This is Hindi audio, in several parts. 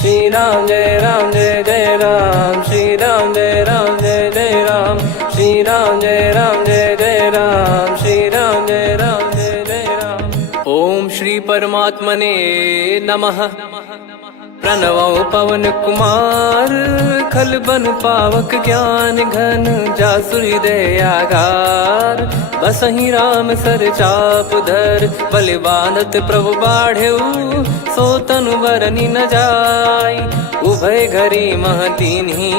श्री राम जय जय राम, श्री राम जय जय राम, श्री राम जय जय राम, श्री राम जय जय राम। ओम श्री परमात्मने नमः। प्रणवो पवन कुमार, खल बन पावक ज्ञान घन, जासु हृदय आगार। बसहि राम सर चाप धर, बलि बांधत प्रभु बाढ़ेऊ, सो तनु बरनि न जाय। उभय घरी महतीन्ही,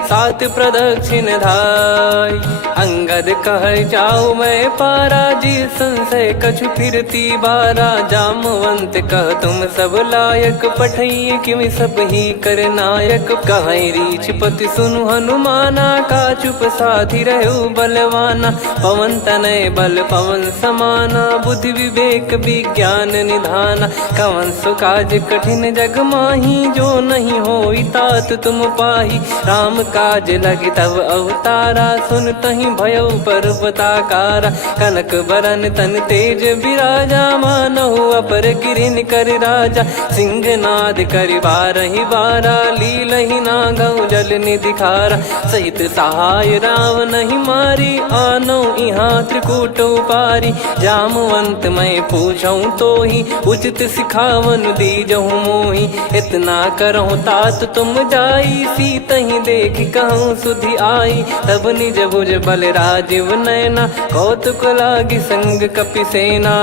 सात प्रदक्षिण धाय। अंगद कह जाऊ मैं पारा, जी संशय कछु फिरती बारा। जामवंत कह तुम सब लायक, पठई किमि सब ही कर नायक। कहीं रीछ पति सुनु हनुमाना, का चुप साधि रहु बलवाना। पवन तनय बल पवन समाना, बुद्धि विवेक विज्ञान निधाना। कवन सो काज कठिन जग माही, जो नहीं होई तात तुम पाही। राम काज लगी तब अवतारा, सुन तहि भयउ पर्वताकारा। कनक बरन तन तेज बिराजा, मानहु अपर गिरिन कर राजा। सिंहनाद करि बारहि बारा, लीलहि नागौ जल निधि खारा। सहित सहाय राम नहीं मारी, आनो इहाँ त्रिकूट उपारी। जामवंत मैं पूछऊँ तोहि, उचित सिखावन दीजहु मोहि। इतना करहु तात तुम जाई, सीतहि देख कहूँ सुधि आई। तब निज भुज बल राजीव नयना, कौतुक लागी संग कपिसेना।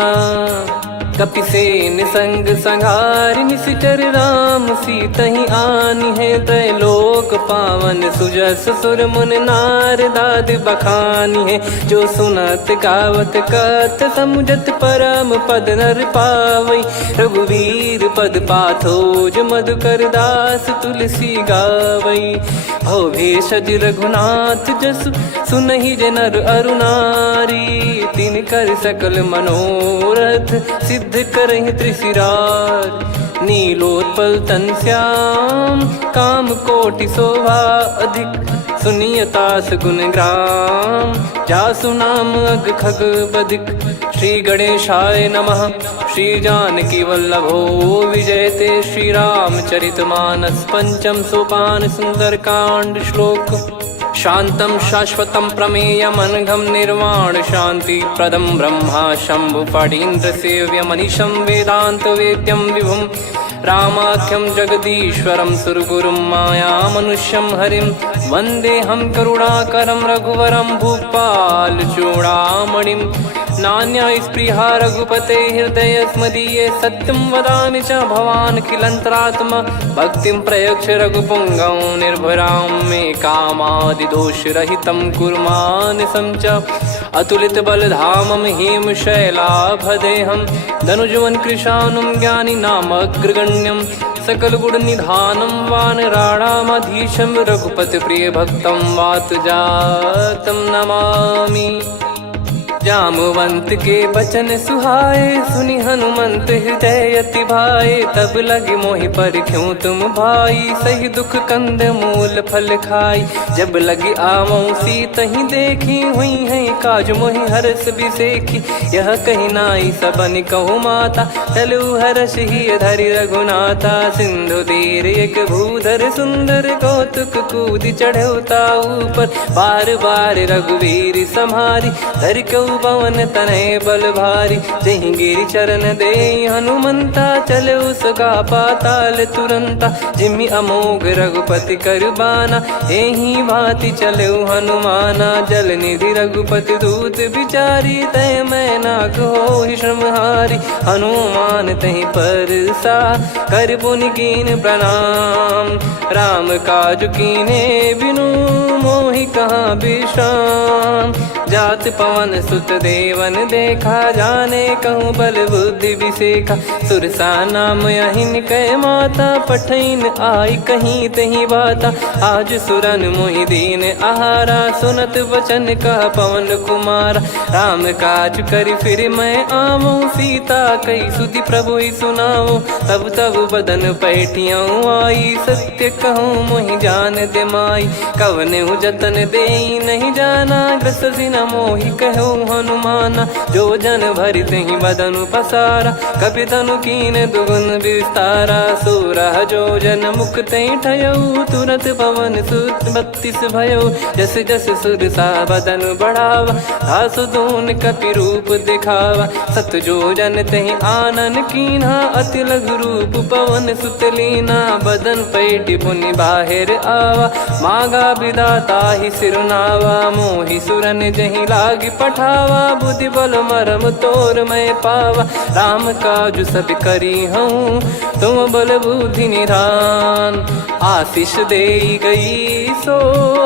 कपिसेन संग संघारि, निशिचर राम सीतहि आनी है। त्रैलोक पावन सुजस सुर मुन नार, दाद बखानी है। जो सुनत गावत कथ, समुझत परम पद नर पावई। रघुवीर पद पाथोज, मधुकर दास तुलसी गावई। भव भेषज रघुनाथ जसु, सुनहि जे नर अरु नारी। तिन कर सकल मनोरथ, सिद्ध करहि त्रिशिरार। नीलोत्पल तन श्याम, काम कोटि शोभा अधिक। सुनियतास गुण ग्राम, जासु नाम अग खग बदिक। श्री गणेशाय नमः। श्री जानकी वल्लभो विजयते, श्री रामचरित मानस। पंचम सोपान सुंदर कांड श्लोक। शांतं शाश्वतं प्रमेयमनघं, निर्वाण शांति प्रदं ब्रह्मा शंभु फणीन्द्र सेव्यमनिशं। वेदांत वेद्यं विभुं रामाख्यं जगदीश्वरं, सुरगुरुं माया मनुष्यं हरिं। वन्देऽहं करुणाकरं रघुवरं, भूपाल चूडामणिं। नान्या स्पृहा रघुपते हृदय स्मदीये, सत्यं वदामि च भवान् खिलन्तरात्मा। भक्तिं प्रयच्छ रघुपुङ्गं, निर्भरां मे कामादिदोषरहितं कुर्मानिसं च। अतुलित बलधामं हेमशैलाभदेहं, धनुजवन कृशानुं ज्ञानी नामग्रगण्यं। सकल गुण निधानं वानराणामधीशं, रघुपति प्रिय भक्तं वातजातं नमामि। जामवंत के बचन सुहाए, सुनि हनुमंत हृदय अति भाए। तब लगे मोहि पर क्यों तुम भाई, सही दुख कंद मूल फल खाई। जब लगे आवऊं सीतहि देखी, हुई है काज मोहि हरस बिसेखी। यह कही नाई सबन कहु माता, चलु हरष ही धरि रघुनाथा। सिंधु तीर एक भूधर सुंदर, कौतुक कूद चढ़ौता ऊपर। बार बार रघुवीर सम्हारी, धर कऊ पवन तनय बल भारी। जहि गिरि चरण दे हनुमंता, चले उसका पाताल तुरंता। जिमि अमोघ रघुपति कर बाना, एहि भांति चले हनुमाना। जल निधि रघुपति दूत बिचारी, तय मैं नाग होहि श्रमहारी। हनुमान तहि परसा, कर पुनि कीन प्रणाम। राम काज कीने बिनु, मोहि कहाँ विश्राम। जात पवन सुत देवन देखा, जाने कहूँ बल बुद्धि विसेखा। सुरसा नाम अहिन कै माता, पठैन आई कहीं तही बाता। आज सुरन मोहि दीन आहारा, सुनत वचन कह पवन कुमारा। राम काज करि फिर मैं आवऊं, सीता कई सुधि प्रभु ही सुनाओ। तब तब बदन पैठियाँ आई, सत्य कहूँ मोहि जान दे माई। कवने जतन दे नहीं जाना, ग्रसि न मोहि कहो हनुमाना। जो जन भरि तेहि बदनु पसारा, कपि तनु कीन दुगुन विस्तारा। सोरह जो जन मुख तेहि ठयऊ, तुरत पवन सुत 32 भयऊ। जस जस सुरसा बदन बढ़ावा, आसु दून कपि रूप दिखावा। सत जो जन तेहि आनन कीन्हा, अति लघु रूप पवन सुत लीना। बदन पैटि पुनि बाहिर आवा, मागा विधाता ही सिरुनावा। मोहि सुरन जहि लागी पठावा, बुद्धि बल मरम तोर मैं पावा। राम काजु सब करी हूँ, तुम बल बुद्धि निधान। आशीष देई गई सो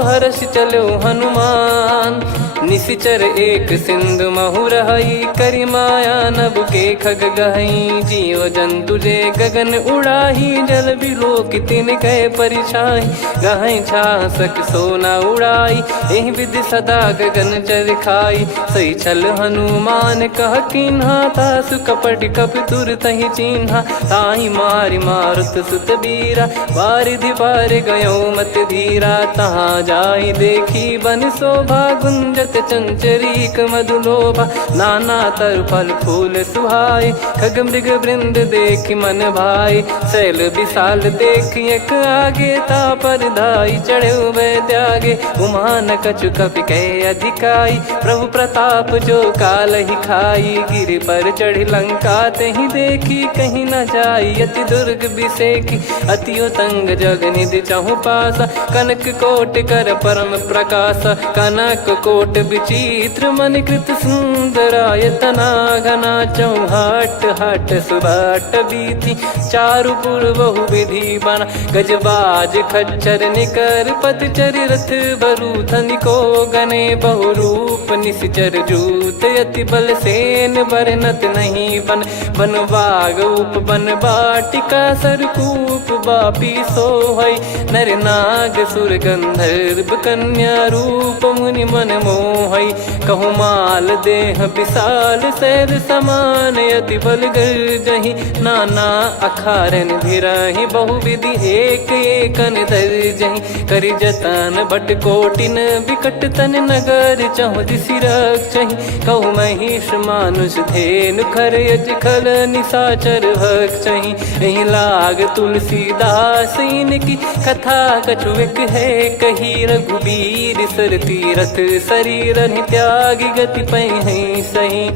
हर्ष चलो हनुमान। निशिचर एक सिंधु महु रहई, करी माया नभ के खग गहई। जीव जंतु जे गगन उड़ाही, जल बिलोक तिन कह परिछाई। गहई छासक सोना उड़ाई, एहि विधि सदा गगन चर खाई। सही छल हनुमान कह कीन्हा, तासु कपट कप तुर तहि चिन्हा। ताहि मारि मारुत सुत बीरा, वारिधि पार गयो मत धीरा। तहाँ जाई देखी बन शोभा, गुंजत चंचरीक मधुलोभा। नाना तर फल फूल सुहाए, खग मृग वृंद देख मन भाई। शैल विशाल देख एक आगे, तापर धाई चढ़े वै त्यागे। उमान कछु कपि कह अधिकाई, प्रभु प्रताप जो काल ही खाई। गिर पर चढ़ी लंका तेहि देखी, कहीं न जाई अति दुर्ग बिसेकी। अति उतंग जग निधि चहु पासा, कनक कोट कर परम प्रकाश। कनक कोट विचित्र मन कृत सुंदरायतना। घना चौहाट हाट सुबाट बीती, चारु पुर बहु विधि बना। गजबाज खच्चर निकर पतचर, रथ बरु धनिको गने। बहु रूप निशिचर जूत, अति बल सेन बरनत नहीं बन। बन बाग उप बन बाटिका, सरकूप बापी सोहई। नर नाग सुर गंधर्व कन्या, रूप मुनि मन मोहई। कहु माल देह विशाल, शैल समान अति बल गर्जहि। नाना अखारन भिरहि, बहु विधि एक एकन दर्जहि। करि जतन बट कोटिन, बिकट तन नगर चहु दिसि रक्षहि। कहु महिष मानुष धेनु, खर यज खल निशाचर भक्षहि। एहि लाग तुलसीदास इनकी, कथा कछु एक है कही। रघुबीर सर तीरथ शरीर, त्यागी गति पै सही।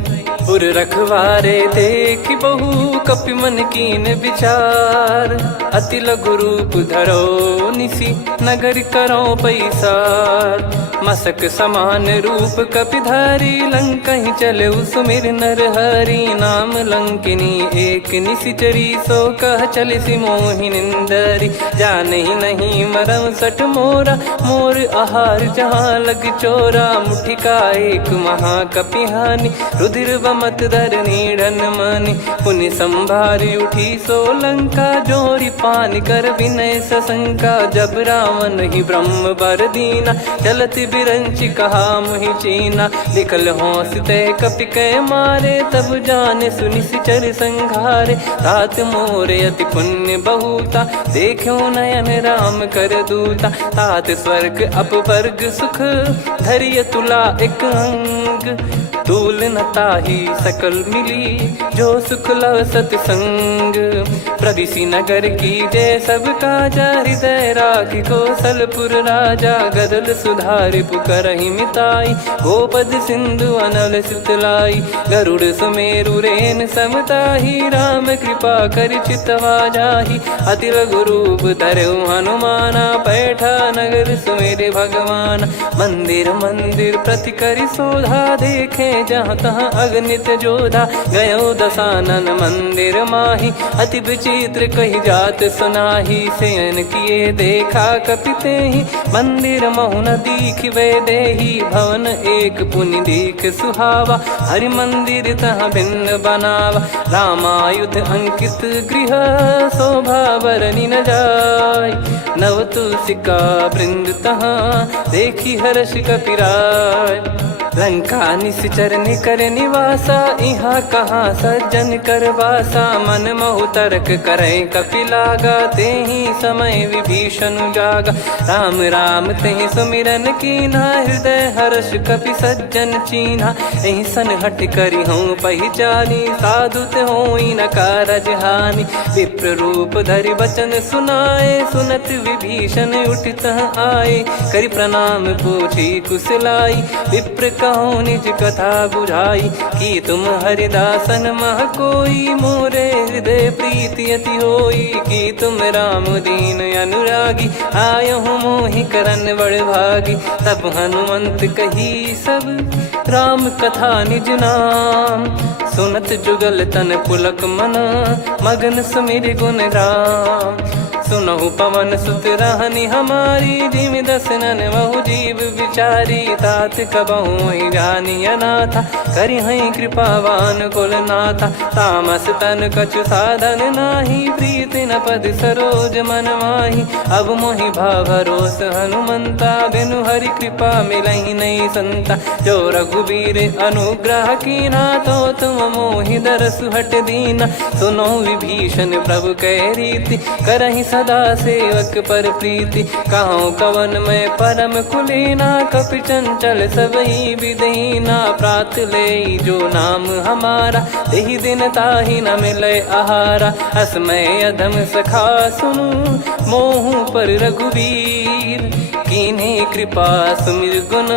पुर रखवारे देख बहु, कपि मन कीन विचार। अति लघु रूप धरो निसी, नगर करो पैसार। मसक समान रूप कपि धारी, लंकहि चले सुमिर नर हरि। नाम लंकिनी एक निशिचरी, सो कह चलिसि मोहि निंदरी। जानहि नहीं मरम सठ मोरा, मोर आहार जहाँ लग चोरा। मुठिका एक महाकपिहानि, रुधिर बमत धरनी ढन मानि। पुनि संभारी उठी सो लंका, जोरी पान कर विनय सशंका। जब रावण ही ब्रह्म बर दीना, चलत बिरंचि कहा मुहि चीना। लिखल होंस ते कपि कै मारे, तब जाने सुनि सिचर संघारे। तात मोरे अति पुण्य बहुता, देखो नयन राम कर दूता। तात स्वर्ग अपवर्ग सुख, धरिय तुला एक अंग। तूल न ताहि सकल मिली, जो सुख लव सतसंग। प्रविशि नगर की जय सब काजा, हृदय राखि कौशलपुर राजा। गदल सुधारि पुकरहि मिताई, गोपद सिंधु अनल सितलाई। गरुड़ सुमेरु रेन समताहि, राम कृपा करि चितवा जाहि। अति लघु रूप धरऊ हनुमाना, पैठा नगर सुमेरे भगवान। मंदिर मंदिर प्रति करि शोधा, देखे जहाँ तहाँ अगणित जोधा। गयो दशानन मंदिर माही, अति विचित्र कही जात सुनाही। शयन किए देखा कपि तेहि, मंदिर महु न दीख वे देही। भवन एक पुनि दीख सुहावा, हरि मंदिर तहाँ भिन्न बनावा। रामायुध अंकित गृह, शोभा बरनि न जाय। नव तुलसी का वृंद तहाँ, देखी हर्ष कपिराय। लंका निश्चर निकर निवासा, इहाँ कहाँ सज्जन कर वासा। मन महु तर्क करे कपिलागा, तेहि समय विभीषण जागा। राम राम तेहि सुमिरन कीन्हा, हृदय हर्ष कपि सज्जन चीन्हा। एहि सन हट करि हूँ पहिचानी, साधु ते होई न कारज हानि। विप्र रूप धरि वचन सुनाए, सुनत विभीषण उठित आए। करि प्रणाम पूछी कुशलाई, विप्र कहो निज कथा बुझाई। कि तुम हरिदासन मह कोई, मोरे हृदय प्रीति अति होई। कि तुम राम दीन अनुरागी, आयहु मोहि करन बड़ भागी। तब हनुमंत कही सब राम कथा निज नाम, सुनत जुगल तन पुलक मना, मगन सुमिर गुण राम। सुनहु पवन सुत रहनी हमारी, जिमि दसनन महु जीव विचारी। तात कबहु ही जानी अनाथा, करि हई कृपावान कुल नाथा। तामस तन कछु साधन नाही, प्रीति न पद सरोज मन माही। अब मोहि भाव भरोस हनुमंता, बिनु हरि कृपा मिलहि नहीं संता। जो रघुबीर अनुग्रह कीन्हा, तो तुम मोहि दरसु हट दीना। सुनो विभीषण प्रभु कह रीति, करहि सदा सेवक पर प्रीति। कहूँ कवन में परम कुलीना, कपि चंचल सबही विदहीना। प्रात ले जो नाम हमारा, तेहि दिन ताहि न मिले आहारा। असमय अधम सखा सुनु, मोहु पर रघुवीर। कीन्ही कृपा सुमिर गुण,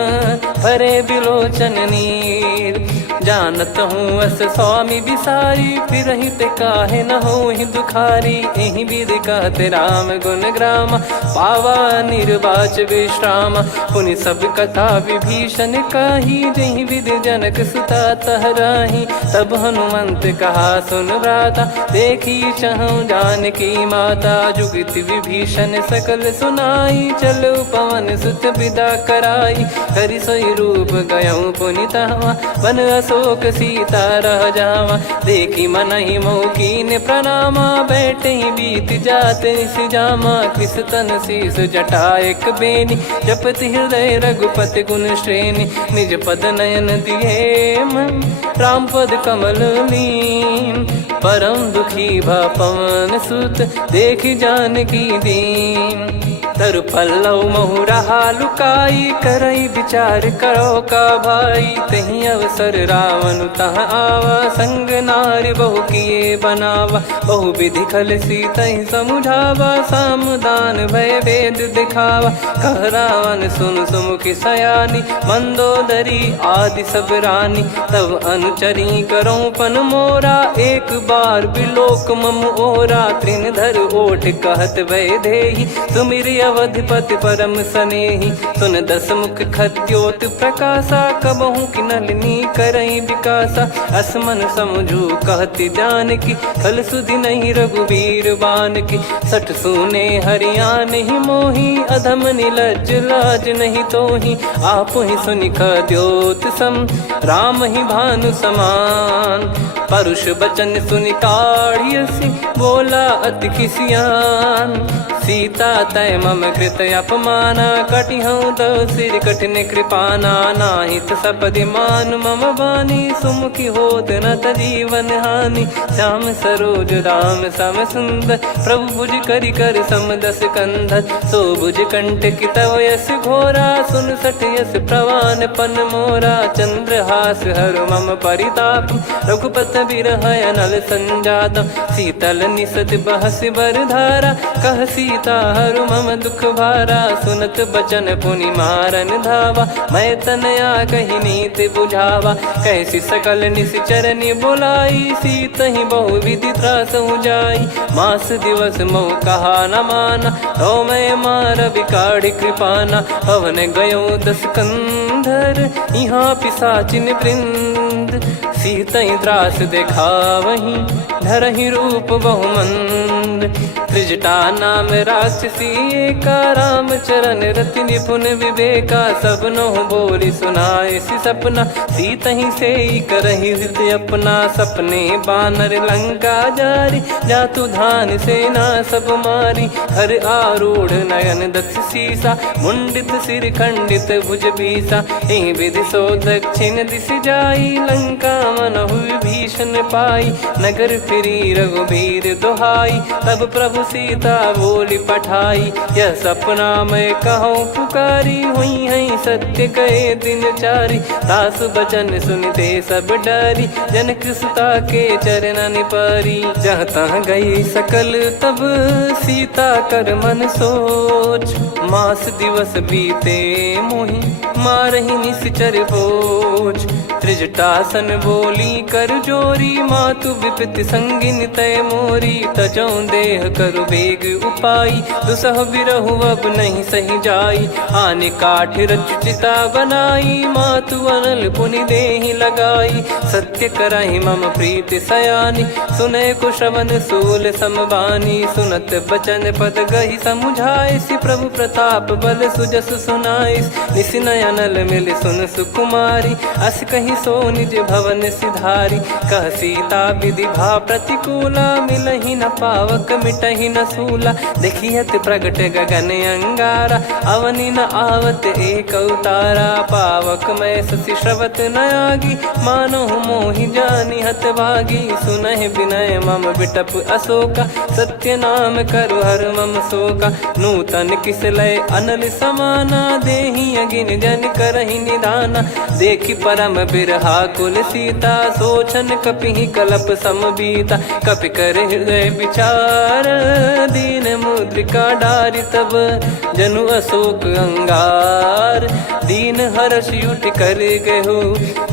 भरे बिलोचन नीर। जानत हूँ अस स्वामी बिसारी, फिरहि ते काहे न होहि दुखारी। एहि विधि कहते राम गुण ग्राम, पावा निर्वाच विश्राम। पुनि सब कथा विभीषण काही, जहि विधि जनक सुता तहराही। तब हनुमंत कहा सुन भ्राता, देखी चहु जानकी माता। जुगति विभीषण सकल सुनाई, चलो पवन सुत विदा कराई। करि सोई रूप गयऊँ पुनि तहवा, वन अशोक सीता रह जावा। देखी मनहि मोह कीन्ह प्रणामा, बैठे ही बीत जात निस जामा। कृस तन शीस जटा एक बेनी, जपति हृदय रघुपति गुण श्रेणी। निज पद नयन दिए मन, राम पद कमल लीन। परम दुखी भा पवन सुत, देखि जानकी दीन। तरु पल्लव महु रहा लुकाई, करई विचार करो का भाई। तहि अवसर रावण तह आवा, संग नारी बहु किए बनावा। बहु विधि खल सीतहि समुझावा, सामदान भय वेद दिखावा। कह रावण सुन सुमुखि सयानी, मंदोदरी आदि सब रानी। तब अनुचरी करो पन मोरा, एक बार बिलोक मम ओरा। तृण धर ओठ कहत भय देहि, सुमिर अवधिपति परम सनेहि। सुन दस मुख खद्योत प्रकाशा, कबहु कि नलिनी करई विकासा। असमन समझू कहति जानकी, खल सुधि नहीं रघुवीर बानकी। सठ सुने हरियाण ही मोही, अधम निलज्ज लाज नहीं तोही। आप ही सुनि खद्योत सम, राम ही भानु समान। परुष बचन सुनि काढ़ियसि, बोला अति किसियान। सीता तय मम कृत अपमाना, कटिहऊँ तव सिर कठिन कृपाना। नाहित सपदि मान मम बानी, सुमुखी होत न जीवन हानि। श्याम सरोज राम सम सुंदर, प्रभु भुज करि कर सम दस कंधर। सो भुज कंठ की तव यस घोरा, सुन सठ यस प्रवान पन मोरा। चंद्रहास हर मम परिताप, रघुपत बिरह अनल संजातम। शीतल निसत बहस बर धारा, कह सीता हरु मम दुख भारा। सुनत बचन पुनि मारन धावा, मैं तनया कहि नीति बुझावा। कैसी सकल निश्चरनि बुलाई, सीतहि बहु विधि त्रासहु जाई। मास दिवस मोह कहा न माना, तो मैं मार बिकाढ़ि कृपाना। पवन गयो दस कंधर, यहाँ पिशाचिन वृंद। मंद, सीतई त्रास देखावहीं धरहि रूप बहुमंद। त्रिजटा नाम राक्षसी एका, राम चरण रति निपुण विवेका। सबनो बोली सुनाए सि सपना, सीतहि से करहि हृद अपना। सपने बानर लंका जारी, जातु धान सेना सब मारी। हर आरूढ़ नयन दक्ष सीसा, मुंडित सिर खंडित भुज बीसा। एहि विधि सो दक्षिण दिश जाई, लंका मनहु विभीषण पाई। नगर फिरी रघुबीर दुहाई, तब प्रभु सीता बोली पठाई। यह सपना मैं कहूँ पुकारी, हुई है सत्य कहे दिन चारी। दास बचन सुनते सब डरी, जनक सुता के चरण परी। जहाँ तहाँ गई सकल तब सीता कर मन सोच। मास दिवस बीते मोहि मारहि निश्चर बोझ। त्रिजटासन बोली कर जोरी, मातु विपत्ति संगिन तय मोरी। तजौ देह करु बेग उपाई, दुसह बिरहु अब नहीं सही जाई। आने काठ रचिता बनाई, मातु अनल पुनि देहि लगाई। सत्य करहि मम प्रीति सयानी, सुनय को श्रवण सूल समबानी। सुनत बचन पद गहि समुझाए, सि प्रभु प्रताप बल सुजस सुनाइस। निस नयनल मिल सुन सुकुमारी, अस कहि सो निज भवन सिधारी। कह सीता विधि भा प्रतिकूला, मिलहि न पावक मिटहि न सूला। देखियत प्रगट गगन अंगारा, अवनि न आवत एक अवतारा। पावक मैं शशि श्रवत न आगी, मानो मोहि जानि हत भागी। सुनहि विनय मम बिटप अशोका, सत्य नाम करु हर मम शोका। नूतन किस लय अनल समाना, देहि अगिन जन करहि निदाना। देखि परम बिरहा कुल सीता, सोचन कपिहि कलप समबीता। कपि कर हृदय विचार, दीन मुद्रिका डारि तब जनु अशोक अंगार। दीन हर्ष उठ कर गहु,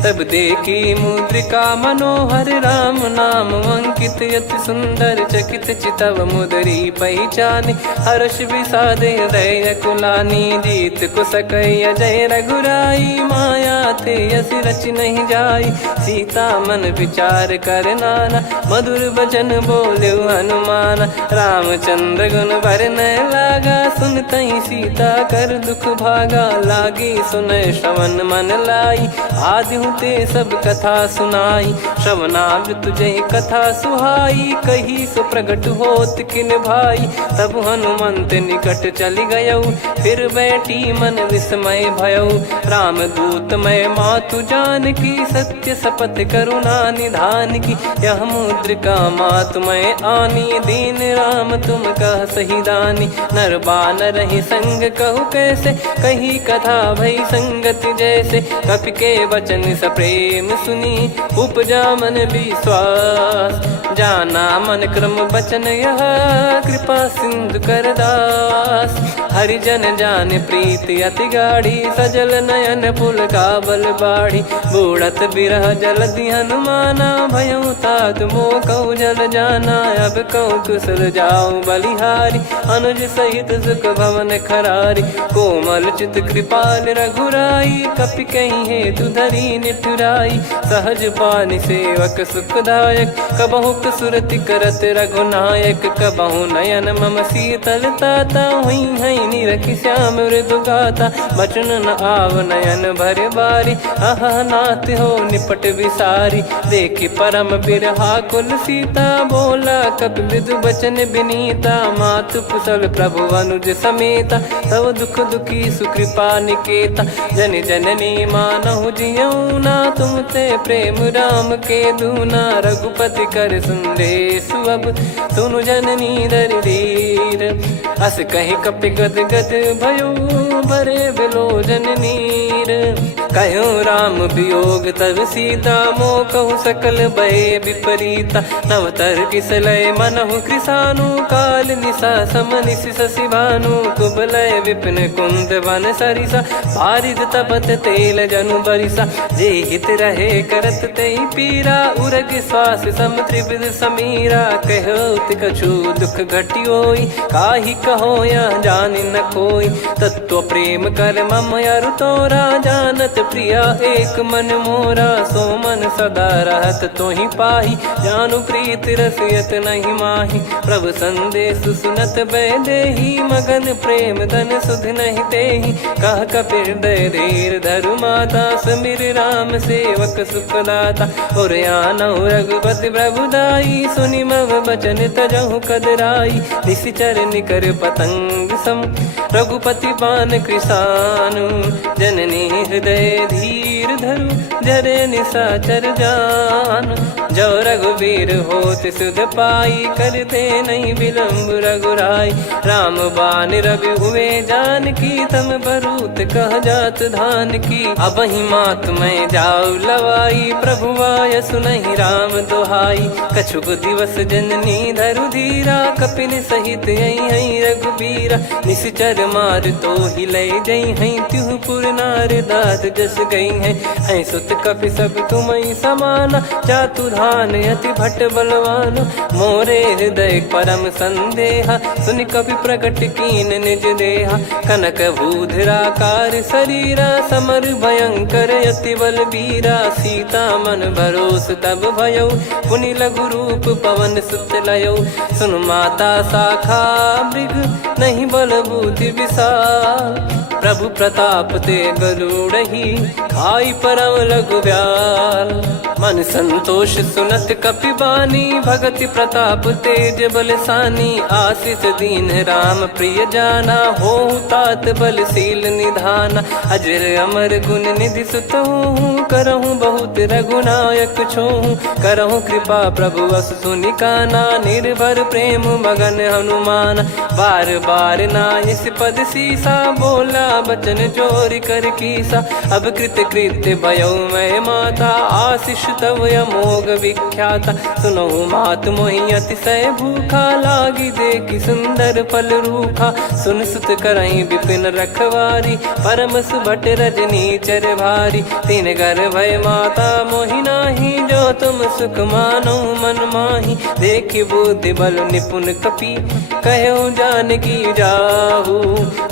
तब देखी मुद्रिका मनोहर। राम नाम अंकित अति सुंदर, चकित चितव मुदरी पहचान। हर्ष विषाद हृदय कुलानी, जीत को सकय जय रघुराई। माया थे यस रच नहीं जाई, सीता मन विचार कर नाना। मधुर बचन बोले हनुमान, रामचंद्र गुण बरनै लागा। सुनतहि सीता कर दुख भागा, लागी सुनय श्रवण मन लाई। आदि ते सब कथा सुनाई, श्रवणामृत जय कथा सुहाई। कही सो प्रगट होत किन भाई, तब हनुमंत निकट चली गयौ। फिर बैठी मन विस्मय भयौ, राम दूत मैं मातु जानकी। सत्य शपथ करुणा निधान की, यह मुद्रिका मातु मैं आनी। दीन राम तुम कह सही दानी, नर बानर ही संग कहु कैसे। कही कथा भई संगति जैसे, कपि के वचन सप्रेम सुनी। उपजा मन विश्वास, जाना मन क्रम बचन यह। कृपा सिंधु कर दास, हरिजन जान प्रीति अति गाढ़ी। सजल नयन पुल का बल बाढ़ी, बूढ़त बिरह जल दी हनुमाना। भयउ तात मोह कहु जल जाना, अब कहु कुशल जाऊं बलिहारी। अनुज सहित सुख भवन खरारी, कोमल चित कृपाल रघुराई। कपि कहीं हेतु धरी निठुराई, सहज पानि सेवक सुखदायक। कबहु सुरति करत रघुनायक, कबहु नयन मम शीतल ताता। हुई है निरखि श्याम मृदु गाता, बचन न आव नयन भर बारी। आहा नाथ हो निपट विसारी, देखि परम बिरहा कुल सीता। बोला कपि मृदु बचन बिनीता, मातु कुशल प्रभु अनुज समेता। तव दुख दुखी सुकृपा निकेता, जन जननी मानहु जियऊ ना। तुम ते प्रेम राम के दूना, रघुपति कर संदेश अब सुनु जननी दर धीर। अस कहि कपि गद गद भयो, भरे बिलोचन नीर। कहो राम वियोग तब सीता, मोह कहु सकल भय विपरीता। नवतर किसलय मनहु कृसानु, काल निशा समनिशि शशि भानु। कुबलय विपिन कुंद वन सरिसा, पारिद तपत तेल जनु बरिसा। जे हित रहे करत तेहि पीरा, उरग श्वास सम त्रिविध समीरा। कहो कछु दुख घटियोई, काहि कहो या जान न कोई। तत्व प्रेम कर मम अरु तोरा, जानत प्रिया एक मन मोरा। सो मन सदा रहत तो ही पाही, जानु प्रीत रसियत नहीं माही। प्रभु संदेश सुनत बैदेही, मगन प्रेम धन सुध नहीं तेही। कह कपिर दय धीर धरु माता, समिर राम सेवक सुखदाता। और आनौ रघुपति प्रभुदाई, सुनि मव बचन तजहु कदराई। निशिचर निकर पतंग सम, रघुपति पान कृसानु। जननी हृदय धीर धरु, जरे निशाचर जान। जो रघुवीर होत सुध पाई, करते नहीं विलम्ब रघुराई। राम बान रवि हुए जानकी, तम बरूत कह जात धान की। अब ही मात मैं जाऊ लवाई, प्रभु आय सुनहि राम दोहाई। कछुक दिवस जननी धरु धीरा, कपिन सहित यही रघुबीरा। निशिचर मार तो ही ले जई हैं, त्युह पुर नार दाद जस गई हैं। सुत कपि सब तुमहि समाना, जातु धान अति भट बलवान। मोरे हृदय परम संदेहा, सुनि कपि प्रकट कीन निज देहा। कनक भूधराकार शरीरा, समर भयंकर अति बलबीरा। सीता मन भरोस तब भयउ, पुनि लघु रूप पवन सुत लयउ। सुन माता शाखा मृग, नहीं बल बुद्धि विशाल। प्रभु प्रताप ते गरुड़ही, खाई परम लघु ब्याल। मन संतोष सुनत कपि बानी, भगति प्रताप तेज बलसानी। आशीष दीन राम प्रिय जाना, होहु तात बलशील निधाना। अजर अमर गुण निधि सुतहु, करहु बहुत रघुनायक छोहु। करहु कृपा प्रभु अस सुनि काना, निर्भर प्रेम मगन हनुमान। बार बार नायस पद सीसा, बोला बचन चोरी कर कीसा। अब कृत कृत्य भयउ मैं माता, आशीष तव अमोघ विख्याता। सुनहु मात मोहि अतिशय भूखा, लागी देखि सुंदर फल रूखा। सुन सुत करहि विपिन रखवारी, परम सुभट रजनी चर भारी। तीन घर भय माता मोहि नाही, जो तुम सुख मानो मन माही। देखि बुद्धि बल निपुण कपि, कहु जानकी जाहु।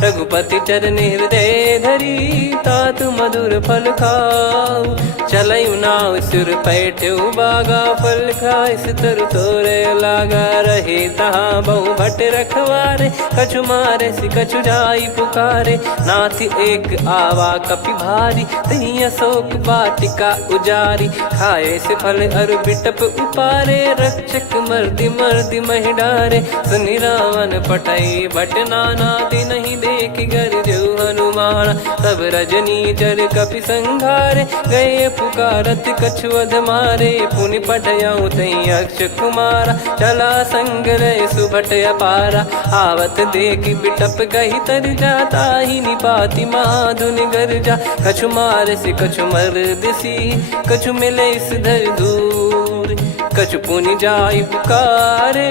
रघुपति चरण हृदय धरी, तात मधुर फल खाऊ। चलयु नाव सुर पैठ्यु बागा, फल खाइस तरु तोरे लागा। रहे तहाँ बहु भट रखवारे, कछु मारे सि कछु जाई पुकारे। नाथ एक आवा कपि भारी, तही अशोक वाटिका उजारी। खाए से फल अरु बिटप उपारे, रक्षक मर्दि मर्दि महि डारे। सुनि रावण पटई भट नाना, तिनहि देखि गरजउ हनुमान। तब रजनी चर कपि संघारे, गए पुकारत कछु अध मारे। पुनि पठयउ तई अक्ष कुमारा, चला संग रहे सुभट अपारा। आवत देखि बिटप गही तर जाता, ही निपाति महाधुनि गर्जा। कछु मार से कछु मर्दिसी, कछु मिले इस धर दूर। कछु पुनि जाई पुकारे,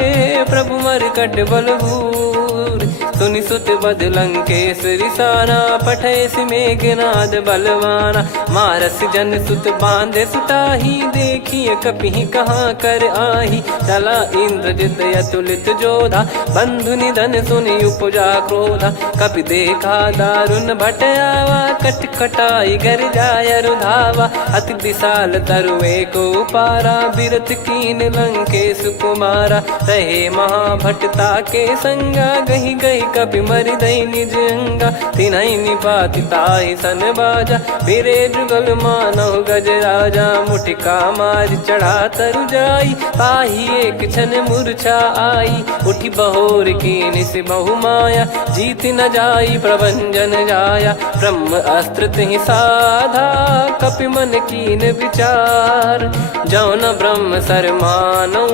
प्रभु मरकट बलभूर। सुनि सुत बद लंकेश्वरी साना, पठय मेघनाद बलवाना। मारस जन सुत बांधे सुताही, देखिए कपि कहाँ कर आही। चला इंद्रजित अतुलित जोधा, बंधु निधन सुनि उपजा क्रोधा। कपि देखा दारुण भट आवा, कट कटाई गर जाय रुधावा। अति विशाल तरुए को पारा, बिरत कीन लंकेश कुमारा। रहे महाभटता के संगा, गही गही कपि मरि दई निज अंगा। तिन्हि निपाति ताहि सन बाजा, फिरे जुगल मानव गज राजा। मुटिका मार चढ़ा तरु जाई, ताहि एक क्षण मूर्छा आई। उठि बहोर कीन से बहु माया, जीत न जाई प्रभंजन जाया। ब्रह्म अस्त्र तिहि साधा, कपि मन कीन विचार। जौ न ब्रह्म सर मानौ,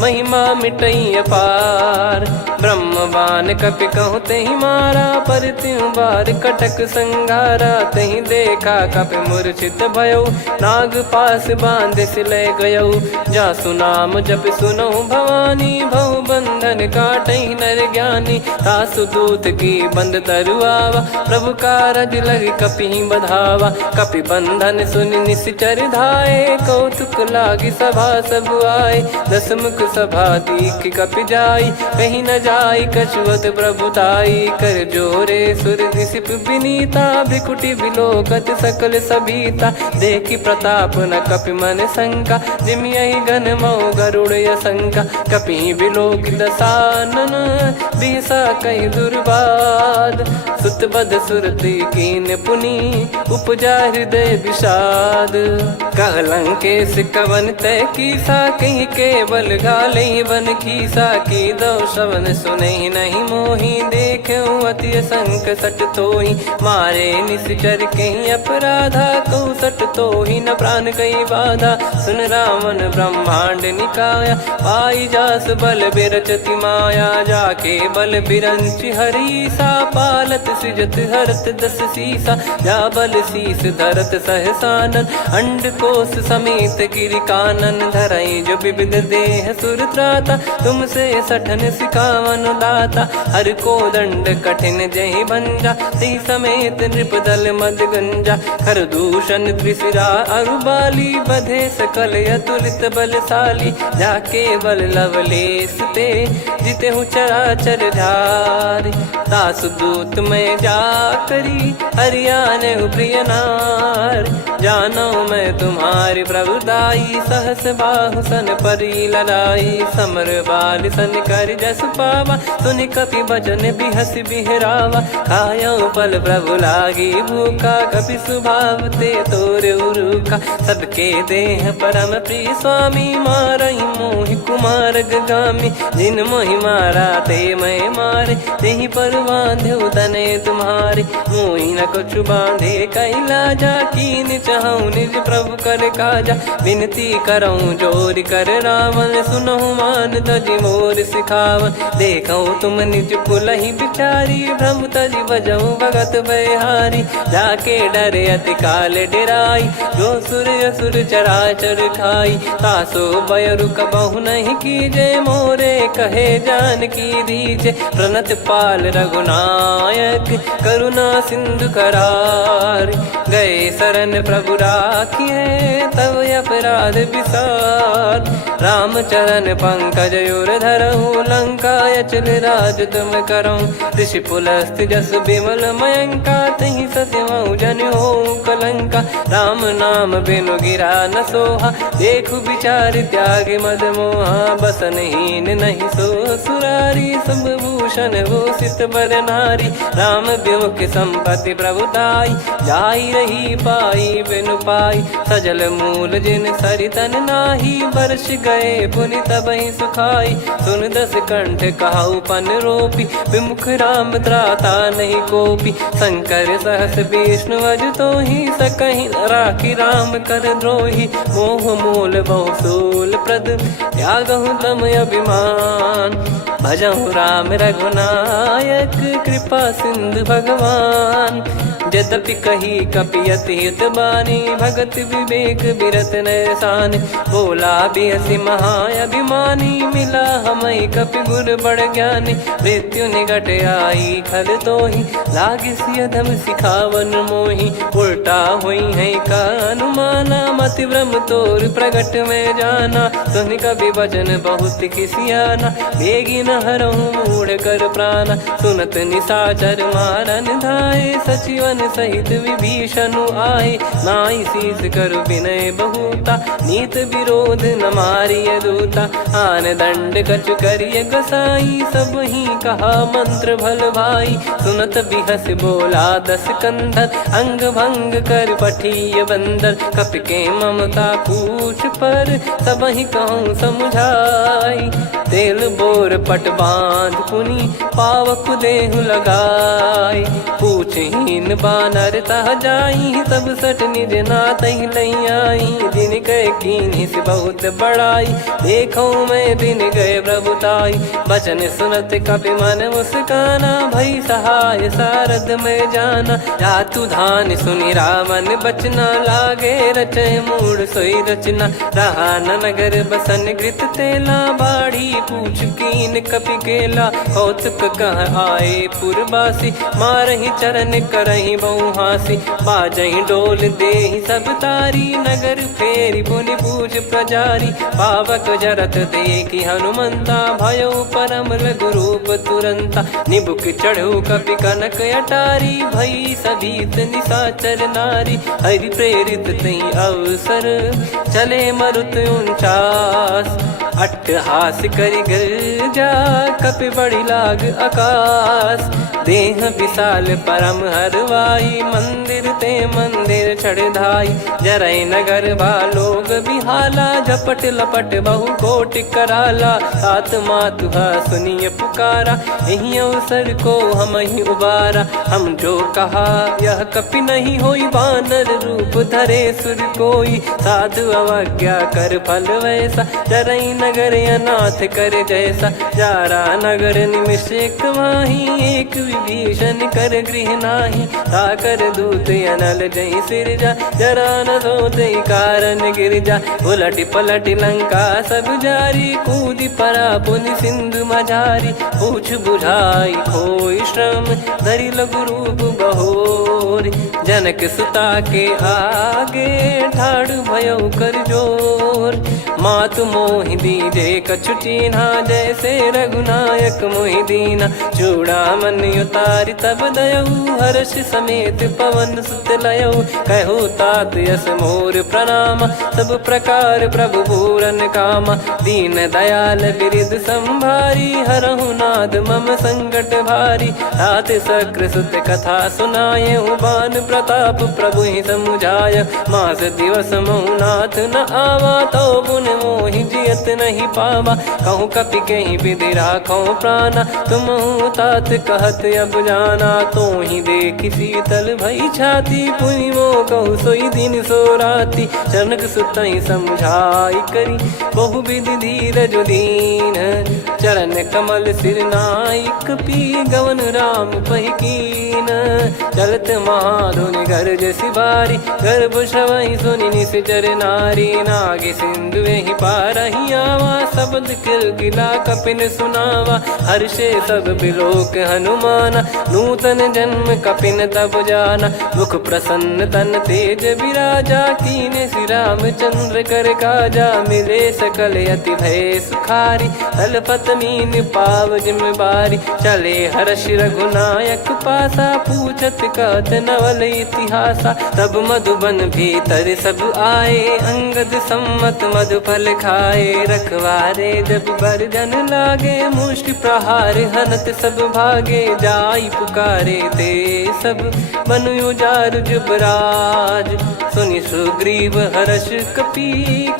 महिमा मिटई अपार। ब्रह्म बान कपि कहु तहि मारा, पर त्यों बार कटक संगारा। तहि देखा कपि मूर्छित भयउ, नाग पास बांध सिले गयउ। जासु नाम जप सुनहु भवानी, भव बंधन काटहि नर ज्ञानी। तासु दूत की बंद तरुआवा, प्रभु कारज लग कपि बधावा। कपि बंधन सुनि निश्चर धाये, कौतुक लागी सभा सब आए। दस मुख सभा दीख कपि जाई, कहीं न जाई कछुवत प्रभुताई। कर जोरे सुर दिसिप विनीता, भ्रिकुटि बिलोकत सकल सबीता। देखि प्रताप न कपि मन शंका, जिमियहि गन मऊ गरुड़ असंका। कपि बिलोक दसानन, बिहसा कहि दुर्वाद। सुत बध सुरति कीन पुनि, उपजा हृदय विषाद। कहलंकेश कवन तय कीसा, कहीं केवल गाले बन खीसा। की दो श्रवण सुने नहीं मोही, देखे अति संक सट तोही। मारे निश्चर कहीं अपराधा, कहूँ सट तोही न प्राण कहीं बाधा। सुन रावण ब्रह्मांड निकाया, पाई जास बल बिरचति माया। जाके बल बिरंच हरीसा, पालत सृजत हरत दस सीसा। जा बल शीस धरत सहसानन, अंड कोश समेत गिरि कानन। धरई जो विविध देह सुर त्राता, तुमसे सठन सिखावन दाता। हर को दंड कठिन जहि भंजा, ती समेत नृप दल मद गंजा। खर दूषण त्रिशिरा अरुबाली, बधे सकल अतुलित बलशाली। जाके बल लवलेश ते, जिते हूँ चराचर धारी। दास दूत में जा करी, हरियाने प्रिय नार। जानो मैं तुम्हारी प्रभुताई, सहस बाहु सन परी लड़ाई। समर बाल सन कर जस पावा, सुनि कपि भजन बिहस बिहरावा। खायो पल प्रभु लागी भूखा, कपि स्वभाव ते तोर उरुखा। सबके देह परम प्रिय स्वामी, मारई मोहि कुमार गगामी। जिन मोहि मारा ते मैं मारे, तेहि पर बांधो तने तुम्हारे। मोहि न कुछ बांधे कैलाजा, कीन चाहूँ निज प्रभु कर काजा। विनती करऊँ जोर कर रावण, सुनहु मान तजि मोर सिखावन। देखऊँ तुम निज पुलहि बिचारी, भ्रम तजि बजऊँ भगत बहारी। जाके डरे अति काल डेराई, जो सुर असुर चराचर खाई। तासो बयरु कबहु नहीं कीजे, मोरे कहे जान की दीजे। प्रणत पाल रघुनायक, करुणा सिंधु करार। गए शरण प्रभु राखिए, तब अपराध विसार। राम चरण पंकज उर धरऊँ, लंका अचल राज तुम करऊँ। ऋषि पुलस्त जस विमल मयंका, तहि सत्यमऊ जन हो कलंका। राम नाम बिनु गिरा न सोहा, देखु विचार त्याग मद मोहा। बसनहीन नहीं सो सुरारी, सब भूषण भूषित बर नारी। राम विमुख संपत्ति प्रभुताई, जाई रही पाई बिनु पाई। सजल मूल जिन सरितन नाही, वर्ष गए पुनि तबहि सुखाई। सुन दस कंठ कहाऊ पन रोपी, विमुख राम त्राता नहीं कोपी। शंकर सहस विष्णु अज तोहि, सकहि न राखी राम कर द्रोही। मोह मूल बहु सूल प्रद, त्यागहु तम अभिमान। भजहु राम रघुनायक, कृपा सिंधु भगवान। यद्यपि कही कपियति हित बानी, भगत विवेक बिरत नैसान। बोला बिहसि महाअभिमानी, मिला हमई कपि गुर बड़ ज्ञानी। मृत्यु निकट आई खल तोहि, लागिसि अधम सिखावन मोहि। उल्टा हुई है का अनुमाना, मति भ्रम तोर प्रगट में जाना। सुन कवि वचन बहुत खिसियाना, बेगी न हरहु मूढ़ कर प्राणा। सुनत निशाचर मारन धाये, सचिवन सहित विभीषणु आए। नाई शीस कर विनय बहुता, नीत विरोध न मारिय दूता। आन दंड कछु करिय गसाई, सब ही कहा मंत्र भल भाई। सुनत बिहस बोला दस कंधर, अंग भंग कर पठिय बंदर। कपि के ममता पूछ पर, सब ही कहूँ समुझाई। तेल बोर पट बांध पुनि, पावक देहु लगाई। पूछहीन बानर तह जाई, सब सट निज नातहि लई आई। दिन गए कीन्ही से बहुत बड़ाई, देखो मैं दिन गए प्रभुताई। बचन सुनत कपि मन मुस्काना, भई सहाय सारद में जाना। जातु धान सुनि रावण बचना, लागे रचय मूढ़ सोई रचना। रहा न नगर बसन घृत तेला, बाढ़ी पूछ कीन कपि केला कौतुक कह आए पुरबासी मारही चरण करही बहु हासी बाजही डोल देहि सब तारी नगर फेरी पुनि पूज प्रजारी पावक जरत देखी हनुमंता भयो परम लघु रूप तुरंता निबुक चढ़ू कपि कनक अटारी भई सभीत निशाचर नारी हरि प्रेरित तई अवसर चले मरुत 49 अट्टहास करि गिरजा कपि बड़ी लाग आकाश देह विशाल परम हरवाई मंदिर ते मंदिर चढ़ाई जरई नगर बालोग बिहाला झपट लपट बहु कोट कराला सात मातुहा सुनिय पुकारा यही अवसर को हम ही उबारा हम जो कहा यह कपि नहीं होई बानर रूप धरे सुर कोई साधु अवज्ञा कर फल वैसा जरई नगर अनाथ कर जैसा जारा नगर निमिष एक माही एक विभीषण कर गृह नाही ताकर दूत अनल जय सिरजा जरा न सोते कारण गिरजा उलट पलट लंका सब जारी कूदी परा पुनि सिंधु मझारी पूछ बुझाई खोई श्रम धरि लघु रूप बहोरी जनक सुता के आगे ठाड़ भयो कर जोर मातु मोहि दीजे कछु चीन्हा जैसे रघुनायक मोहि दीना चूड़ामन उतारि तब दयऊ हर्ष समेत पवन सुत लयऊ कहु तात यस मोर प्रणाम सब प्रकार प्रभु पूरन कामा दीन दयाल बिरिद संभारी हरहु नाद मम संकट भारी तात सक्र सुत कथा सुनाये बान प्रताप प्रभु ही समुझाय मास दिवस महु नाथ न आवा तो पुन मोहि जियत नहीं पावा कहूँ कपि कहीं विधि राखो प्राणा तुम तात कहत अब जाना तो ही देख शीतल भई छाती पुनि मो कहु सोई दिन सो राती जनक सुतई समझाई करी बहु विधि धीरज दीन चरण कमल सिर नाइक पी गवन राम पहिकीन चलत महाधुनि गर्ज सिबारी गर्भ श्रवहि सुनि निश्चर नारी नागे सिंधु ही पारही आवा शब्द किलकिला कपिन सुनावा हर्षे सब बिलोक हनुमाना नूतन जन्म कपिन तब जाना मुख प्रसन्न तन तेज विराजा कीने श्री रामचंद्र कर काजा मिले सकल अति भय सुखारी तलपत मीन पाव जिम्मेवारी चले हर्ष रघुनायक पासा पूछत कहत नवल इतिहासा तब मधुबन भीतर सब आए अंगद सम्मत मधुफल खाए रखवारे जब बरजन लागे मुष्टि प्रहार हनत सब भागे जाई पुकारे ते सब मनु उजार जुबराज सुनि सुग्रीव हर्ष कपि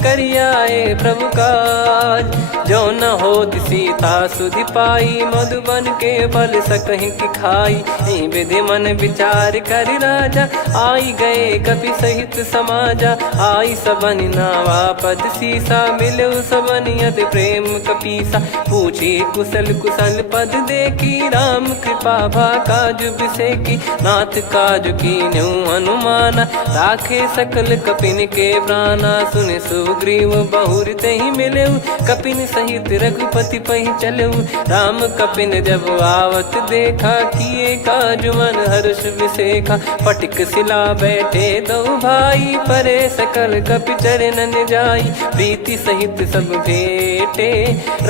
करियाए प्रभु काज जो न हो सीता सुधि पाई मधुबन के फल सकहि की खाई विधि मन विचार कर राजा आई गए कपि सहित समाजा आई सबन नावा पद सीसा मिलो सबनियत प्रेम कपीसा पूछी कुशल कुशल पद देखी राम कृपा भा काज बिसेकी नाथ काज की न्यू हनुमाना राखे सकल कपिन के प्राणा सुन सुग्रीव बहुर ते ही मिले कपिन सहित रघुपति पहि चले राम कपिन जब आवत देखा किए काज मन हर्ष विसेखा पटिक सिला बैठे दो भाई परे सकल कपि चरणन जाई प्रीति सहित सब भेटे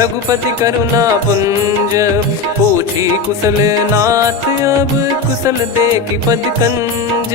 रघुपति करुणा पुंज पूछी कुशल नाथ अब कुशल देखी पद कंज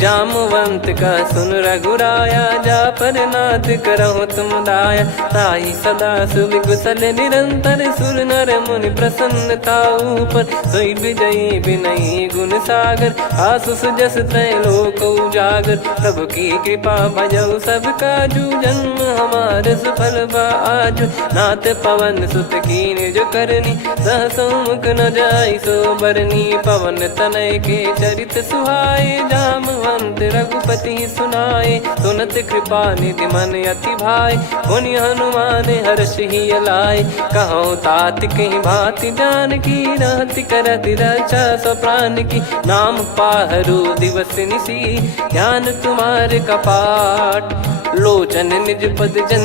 जामवंत का सुन रघुराया जा पर नाथ करहु तुम दाया ताई सदा सुभि कुशल निरंतर सुर नर मुनि प्रसन्नता ऊपर सोई विजयी विनयी गुण सागर आसु सुजस त्रैलोक उजागर प्रभु की कृपा भजऊ सब काजू जन्म हमार सफल बाजू नाथ पवन सुत कीन जो करनी सहसो मुख न जाई सो बरनी पवन तनय के चरित सुहाए जामवंत रघुपति सुनाए सुनत कृपा निधि मन अति भाई पुनि हनुमान हर्ष ही लाए कहो तात कहीं भांति जान की रहति करति रक्षा सो प्राण की नाम पाहरू दिवस निसी ध्यान तुम्हारे कपाट लोचन निज पद जन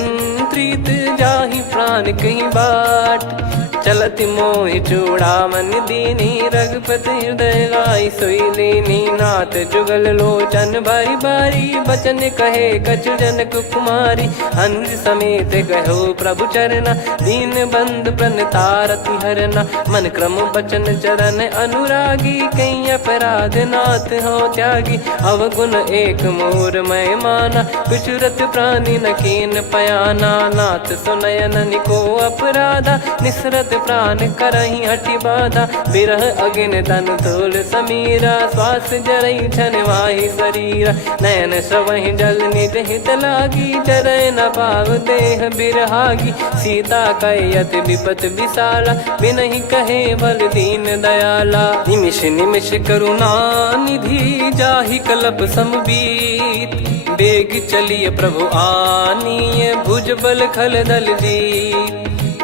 प्रीत जाहि प्राण कहीं बाट। चलत मोहि चूड़ामन दीनी रघुपति हृदय लाई सोई लीनी। नाथ जुगल लोचन बारी बारी बचन कहे कछु जनक कुमारी। हंस समेत गहो प्रभु चरना दीन बंद प्रणतारति हरना। मन क्रम बचन चरण अनुरागी कहीं अपराध नाथ हो त्यागी। अवगुण एक मोर मैं माना विचुरत प्राणी न कीन पयाना। नाथ सुनयन निको अपराधा निसरत प्राण करही हटि बाधा। बिरह अगिन तन तोल समीरा श्वास जरई छन वाहि शरीरा। नयन सवहि जल निज हित लागी चरय न पाव देह बिरहागी। सीता कयत विपत विशाला बिनहि कहे बल दीन दयाला। निमिष निमिष करुणा निधि जाहि कलप समबीत। बेग चलिए प्रभु आनीय भुज बल खल दल जीत।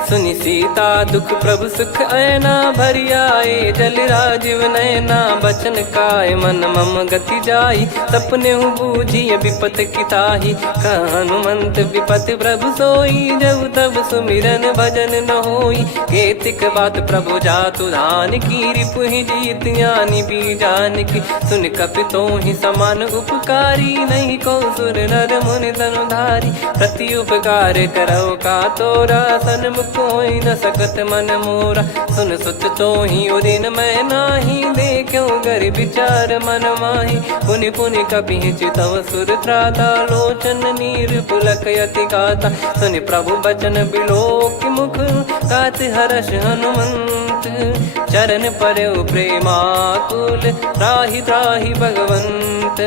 सुनि सीता दुख प्रभु सुख ऐना भरि आए जल राजीव नैना। बचन काय मन मम गति जाई सपने बूझी विपत किताही। हनुमंत विपत प्रभु सोई जब तब सुमिरन भजन न होई। केतिक बात प्रभु जातु धान की रिपुहि जीत ज्ञानी बीजान की। सुन कपितो ही समान उपकारी नहीं को सुर नर मुनि तनुधारी। प्रति उपकार करो का तोरा सन्मुख कोई न सकत मन मोरा। सुन सुत तो ही उदिन मैं नाही देखो गर विचार मन माही। पुनि पुनि कपि चितव सुर त्राता लोचन नीर पुलक यति गाता। सुनि प्रभु बचन बिलोक मुख गात हर्ष हनुमंत। चरण परयो प्रेमाकुल त्राहि त्राहि भगवंत।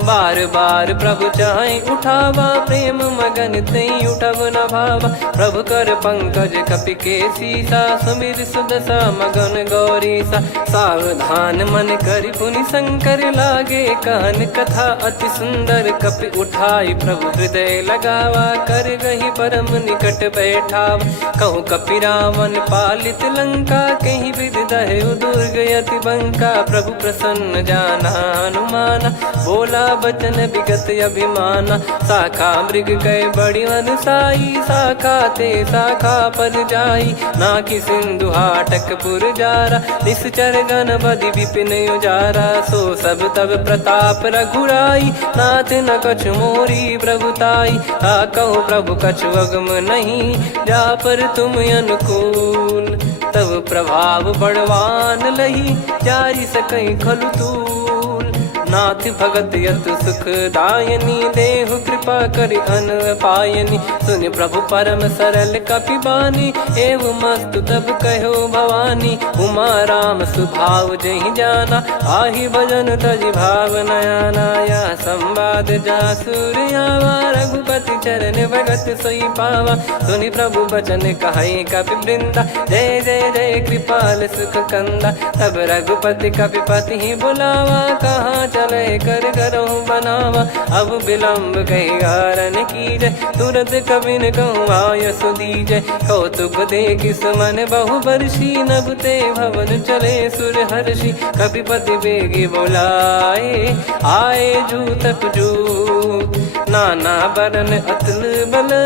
बार बार प्रभु चाहि उठावा प्रेम मगन तई उठब न भावा। प्रभु कर पंकज कपि के सीसा सुमिर सुदशा मगन गौरीसा। सावधान मन करि पुनि शंकर लागे कहन कथा अति सुंदर। कपि उठाई प्रभु हृदय लगावा कर गही परम निकट बैठावा। कहूँ कपि रावण पालित लंका कहीं विधि दहु दुर्ग यति बंका। प्रभु प्रसन्न जाना हनुमाना बोला बचन विगत अभिमाना। शाखा मृग गए बड़ी अनुसाई शाखा ते शाखा पर जाई। ना कि सिंधु हाटक पुर जारा निश्चर गण बदि विपिन उजारा। सो सब तब प्रताप रघुराई नाथ न कछु मोरी प्रभुताई। कहूँ प्रभु कछु अगम नहीं जा पर तुम अनुकूल। तब प्रभाव बड़वान लही जारी सकई खलु तूल। नाथ भगत यत सुख दायनी देहु कृपा करि अन पायनी। सुन प्रभु परम सरल कपि बानी एवं मस्तु तब कहो भवानी। उमा राम सुभाव जहि जाना आहि भजन तजि भाव नयाना। या संवाद जासुर आवा रघुपति चरण भगत सोई पावा। सुनि प्रभु बचन कहै कपि वृंदा जय जय जय कृपाल सुख कंदा। तब रघुपति कपि पति बुलावा कहाँ चले कर करहु बनावा। अब विलम्ब कही कारण कीजय तुरंत कबिन कहूँ आयस दीजय। कौतुक देख सुमन बहु बरसी नभ ते भवन चले सुर हर्षि। कपिपति बेगी बोलाए आए जूतक जूत। नाना बरन अतुल बल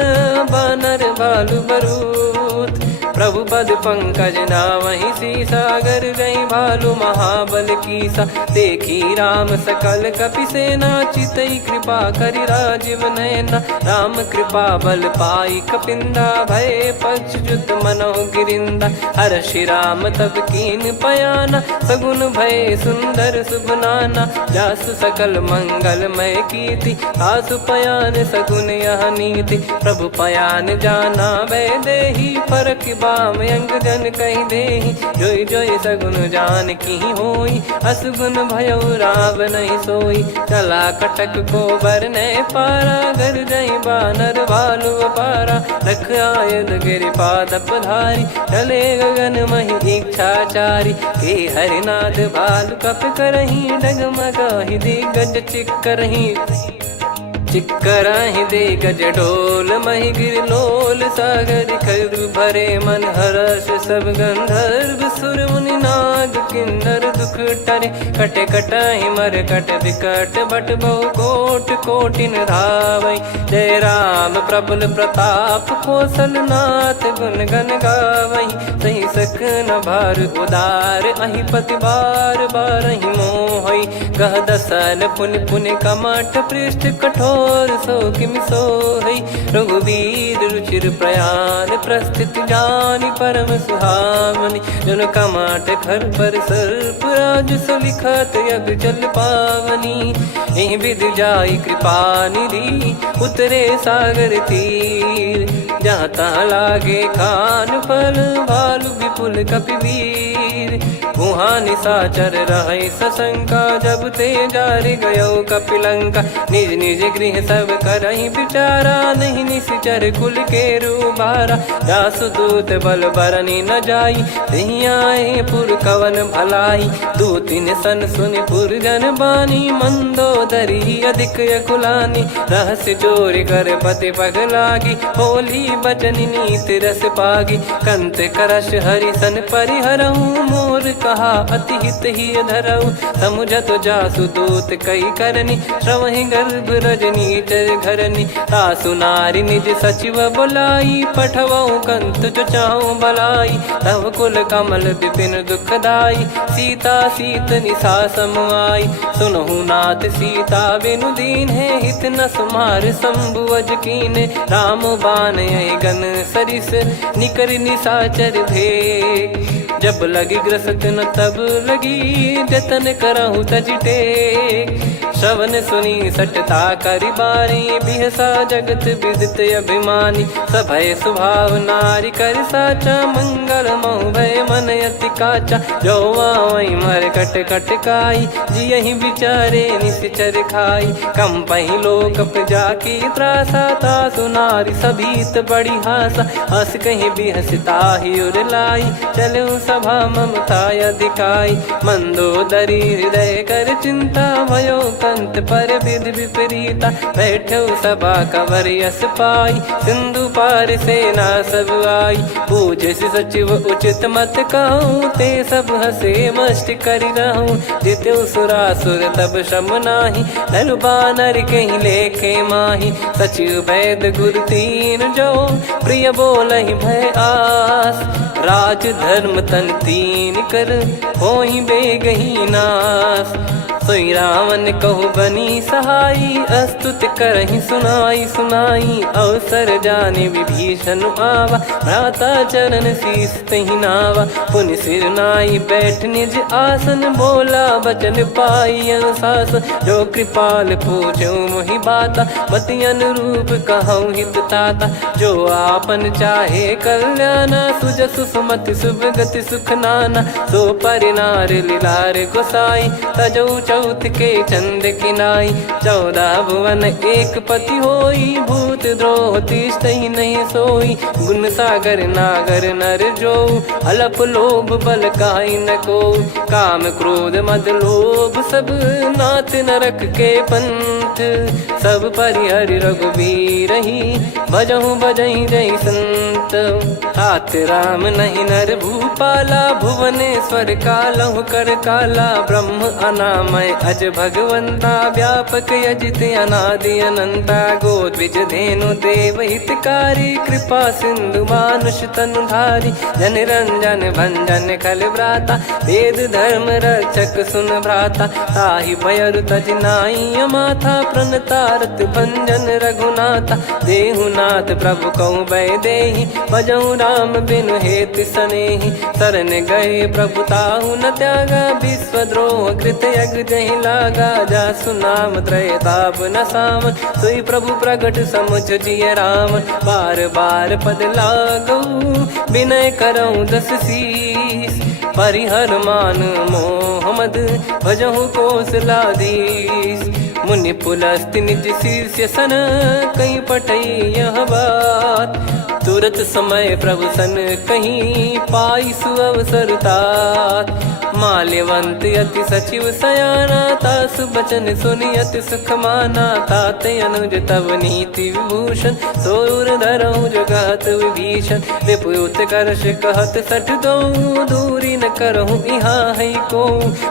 बानर बालु बरूत। प्रभु पद पंकज नावहि सीसागर गई भालु महाबल कीसा। देखी राम सकल कपि सेना चितई कृपा करि राजीव नयना। राम कृपा बल पाई कपिंदा भय पक्ष जुत मनो गिरिंदा। हर्षि राम तब कीन पयाना सगुन भय सुंदर शुभ नाना। जासु सकल मंगलमय कीर्ति आसु पयान सगुन यह नीति। प्रभु पयान जाना वै देहि फरक बाम अंग जन कहीं देहि। जोई जोई सगुन जान की होई असगुन भयो राव नहीं सोई। चला कटक को बरने पारा घर जई बानर भालु पारा। रख आयद गिरि पाद पधारी चले गगन मही इच्छाचारी। के हरिनाथ भालु कप करही डगमगाहि दिग्गज चिक्करही। चिक्कराहि दे गज डोल महि गिर लोल सागर खर भरे मन हर्ष सब गंधर्व सुर मुनि नार नाग किन्नर दुख टरे, कटे कटहि मर कट विकट बट बहु कोट कोटिन धावै। जय राम प्रबल प्रताप कौशलनाथ गुण गण गावै। सही सकन भार उदार अहि पति बार बारहि मोहै। गह दसन पुन पुन कमठ पृष्ठ कठोर सो किमि सोहै। रघुवीर रुचिर प्रयाण प्रस्थित जानि परम सुहावनि। जन कमठ खर पर सर्प राज सलिखत यग जल पावनी। एहि विधि जाई कृपा निधि उतरे सागर तीर। जहाँ तहाँ लागे खान फल भालु विपुल कपिवीर। वहाँ निशाचर रहै सशंका जब ते जारि गयो कपिलंका। निज निज गृह सब करहि विचारा नहीं निश्चर कुल के रूबारा। जासु दूत बल बरनि न जाई तेहि आए पुर कवन भलाई। दूतिन सन सुनि पुर जन बानी मंदोदरी अधिक यकुलानी। रहस्य चोरी कर पति पगलागी होली बचन नीति रस पागी। कंत करश हरिसन परिहरहु मोर कहा अति हित ही धरऊ। समुझत जासु दूत कई करनी श्रवहि गर्भ रजनी चर घरनी। तासु नारी निज सचिव बुलाई पठवऊ कंत जो चाहूं बलाई। तव कुल कमल विपिन दुखदाई सीता सीत निशा समाई। सुनहु नाथ सीता बिनु दीन है हित न सुमार शंभु अज कीने। राम बाण गन सरिस निकर निशाचर भेग। जब लगी ग्रसत न तब लगी जतन करहु तज टेक। श्रवण सुनी सटता करि बारी बिहसा जगत विदित अभिमानी। सभय स्वभाव नारी कर साचा मंगल मऊ भय मन अति काचा। जो आवै मर कट कट काई जियहि विचारे निश्चर खाई। कम पहि लोक जाकी त्रासा तासु नारी सभीत बड़ी हासा। हस कहीं बिहसता ही उर लाई चलऊ सभा ममता अधिकाई। मंदोदरी हृदय कर चिंता भयो कंत पर विधि विपरीता। बैठो सभा कवर यस पाई सिंधु पार सेना सब आई। पूज्य सचिव उचित मत कहूँ ते सब हसे मष्ट करि रहूँ। जित्यु सुरासुर तब श्रम नाही नर बानर कहीं लेखे माही। सचिव वैद गुरु तीन जो प्रिय बोलहि भय आस। राज धर्म तन तीन कर होई बेगही नास। सोई रावण कहु बनी सहाई अस्तुत करहि सुनाई सुनाई। अवसर जाने विभीषण आवा भ्राता चरण शीस तहि नावा। पुनि सिर नाई बैठ निज आसन बोला बचन पाई अनुशासन। जो कृपाल पूछो मोहि बाता मति अनुरूप कहूँ हित ताता। जो आपन चाहे कल्याणा सुजसु सुमति सुभगति सुख नाना। सो परिनार लीलार गोसाई तजौ चौथ के चंद किनाई। 14 भुवन एक पति होई भूत द्रोह तिष्ठहि नहीं सोई। गुण सागर नागर नर जो अलप लोभ बल काई न को। काम क्रोध मद लोभ सब नाथ नरक के पंथ। सब परिहरि रघुबीर ही भजहु भजहि जय संत। तात राम नहीं नर भूपाला भुवनेश्वर कालहु कर काला। ब्रह्म अनामय अज भगवंता व्यापक यजित अनादि अनंता। गोद्विज धेनु देव हितकारी कृपा सिंधु मानुष तनुधारी। जन रंजन भंजन खल भ्राता वेद धर्म रक्षक सुन भ्राता। ताहि भयरु तज नाई माथा प्रणतारत भंजन रघुनाथा। देहुनाथ प्रभु कहु भय देहि भजहु राम बिनु हेतु सनेहि। शरण गए प्रभु ताहु न त्यागा विश्वद्रोह कृत यज्ञ जहि लागा। जासु नाम त्रय ताप न सावन सोई प्रभु प्रगट समुझ जिय राम। बार बार पद लागऊ विनय करऊँ 10 शीस। परिहर मान मोह मद भजहु कौशलाधीश। मुनि पुलस्त्य निज शिष्य सन कहीं पठई यह बात। तुरत समय प्रभु सन कहीं पाई सुअवसर तात। माल्यवंत अति सचिव सयाना तासु बचन सुनि अति सुख माना। ताते अनुज तव नीति विभूषण सोर धरऊ जगत विभीषण। विपुत करश कहत सठ दो दूरी न करहु यहाँ है को।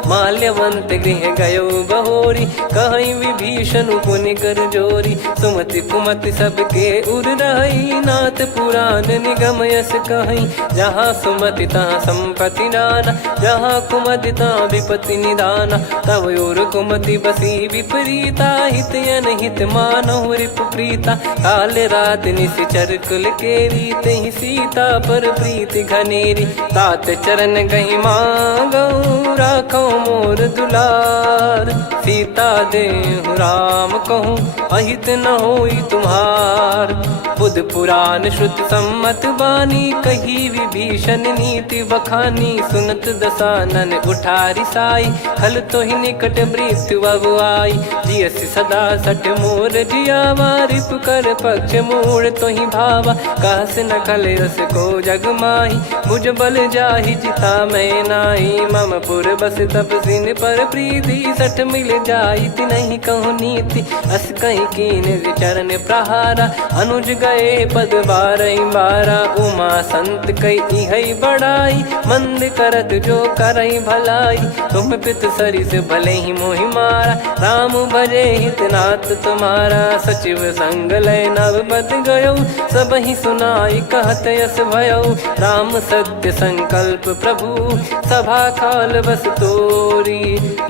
माल्यवंत गृह गयो बहोरी, कहीं विभीषण पुनि कर जोरी। सुमति कुमति सबके उर रही, नाथ पुराण निगम यस कहीं। जहाँ सुमति तहाँ संपत्ति नाना, जहाँ कुमति तहाँ विपत्ति निदाना। तब और कुमति बसी विपरीता, हित अनहित मानहु रिपु प्रीता। काल रात निश्चर कुल केरी, तहि सीता पर प्रीति घनेरी। तात चरण गही मांगऊ, राखो मोर दुलार। सीता देहु राम कहूँ, अहित न होई तुम्हार। बुध पुराण श्रुत सम्मत बानी, कही विभीषण नीति बखानी। सुनत दसानन उठारी साई, खल तो ही निकट मृत्यु अब आई। जियसि सदा सठ मोर जियावा, रिप कर पक्ष मूड़ तो ही भावा। कहस न खल रस को जग माही, मुझ बल जाहि जिता मैं नाई। मम पुर बस तपसिन पर प्रीति, सठ मिल जाई नहीं कहूँ नीति। अस कहीं कीन चरण प्रहारा, अनुज गए पद बारई बारा। उमा संत कई है बड़ाई, मंद करत जो करई भलाई। तुम पित सरिस भले ही मोहि मारा, राम भजे हित नाथ तुम्हारा। सचिव संग लय नव बद गयो, सब ही सुनाई कहत यस भयो। राम सत्य संकल्प प्रभु, सभा काल बस तोरी।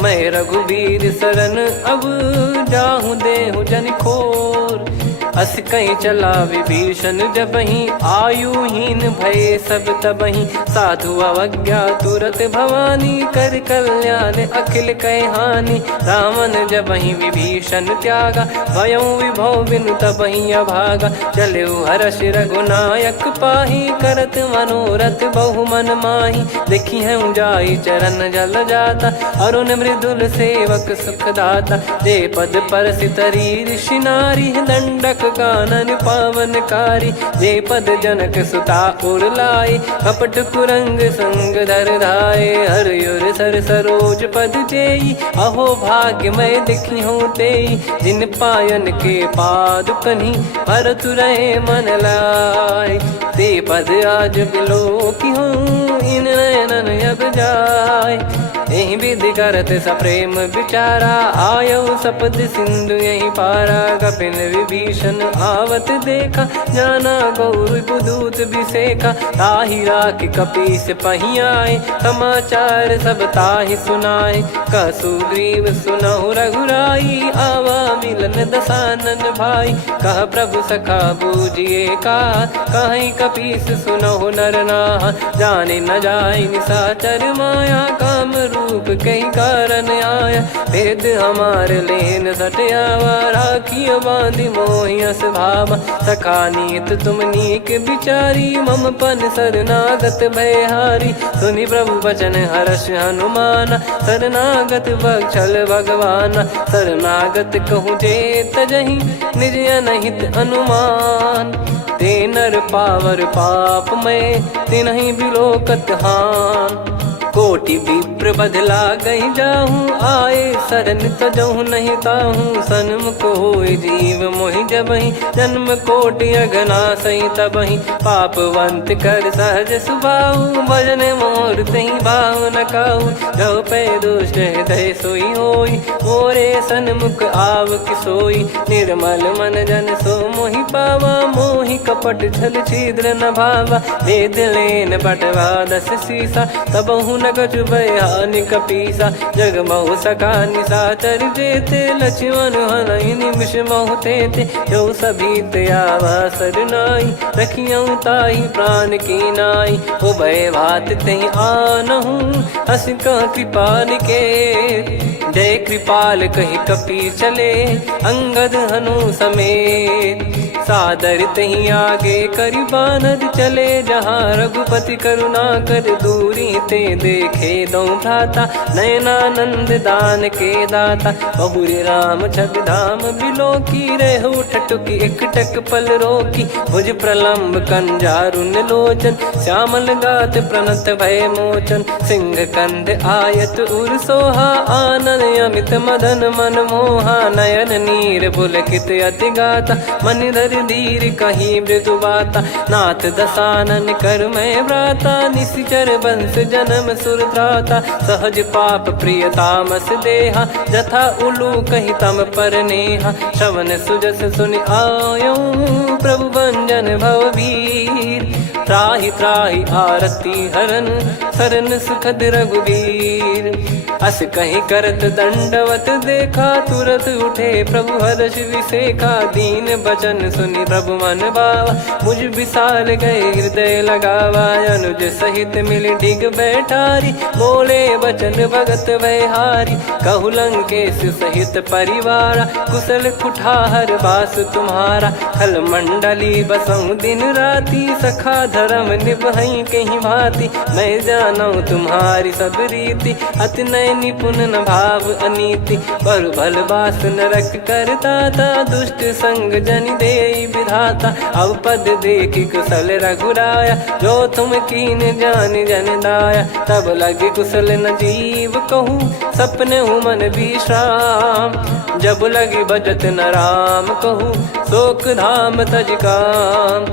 मैं रघुबीर शरण अब, जाहूँ देहु जन खोर। अस कहीं चला विभीषण जबहि, आयुहीन भय सब तबहि। साधु अवज्ञा तुरत भवानी, कर कल्याण अखिल कह हानि। रावण जबहि विभीषण त्यागा, भयउ विभव बिनु तबहि अभागा। चलऊ हर्ष रघुनायक पाही, करत मनोरथ बहु मन माही। देखी है जाई चरण जल जाता, अरुण मृदुल सेवक सुखदाता। जे पद पर सितरी ऋषि नारी, दंडक कानन पावनकारी। जे पद जनक सुता उर लाए, कपट कुरंग संग धर धाये। हरियुर सर सरोज पद जेई, अहो भाग्य मैं दिखी हूँ तेई। जिन पायन के पाद कन्ही, भरत रहे मन लाए। ते पद आज बिलो की हूँ, इन नयनन अब जाय। यही विधि करत सप्रेम विचारा, आयऊ सपद सिंधु यही पारा। कपिन विभीषण आवत देखा, जाना गौर बुदूत बिसेखा। ताहि राख कपीस पही आए, समाचार सब ताहि सुनाए। कह सुग्रीव सुनहु रघुराई, आवा मिलन दसानन भाई। कह प्रभु सखा बूझिए का, कहीं कपीस सुनहु नर नाहा। जाने न जाय निशाचर माया, काम रूप कई कारण आया। भेद हमार लेन सटयावा, राखियो बांधि मोहियस भावा। सखा नीत तुम नीक बिचारी, मम पन शरणागत भयहारी। सुनि प्रभु वचन हर्ष हनुमाना, शरणागत बक्षल भगवाना। शरणागत कहूँ जे तजहि, निज अनहित अनुमान। ते नर पावर पाप में, तिन्हि बिलोकत हान। कोटि विप्र बदला गई जाहूँ, आए शरण तजहु नहीं ताहूँ। सन्मुख होय जीव मोहि जबहि, जन्म कोटि अगना सही तबहि। पापवंत कर सहज सुभाऊ, भजन मोर तहि भाव न काहू। जो पै दुष्ट हृदय सोई होई, मोरे सन्मुख आव किसोई। निर्मल मन जन सो मोहि पावा, मोहि कपट छल छिद्र न भावा। वेद लेन बटवा दस सीसा, तबहु न कछु भयानि कपीसा। जग महु सखा निशाचर जेते, लक्ष्मण हनहि निमिष महु तेते। जो सभी त्यावा सरनाई, रखियऊ ताहि प्राण की नाई। उभय भात तहि आनहु, हस कह कृपाल के। जय कृपाल कहि कपी चले, अंगद हनु समेत। सादर तही आगे करि बानर चले, जहाँ रघुपति करुणा कर दूरी ते देखे दो भ्राता। नयनानंद दान के दाता, बहुरी राम छग धाम बिलो की। रेहु ठटुकी एकटक पल रोकी, भुज प्रलम्ब कंजारुन लोचन। श्यामल गात प्रणत भय मोचन, सिंह कंध आयत उर सोहा। आनन अमित मदन मन मोहा, नयन नीर पुलकित अति गाता। मनिधर कर धीर कहीं मृदु बाता, नाथ दसानन कर मैं व्राता, निशिचर बंस जन्म सुर त्राता, सहज पाप प्रिय तामस देहा, जथा उलू कही तम पर नेहा, श्रवण सुजस सुनि आयो प्रभु भंजन भववीर, त्राहि त्राहि आरती हरन सरन सुखद रघुवीर, अस कहीं करत दंडवत देखा, तुरत उठे प्रभु हर्ष विसेखा, दीन बचन सुनि प्रभु मन भावा, मुझ विशाल गए हृदय लगावा, अनुज सहित मिल डिग बैठारी, बोले बचन भगत वैहारी, कहु लंकेश सहित परिवारा, कुशल कुठार बास तुम्हारा, खल मंडली बसऊं दिन राती, सखा धर्म निभई कहीं भांति, मैं जानू तुम्हारी सब रीति, अति नय निपुण न भाव अनीति, पर भल बास नरक करता था, दुष्ट संग जन दे विधाता, अब पद देखी कुशल रघुराया, जो तुम कीन जान जन दाया, तब लगे कुशल न जीव कहूँ, सपने हूँ मन विश्राम, जब लगी बजत न राम कहूँ, शोक धाम तज काम,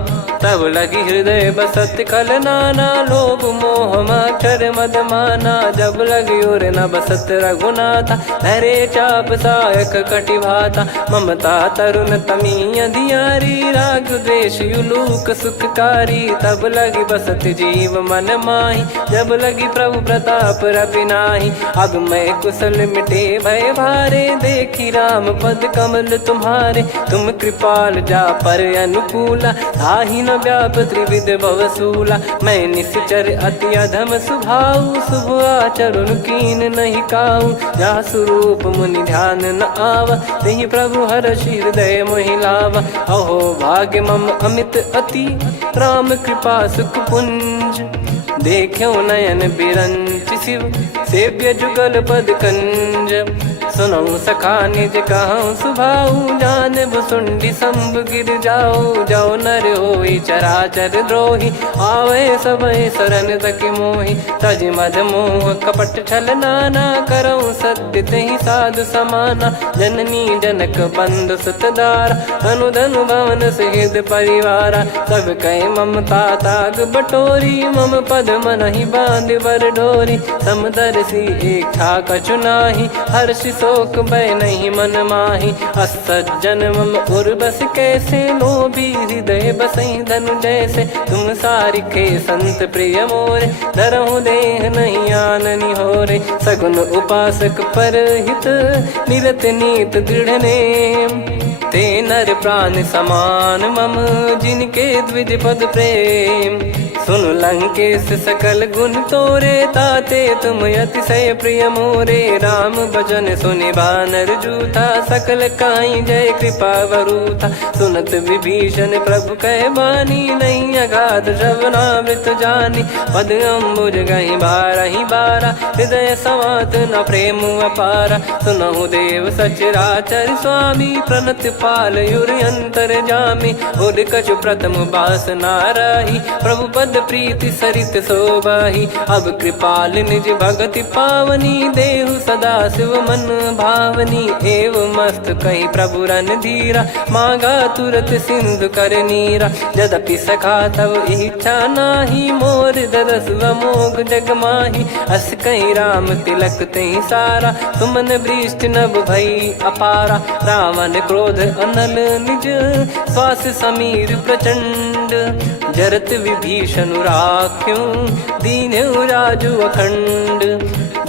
तब लगी हृदय बसत खल नाना, लोभ मोह मक्षर मद माना, जब लगी और न बसत रघुनाथा, धरे चाप सायक कटि भाता, ममता तरुण तमी अधियारी, राग द्वेष युलूक सुखकारी, तब लगी बसत जीव मन माही, जब लगी प्रभु प्रताप रवि नाही, अब मैं कुशल मिटे भय भारे, देखी राम पद कमल तुम्हारे, तुम कृपाल जा पर अनुकूला, ताहि न व्याप त्रिविध भवसूला, मैं निश्चर अति अधम सुभाऊ, शुभ आचरण कीन नहीं काऊ, जा स्वरूप मुनि ध्यान न आवा, तेहि प्रभु हर्ष हृदय मोहि लावा, अहो भाग्य मम अमित अति, राम कृपा सुख पुंज, देखो नयन बिरंच शिव, सेव्य जुगल पद कंज, सुनऊ सखा निज कहूँ सुभाऊ, जान भुसुंडी संभ गिर जाओ, जाओ नर होई चराचर द्रोही, आवे सबय शरण तक मोहि, तज मद मोह कपट छल नाना, करऊँ सत्य तेहि साधु समाना, जननी जनक बंधु सुतदारा, अनु धनु भवन सहित परिवारा, सब कहे ममता ताग बटोरी, मम पद मनहि बांध बर डोरी, समदर्शी इच्छा कछु नाही, हर्ष शोक भय नहीं मन माही, असज्जन मम उर्वश कैसे, लोभी हृदय बसई धनु जैसे, तुम सारिखे संत प्रिय मोरे, धरहु देह नहीं आननि होरे, सगुन उपासक पर हित, निरत नीत दृढ़ नेम, ते नर प्राण समान मम, जिनके द्विज पद प्रेम, सुन लंकेश सकल गुण तोरे, ताते तुम अतिशय प्रिय मोरे, राम भजन सुनि बानर जूथा, सकल काई जय कृपा वरूथा, सुनत विभीषण प्रभु कह बानी, नहीं अगाध श्रवणामृत जानी, पद अम्बुज गहि बारहि बारा, हृदय समात न प्रेम अपारा, सुनहु देव सचराचर स्वामी, प्रणत पाल युर अंतर जामी, उद कछु प्रथम बास नाराही, प्रभु पद प्रीति सरित शोभाही, अब कृपाल निज भगति पावनी, देहु सदा शिव मन भावनी, एव मस्त कही प्रभु रन धीरा, मांगा तुरत सिंधु कर नीरा, यद्यपि सखा तब इच्छा नाही, मोर दरस अमोघ जग माही, अस कहीं राम तिलक तहि सारा, सुमन वृष्ट नभ भई अपारा, रावण क्रोध अनल निज, श्वास समीर प्रचंड, जरत विभीषण राख्यों, दीन्हु राजु अखंड,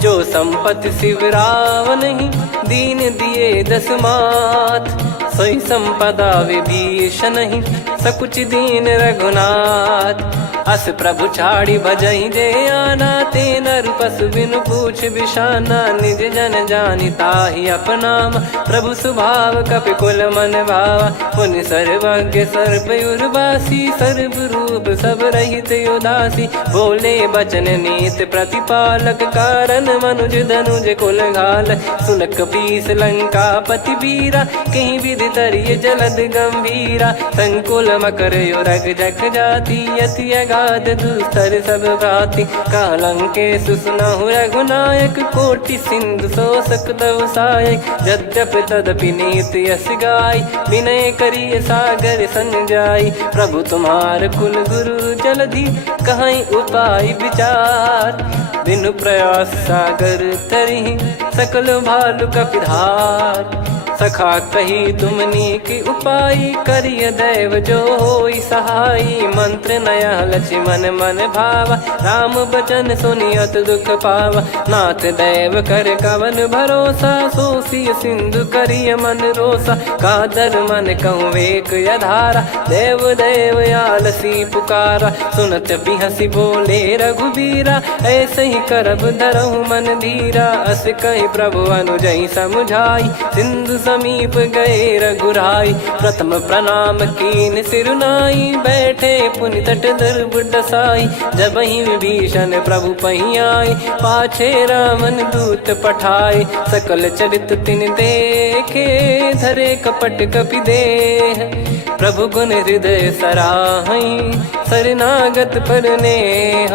जो संपत्ति शिव रावण ही, दीन दिए दस मात, सोई संपदा विभीषण ही, सकुच दीन रघुनाथ, अस प्रभु छाड़ी भजई जे आना, ते नर पशु बिनु पूछ बिशाना, निज जन जानि ताहि अपनाम, प्रभु स्वभाव कपि कुल मन भावा, मुनि सर्वज्ञ सर्वयुर्वासी, सर्व रूप सब रहित उदासी, बोले बचन नीत प्रतिपालक, कारण मनुज धनुज कुल घाल, सुन कपीस लंका पति वीरा, कहीं विधि तरिय जलद गंभीरा, संकुल मकर युरग जख जाति, यति गाद दुस्तर सब भांति कालंके सुसुनाहु रघुनायक कोटि सिंधु शोषक तव सहायक यद्यपि तदपि नीत यस गाय विनय करिय सागर सन जाई प्रभु तुम्हार कुल गुरु जलधि कहीं उपाय विचार बिनु प्रयास सागर तरिहि सकल भालु कपिधार सखा कही तुमनी की उपाय करिय दैव जो होई सहाई मंत्र नया लक्ष्मण मन भावा राम बचन सुनियत दुख पावा नाथ दैव कर कवन भरोसा सोसिय सिंधु करिय मन रोसा कादर मन कहूँ वेक यधारा देव देव आलसी पुकारा सुनत बिहसी बोले रघुबीरा ऐसे ही करब धरहु मन धीरा अस कही प्रभु अनुजई समुझाई सिंधु समीप गए रघुराई प्रथम प्रणाम कीन सिरुनाई बैठे पुनि तट दर्भ डसाई जब ही विभीषण प्रभु पही आए पाछे रामन दूत पठाए सकल चरित तिन देखे धरे कपट कपि देह प्रभु गुण हृदय सराहई शरणागत पर नेह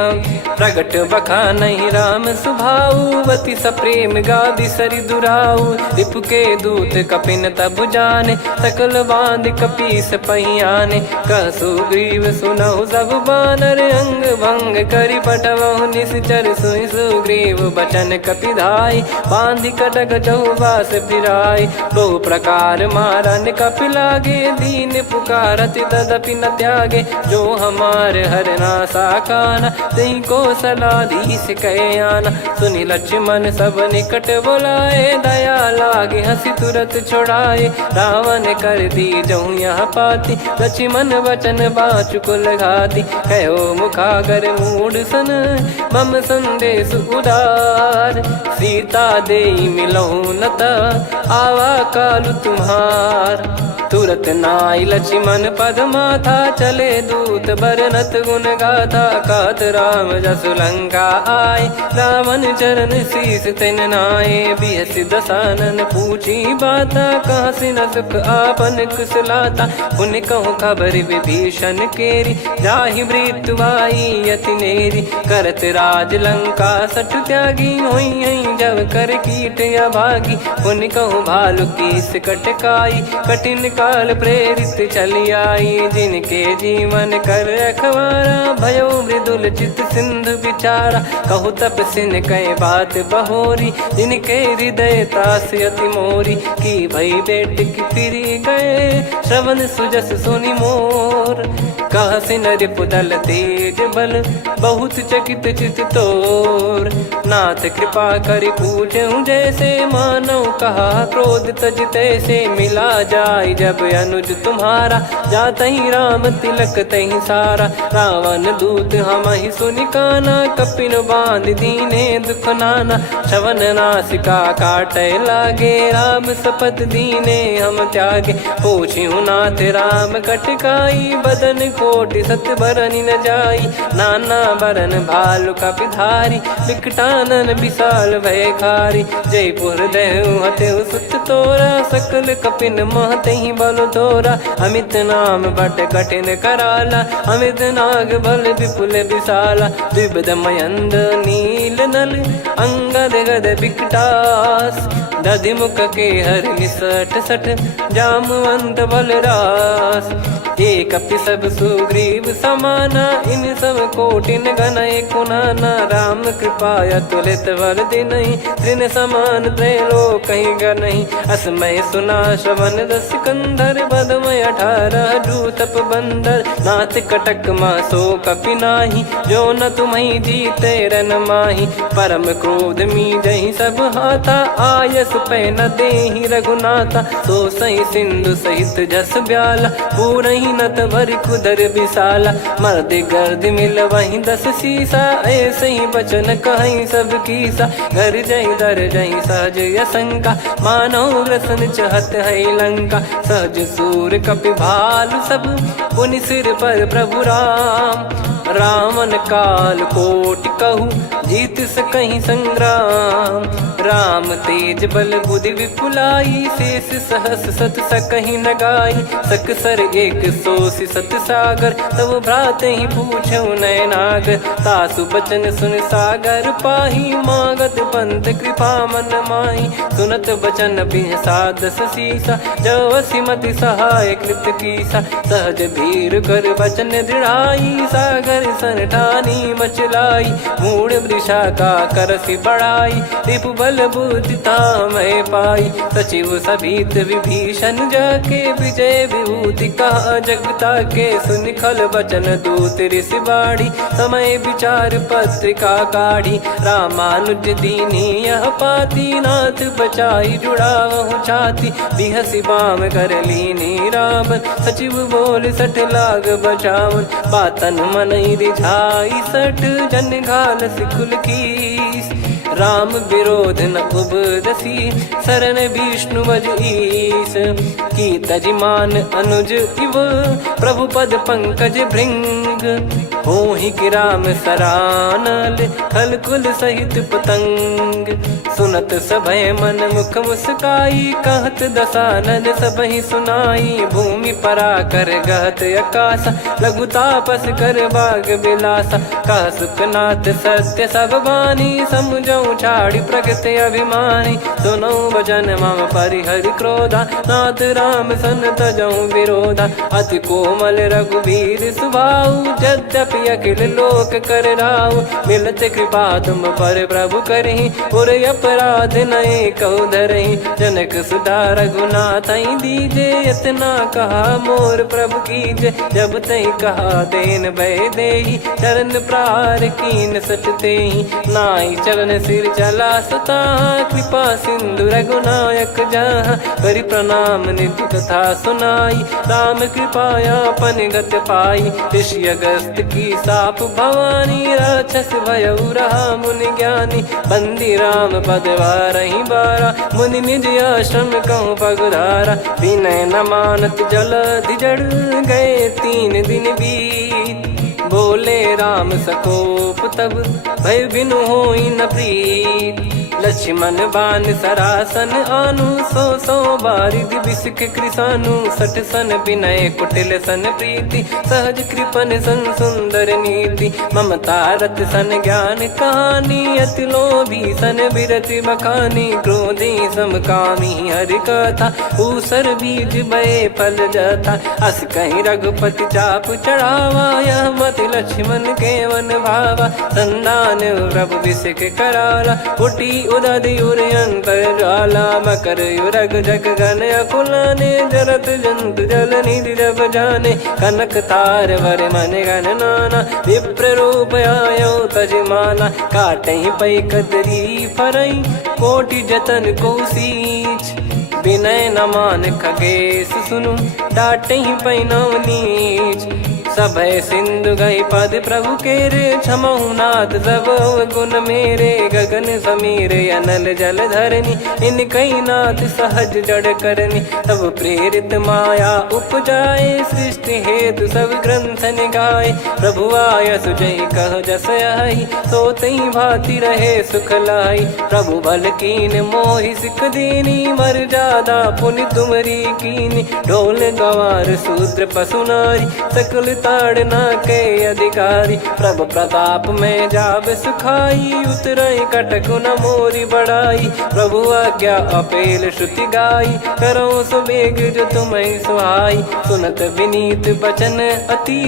प्रगट बखानहि राम सुभाऊ वति सप्रेम गादि सरि दुराऊ रिपु के दूत कपिन तब जाने सकल बांध कपीस पहियाने कह सुग्रीव सुनहु सब बानर अंग भंग करि पटवहु निश्चर सुनि सुग्रीव बचन कपिधाई बांधि कटक चहुबास फिराई बहु प्रकार मारन कपि लागे दीन पुकारति तदपि न त्यागे जो हमार हरना साकाना तई को सलाधीश कहे आना सुनि लक्ष्मण सब निकट बुलाए दया लागे हंसी तुरत छोड़ाए रावण कर दी जहूँ यहाँ पाती लक्ष्मण वचन बाचु कुल घाती कहो मुखागर मूड सन मम संदेश उदार सीता देई मिलहु नता आवा कालु तुम्हार तुरत नाई लक्ष्मण पद माथा चले दूत बरनत गुण गाथा कात राम जसु लंका आए रावण चरण शीस तिन नाये बिहसि दसानन पूछी बाता कहाँ से न सुख आपन कुशलाता पुन कहूँ खबर विभीषण केरी जाहि मृत्यु आई यति नेरी करत राज लंका सठ त्यागी होई जब कर कीट अभागी पुन कहूँ भालु कीस कटकाई कठिन काल प्रेरित चली आई जिनके जीवन कर रखवारा भयो मृदुल चित सिंधु विचारा कहु तप सिन कई बात बहोरी जिनके हृदय तास अति मोरी की भई बेट की फिरी गए श्रवण सुजस सुनि मोर कह सिन रिपुदल तेज बल बहुत चकित चित तोर नाथ कृपा करि पूछूं जैसे मानव कहा क्रोध तज तैसे मिला जाय जब अनुज तुम्हारा जात ही राम तिलक तही सारा रावण दूत हम ही सुनि काना कपिन बांध दीने दुख नाना श्रवण नासिका काटे लागे राम सपत दीने हम त्यागे पूछ्यू नाथ राम कटकाई बदन कोटि सत बरनि न जाई नाना बरन भालु कपिधारी विकटानन विशाल भय खारी जयपुर देहु हतेउ सुत तोरा सकल कपिन महतहि बल तोरा अमित नाम बट कठिन कराला अमित नाग बल विपुल विशाला द्विपद मयंद नील नल अंगद गद विकटास दधि मुख के हर निसठ सठ जामवंत बलरास एक अपि सब सुग्रीव समाना इन सब कोटिन गनय कुनाना राम कृपा अतुलित बल दिनहि त्रिन समान त्रैलोक कहीं गनहि असमय सुना श्रवण दस कंधर बदमय 18 जूतप बंदर नाथ कटक मासो कपि नाही जो न तुम्हि जीते रन माही परम क्रोध मी जहि सब हाथा आयस पै न देहि रघुनाथा सो सही सिंधु सहित जस ब्याला पूरहि नत भरि कुदर विशाला मर्द गर्द मिल वहीं 10 सीसा ऐसे ही बचन कहीं सब कीसा घर जहि दर जहि सहज यसंका मानव रसन चहत है लंका सहज सूर कपि भालु सब पुनि सिर पर प्रभु राम रावण काल कोटि कहु जीत सकहीं संग्राम। राम तेज बल बुद्धि विपुलाई, शेष सहस सत सकहीं न गाई। सकसर एक सोसी सत सागर, तब भ्रात ही पूछो नयनागर। तासु बचन सुन सागर पाही, मागत पंथ कृपा मन माही। सुनत बचन बिहसादस सीसा, जव सिमति सहाय कृत कीसा। सहज भीर कर बचन दृढ़ाई, सागर सन ठानी मचलाई। मूढ़ वृषा का करसि बढ़ाई, रिपु बल बुद्धि तामय पाई। सचिव सभीत विभीषण जाके, विजय विभूति कहा जगता के। सुनि खल बचन दूत ऋषि बाड़ी, समय विचार पत्रिका काढ़ी। रामानुज दीनी यह पाती, नाथ बचाई जुड़ावहु छाती। बिहसि बाम कर लीनी रावण, सचिव बोल सठ लाग बचावन। बातन मनई रिझाई सठ, जन घाल सिकुल कीस। राम विरोध न उपदसी, शरण विष्णु बज ईस। की तजिमान अनुज इव, प्रभु पद पंकज भृंग। होहि कि राम सरानल, खल कुल सहित पतंग। सुनत सभय मन मुख मुस्काई, कहत दसानन सबहि सुनाई। भूमि परा कर गहत आकाशा, लघु तापस कर बाग बिलासा। कह सुखनाथ सत्य सब बानी, समुझौ छाड़ी प्रगति अभिमानी। सुनो भजन मम परिहरि क्रोधा, नाथ राम सन तजौ विरोधा। अति कोमल रघुवीर सुभाऊ, यद्यपि अखिल लोक कर राऊ। मिलत कृपा तुम पर प्रभु करहि, पुर अपराध नए कौ धरहि। जनक सुधा रघुनाथ दीजे, इतना कहा मोर प्रभु कीजे। जब तई कहा देन भय देहि, चरण प्रार कीन सट तेहि। नाई चरण सिर चला सता, कृपा सिंधु रघुनायक जहाँ। करि प्रणाम निधि कथा सुनाई, राम कृपाया पन गत पाई। ऋषि अगस्त की साप भवानी, राक्षस भयउ रहा मुनि ज्ञानी। बंदी राम पद वारहि बारा, मुनि निज आश्रम कहूँ पगुधारा। विनय न मानत जलधि जड़, गए 3 दिन बीत। बोले राम सकोप तब, भय बिनु होई न प्रीत। लक्ष्मण बान सरासन आनु, 100 बारिधि बिसक कृसानु। 60 सन विनय कुटिल सन प्रीति, सहज कृपन सन सुंदर नीति। ममता रत सन ज्ञान कहानी, अति लोभी सन बिरति बखानी। क्रोधी समकामी हरि कथा, ऊसर बीज बये फल जथा। अस कहीं रघुपति चाप चढ़ावा, यह मत लक्ष्मण के वन भावा। संदान प्रभु बिसक कराला, उठी उदधि उर अंतर ज्वाला। मकर युरग जग गण अकुलाने, जरत जंतु जल निधि जब जाने। कनक तार वर मन गण नाना, विप्र रूप आयो तजमाना। काटहि पै कदरी फरई, कोटि जतन को सींच। विनय न मान खगेश सुनु, डांटहि पै नव नीच। सभय सिंधु गई पद प्रभु केरे, क्षमहु नाथ सब गुण मेरे। गगन समीरे अनल जल धरनी, इन कई नाथ सहज जड़ करनी। तब प्रेरित माया उपजाए, सृष्टि हेतु सब ग्रंथ निगाए। प्रभु आय सुजई कह जस आई, सोतई भांति रहे सुख लाई। प्रभु बल कीन मोहि सिख दीनी, मर्यादा पुनि तुमरी कीनी। ढोल गवार शूद्र पशु नारी, सकल ताड़ना के अधिकारी। प्रभु प्रताप में जाब सुखाई, उतरई कटक न मोरी बढ़ाई। प्रभु आज्ञा अपेल श्रुति गाई, करो सुबेग जो तुम्हें सुहाई। सुनत विनीत बचन अति,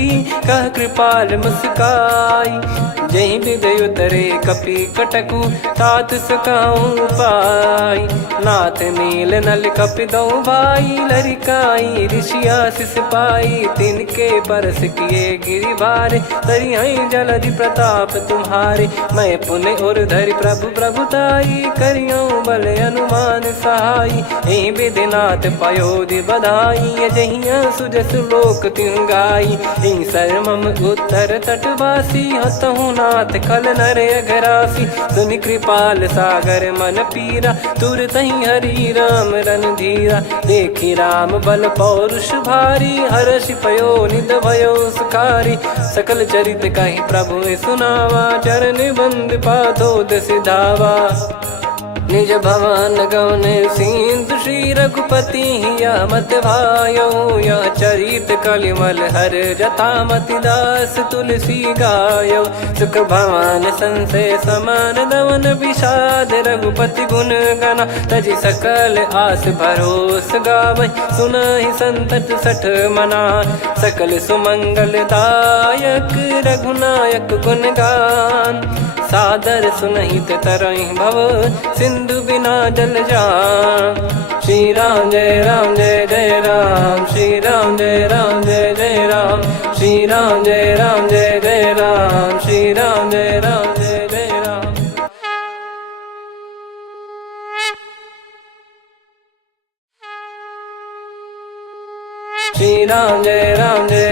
कह कृपाल मुस्काई। जहि हृदय उतरे कपि कटकु, तात सकाऊं पाई। नाथ नील नल कपि दो भाई, लरिकाई ऋषि आशीष पाई। तिनके परस किए गिरि भारे, तरिहै जलधि प्रताप तुम्हारे। मैं पुन और धरि प्रभु प्रभुताई, करियौ बल अनुमान सहाई। एहि विधिनाथ पयोधि बधाई, जहिया सुजस लोक तिहुँ गाई। एहि सरमम उत्तर तटवासी, हतहु रघुनाथ खल नर अघरासी, सुनि कृपाल सागर मन पीरा, तुरतहि हरि राम रणधीरा। देखि राम बल पौरुष भारी, हर्षि पयो निध भयो सुखारी। सकल चरित कहि प्रभु सुनावा, चरण बंद पादोद सिधावा। निज भवन गौन सिंधु श्री रघुपति हिया मत भायो, यह चरित कलिमल हर जथा मति दास तुलसी गायो। सुख भवन संशय समान दवन विषाद, रघुपति गुण गना तजि सकल आस भरोस गावै। सुनहि संतत सठ मना, सकल सुमंगल दायक रघुनायक गुण गान। सादर सुनहित तरहि भव, सिंधु बिना जल जान। श्री राम जय जय राम, श्री राम जय जय राम, श्री राम जय जय राम, श्री राम जय जय राम। श्री राम जय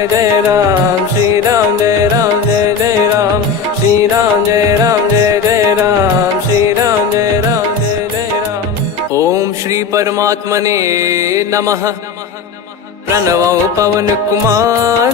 जय राम, श्री राम जय जय राम, श्री राम जय जय राम, श्री राम जय जय राम। ओम श्री परमात्मने नमः। प्रणवो पवन कुमार,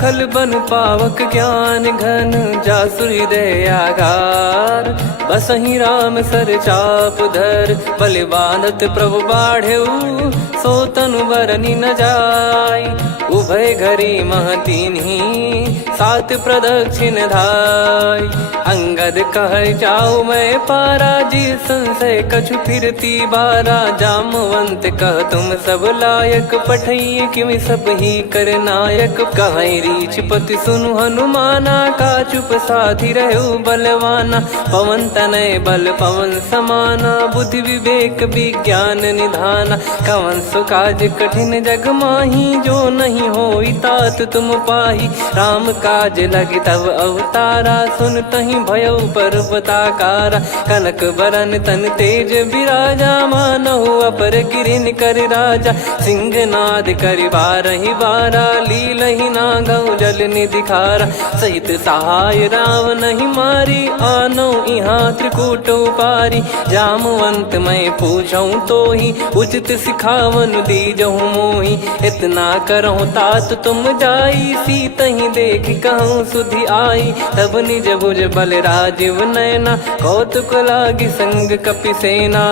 खल बन पावक ज्ञान घन, जासु हृदय आगार। बसहि राम सर चाप धर, बलि बांधत प्रभु बाढ़ऊ, सो तनु बरनि न जाय। उभय घरी महतीन्ही, सात प्रदक्षिण धाय। अंगद कह जाऊ मैं पारा, जी संशय कछु फिरती बारा। जामवंत कह तुम सब लायक, पठई किमि सब ही कर नायक। कहै रीछ पति सुनु हनुमाना, का चुप साधि रहु बलवाना। पवन तनय बल पवन समाना, बुद्धि विवेक विज्ञान निधाना। कवन सो काज कठिन जग माही, जो नहीं होई तात तुम पाही। राम काज लगी तब अवतारा, सुन तहि भयउ पर्वताकारा। कनक बरन तन तेज बिराजा, मानहु अपर गिरिन कर राजा। सिंहनाद करि बारहि बारा, लीलहि नागौ जल निधि खारा। सहित सहाय राम नहीं मारी, आनो इहाँ त्रिकूट उपारी। जामवंत मैं पूछऊँ तोहि, उचित सिखावन दीजहु मोहि। इतना करहु तात तुम जाई, सीतहि देख कहूँ सुधि आई। तब निज भुज बल राजीव नयना, कौतुक लागी संग कपिसेना।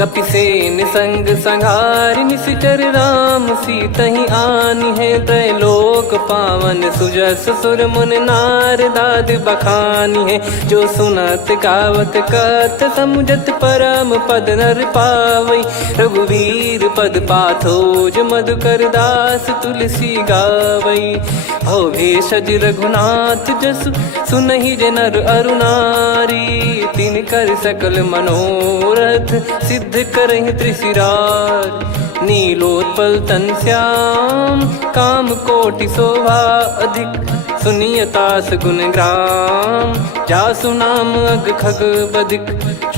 कपिसेन संग संघारि निशिचर राम, सीतहि आनि है त्रैलोक पावन। सुजस सुर मुन नार दाद बखानी है, जो सुनत गावत कथ समुझत परम पद नर पावै। रघुवीर पद पाथोज मधुकर दास तुलसी गावै। भव भेषज रघुनाथ जसु, सुनहि जे नर अरु नारी। तिन कर सकल मनोरथ, सिद्ध करहि त्रिशिरार। नीलोत्पल तन श्याम, काम कोटि शोभा अधिक। सुनियतास गुण ग्राम, जासु नाम अग खग बधिक।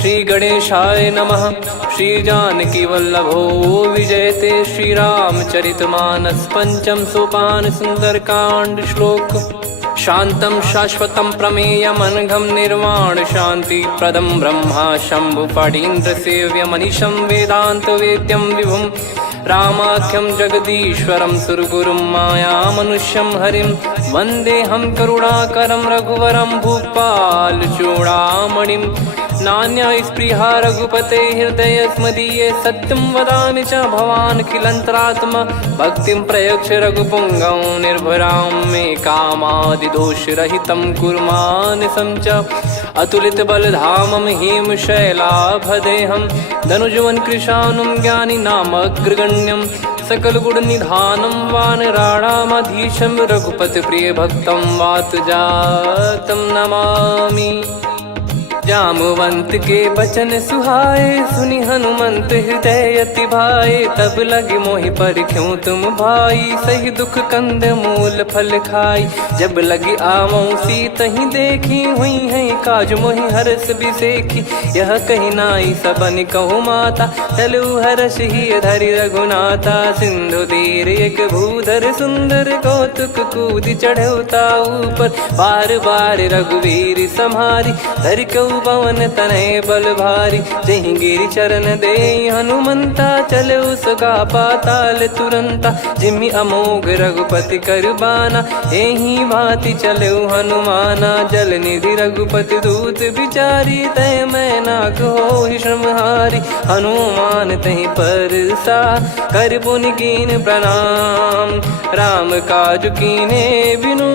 श्री गणेशाय नमः। श्री जानकी वल्लभो विजयते, श्री रामचरित मानस पंचम सोपान सुंदरकांड श्लोक। शांतं शाश्वतं प्रमेयमनघं निर्वाण शांति प्रदं ब्रह्मा शंभु फणीन्द्र सेव्य मनीषं वेदांत वेद्यं विभुं। रामाख्यं जगदीश्वरं सुरगुरुं माया मनुष्यं हरिं। वन्देऽहं करुणाकरं रघुवरं भूपाल चूडामणिं। नान्या स्पृहा रघुपते हृदय स्मदीये, सत्यं वदामि च भवान् खिलन्तरात्मा। भक्तिं प्रयच्छ रघुपुङ्गं निर्भरां मे कामादिदोषरहितं कुर्मानसं च। अतुलित बलधामं हेमशैलाभदेहं, धनुजवन कृशानुं ज्ञानिनामग्रगण्यं। सकल गुण निधानं वानराणामधीशं, रघुपति प्रिय भक्तं वातजातं नमामि। जामवंत के बचन सुहाए, सुनि हनुमंत हृदय अति भाए। तब लगे मोहि पर क्यों तुम भाई, सही दुख कंद मूल फल खाई। जब लगी आवऊं सीत ही देखी, हुई है काज मोहि हरस बिसेखी। यह कही नाई सबन कहु माता, चलू हरष ही धरि रघुनाथा। सिंधु तीर एक भूधर सुंदर, कौतुक कूद चढ़ौता ऊपर। बार बार रघुवीर सम्हारी, धरि कहु पवन तनय बल भारी। जहि गिरि चरण दे हनुमंता, चलो सगा पाताल तुरंता। जिमि अमोघ रघुपति कर बाना, एहि भांति चलो हनुमाना। जल निधि रघुपति दूत बिचारी, तय मैं नाग होहि श्रमहारी। हनुमान तहि परसा, कर पुनि कीन प्रणाम। राम काज कीने बिनु,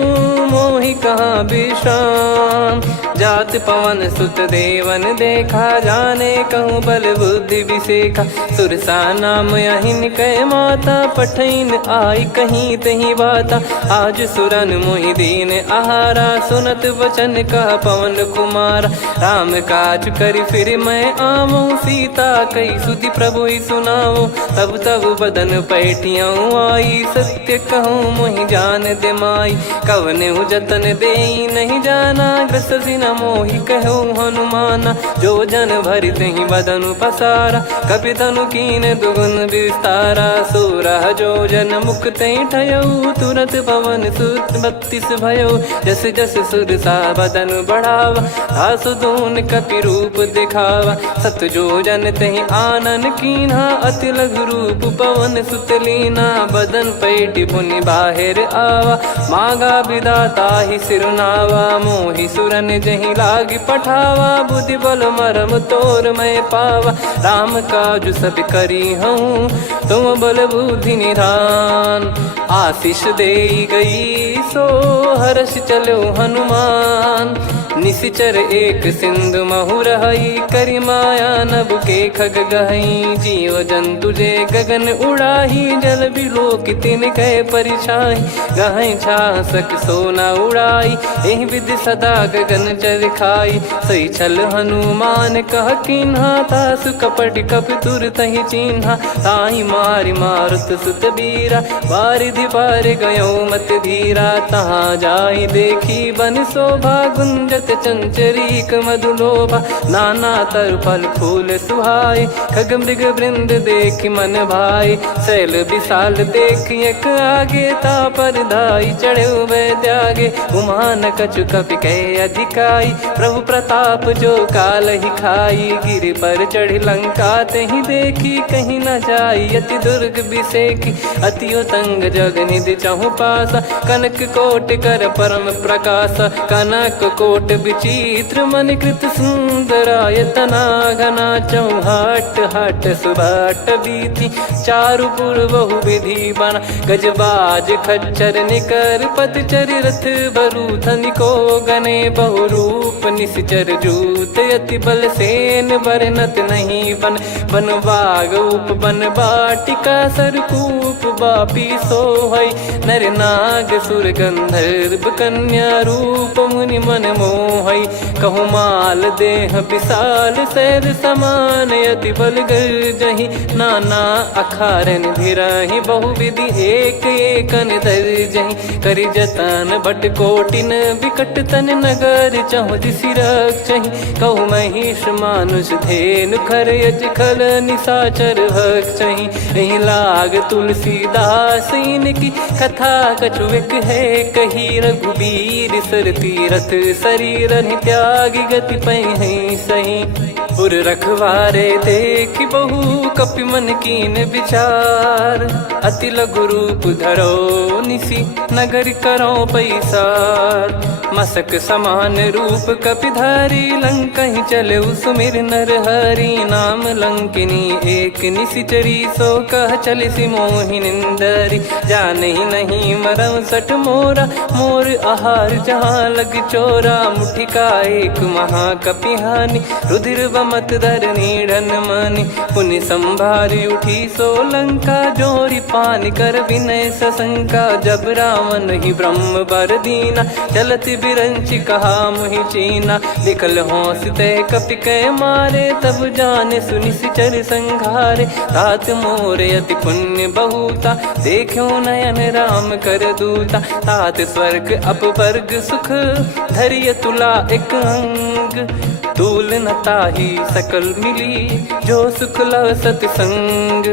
मोहि कहाँ विश्राम। जात पवन सुत देवन देखा, जाने कहूँ बल बुद्धि विसेखा। सुरसा नाम अहिन कै माता, पठैन आई कहीं तहीं बाता। आज सुरन मोहि दीन आहारा, सुनत वचन कह पवन कुमारा। राम काज करि फिर मैं आवऊं, सीता कई सुधि प्रभु ही सुनाओ। तब तब बदन पैठियाँ आई, सत्य कहूँ मोहि जान दे माई। कवने जतन देई नहीं जाना, ग्रसि न मोहि कहूँ हनुमाना। जो जन भरि तहि बदनु पसारा, कपि तनु कीन दुगुन विस्तारा। सोरह जो जन मुख तहि ठयऊ, तुरत पवन सुत 32 भयऊ। जस जस सुरसा बदन बढ़ावा, आसु दून कपि रूप दिखावा। सत जो जन तहि आनन कीन्हा, अति लघु रूप पवन सुत लीना। बदन पैठि पुनि बाहिर आवा, मांगा विधाता ही सिरुनावा। मोहि सुरन जहि लागी पठावा, बुद्धि बल मरम तोर मैं पावा। राम काज सब करी हूँ, तुम बल बुद्धि निधान। आशीष देई गई सो, हर्ष चलो हनुमान। निशिचर एक सिंधु महु रहई, करि माया नभ के खग गहई। जीव जंतु जे गगन उड़ाही, जल बिलोक तिन कह परिछाई। गहई छासक सोना उड़ाई, एहि विधि सदा गगन चर खाई। सही छल हनुमान कह कीन्हा, तासु कपट कपि तुर तहि चिन्हा। ताहि मारि मारुत सुत बीरा, बारिधि पार गयो मत धीरा। तहाँ जाई देखी बन शोभा, गुंजत चंचरीक मधुलोभा। नाना तरु फल फूल सुहाए, खग मृग वृंद देख मन भाई। शैल विशाल देख एक आगे, तापर धाई चढ़े वै त्यागे। उमान कछु कपि कह अधिकाई, प्रभु प्रताप जो काल ही खाई। गिर पर चढ़ी लंका तहि देखी, कहीं न जाई अति दुर्ग बिसेखी। अति उतंग जग निधि चहु पासा, कनक कोट कर परम प्रकाशा। कनक कोट विचित्र मन कृत सुंदरायतना। घना चौहाट हाट सुबाट बीथी, चारु पुर बहु विधि बना। गजबाज खच्चर निकर पतचर, रथ बरु धनिको गने। बहु रूप निश्चर जूत, अति बल सेन बरनत नहीं बन। बन बाग उप बन बाटिका, सरकूप बापी सोहई। नर नाग सुर गंधर्व कन्या, रूप मुनि मन मोहई। कहु माल देह विशाल, शैल समान अति बल गर्जहि। नाना अखारन भिराहि, बहु विधि एक एकन दर्जहि। करि जतन भट कोटिन, विकट तन नगर चहु दिसि रक्षहि। कहु महिष मानुष धेनु, खर यज खल निशाचर भक्षहि। एहि लाग तुलसीदास इनकी, कथा कछु एक है कही। रघुबीर सर तीरथ शरीर, त्यागी गति पै सही। पुर रखवारे देख बहु, कपि मन कीन विचार। अति लघु रूप धरो निसी, नगर करो पैसार। मसक समान रूप कपि धारी, लंकहि चले सुमिर नर हरि। नाम लंकिनी एक निशिचरी, सो कह चलिसि मोहि निंदरी। जानहि नहीं मरम सठ मोरा, मोर आहार जहाँ लग चोरा। मुठिका एक महाकपि हानि, रुधिर बमत धरनी ढन मनि पुनि संभारी उठी सोलंका जोरी पानी कर विनय सशंका जब रावण ही ब्रह्म बर दीना चलत बिरंची कहा मुहि चीना निकल होंस ते कपि कै मारे तब जाने सुनि सिचर संघारे तात मोरे अति पुण्य बहुता देखो नयन राम कर दूता तात स्वर्ग अपवर्ग सुख धरिय तुला एक अंग तूल न ताही सकल मिली जो सुख लव सतसंग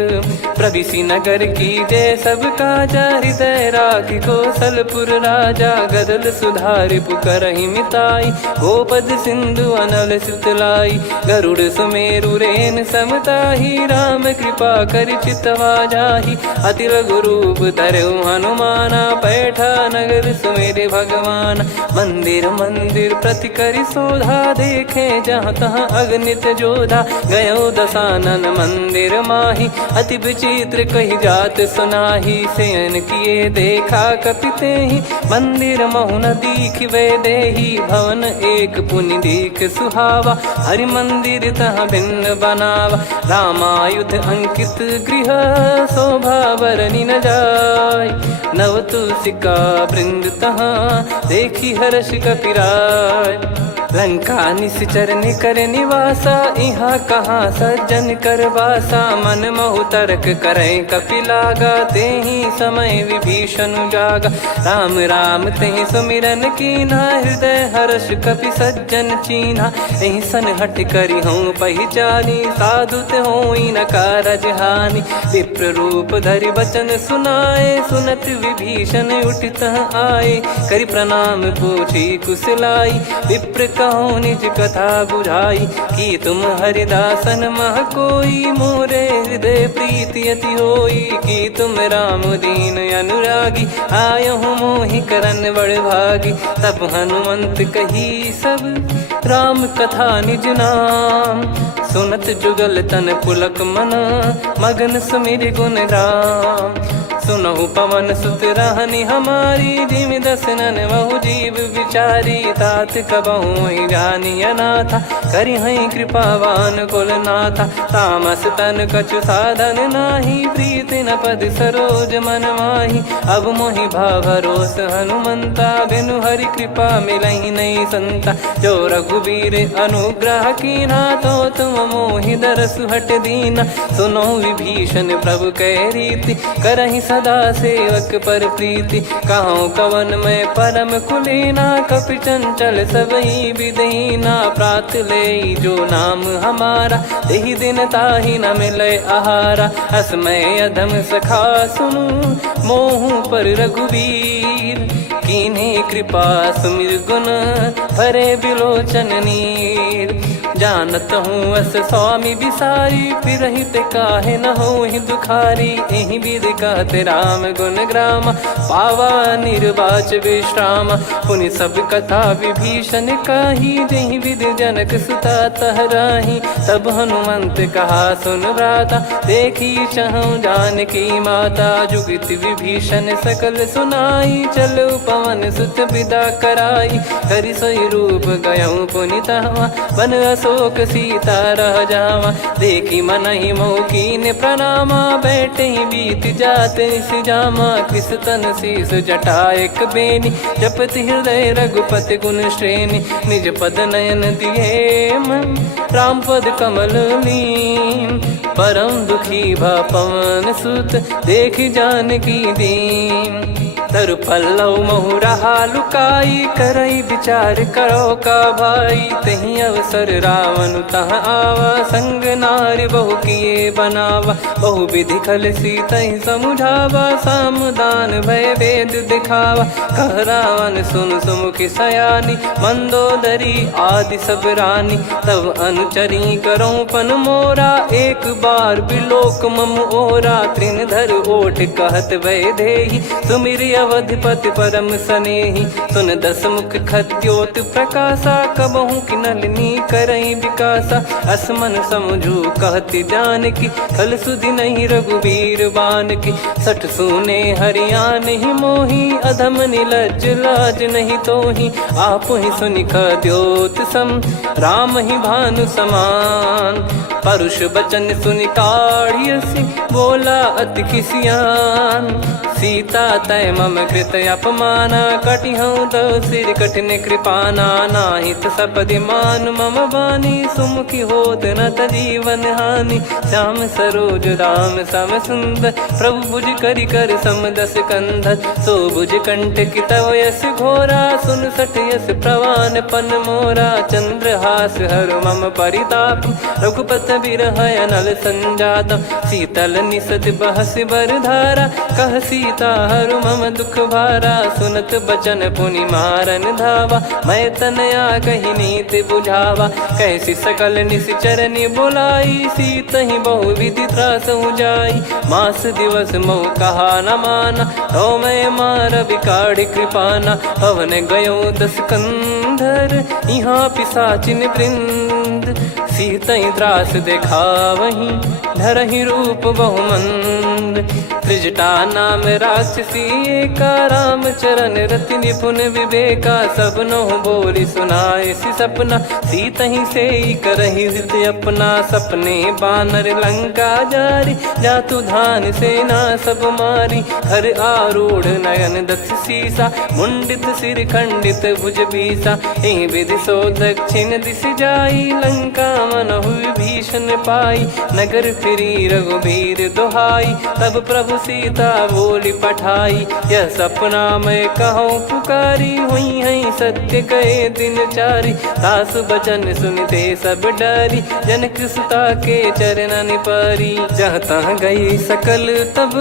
प्रविसी नगर की जय सब काजा हृदय राखी कौशलपुर राजा गदल सुधारि पुकरहि मिताई गोपद सिंधु अनल सितलाई गरुड़ सुमेरु रेन समताही राम कृपा कर चितवा जाही अति लघु रूप धरऊ हनुमाना बैठा नगर सुमेरे भगवान मंदिर मंदिर प्रति करि शोधा देखे जहाँ तहाँ अगणित जोधा गयो दशानन मंदिर माही अति विचित्र कही जात सुनाही सेन किए देखा कपिते ही मंदिर महु न दीख वे देही भवन एक पुनि दीख सुहावा हरि मंदिर तहाँ भिन्न बनावा रामायुध अंकित गृह शोभा बरनी न जाय नव तुलसी का वृंद तहाँ देखी हर्ष कपिराय लंका निश्चर निकर निवासा यहाँ कहाँ सज्जन कर वासा मन महु तर्क करे कपिलागा ते ही समय विभीषण जागा राम राम ते सुमिरन कीना हृदय हर्ष कपि सज्जन चीन्हा यही सन हट करी हूँ पहचानी साधु ते होई न कारज हानि विप्र रूप धरि वचन सुनाए सुनत विभीषण उठित आए करि प्रणाम पूछी कुशलाई विप्र कहो निज कथा बुझाई कि तुम हरिदासन मह कोई मोरे हृदय प्रीति अति होई कि तुम राम दीन अनुरागी आयहु मोहि करन बड़ भागी तब हनुमंत कही सब राम कथा निज नाम सुनत जुगल तन पुलक मन मगन सुमिर गुण राम सुनहु पवन सुत रहनी हमारी जिमि दसनन बहु जीव विचारी तात कबहु ही जानी अनाथा करि हई कृपावान कुल नाथा तामस तन कछु साधन नाही प्रीति न पद सरोज मन माही अब मोहि भाव भरोस हनुमंता बिनु हरि कृपा मिलहि नहीं संता जो रघुबीर अनुग्रह कीना तो तुम मोहि दरस हट दीना सुनो विभीषण प्रभु कह रीति करहि सदा सेवक पर प्रीति कहूँ कवन में परम कुलीना कपि चंचल सबही विदहीना प्रात ले जो नाम हमारा तेहि दिन ताहि न मिले आहारा असमय अधम सखा सुनु मोहु पर रघुवीर कीन्हे कृपा सुमिर गुण भरे बिलोचन नीर जानत हूँ अस स्वामी बिसारी फिर हित काहे न हो ही दुखारी एहि विध कहते राम गुण ग्राम पावा निर्वाच विश्राम पुनि सब कथा विभीषण काही जहि विध जनक सुता तहराही तब हनुमंत कहा सुन भ्राता देखी चहु जानकी माता जुगित विभीषण सकल सुनाई चलो पवन सुत विदा कराई करि सोई रूप गयऊँ पुनि तहवा बन अशोक सीता रह जावा देखी मन ही मौकीन प्रणामा बैठे ही बीत जाते जामा कृष तन शीस जटा एक बेनी जपति हृदय रघुपति गुण श्रेणी निज पद नयन दिए मन राम पद कमल लीन परम दुखी भा पवन सुत देखी जानकी दीन तरु पल्लव महु रहा लुकाई करई विचार करो का भाई तही अवसर रावण तह आवा संग नारी बहु किए बनावा बहु विधि खल सीतहि समुझावा सामदान भय वेद दिखावा कह रावण सुन सुमुखी सयानी मंदोदरी आदि सब रानी तब अनुचरी करो पन मोरा एक बार बिलोक मम ओरा तृण धर ओट कहत वै देहि सुमिर अवधिपति परम सनेही। सुन दस मुख खद्योत प्रकाशा, कबहू की नलिनी करई विकासा। असमन समझू कहती जान की, फल सुधि नहीं रघुबीर बान की। सठ सुने हरियाण ही मोही, अधम निलज लाज नहीं तोही। आप ही सुनि खद्योत सम, राम ही भानु समान। परुष बचन सुनि काढ़ियसि, बोला अति किसियान। सीता तय मम कृत अपमाना, कटिहऊँ तो सिर कठिन कृपाना। नाहित सपदि मान मम बानी, सुमुखी होत न जीवन हानि। श्याम सरोज राम सम सुंदर, प्रभु भुज करि कर सम दस कंधर। सो भुज कंठ की तव यस घोरा, सुन सठ यस प्रवान पन मोरा। चंद्रहास हर मम परिताप, रघुपत बिरह अनल संजात। शीतल निसत बहस बर धारा, कह सीता हरु मम दुख भारा। सुनत बचन पुनि मारन धावा, मैं तनया कही नीति बुझावा। कैसी सकल निश्चरनि बुलाई, सीत ही बहु विधि त्रास जाई। मास दिवस मोह कहा न माना, तो मैं मार बिकाढ़ी कृपाना। पवन गयो दस कंधर, यहाँ पिशाचिन वृंद। सीतहि त्रास देखावहीं, धरहि रूप बहुमंद। त्रिजटा नाम राक्षसी एका, राम चरण रति निपुण विवेका। सबनो बोली सुनाए सि सपना, सीतहि सेई करहि हृद अपना। सपने बानर लंका जारी, जातु धान सेना सब मारी। हर आरूढ़ नयन दस सीसा, मुंडित सिर खंडित भुज बीसा। एहि विधि सो दक्षिण दिश जाई, लंका मनहु भीषण पाई। नगर फिरी रघुबीर दुहाई, तब प्रभु सीता बोली पठाई। यह सपना मैं कहूँ पुकारी, हुई है सत्य कहे दिन चारी। सासु बचन सुनते सब डरी, जनक सुता के चरण परी। जहाँ तहाँ गई सकल तब,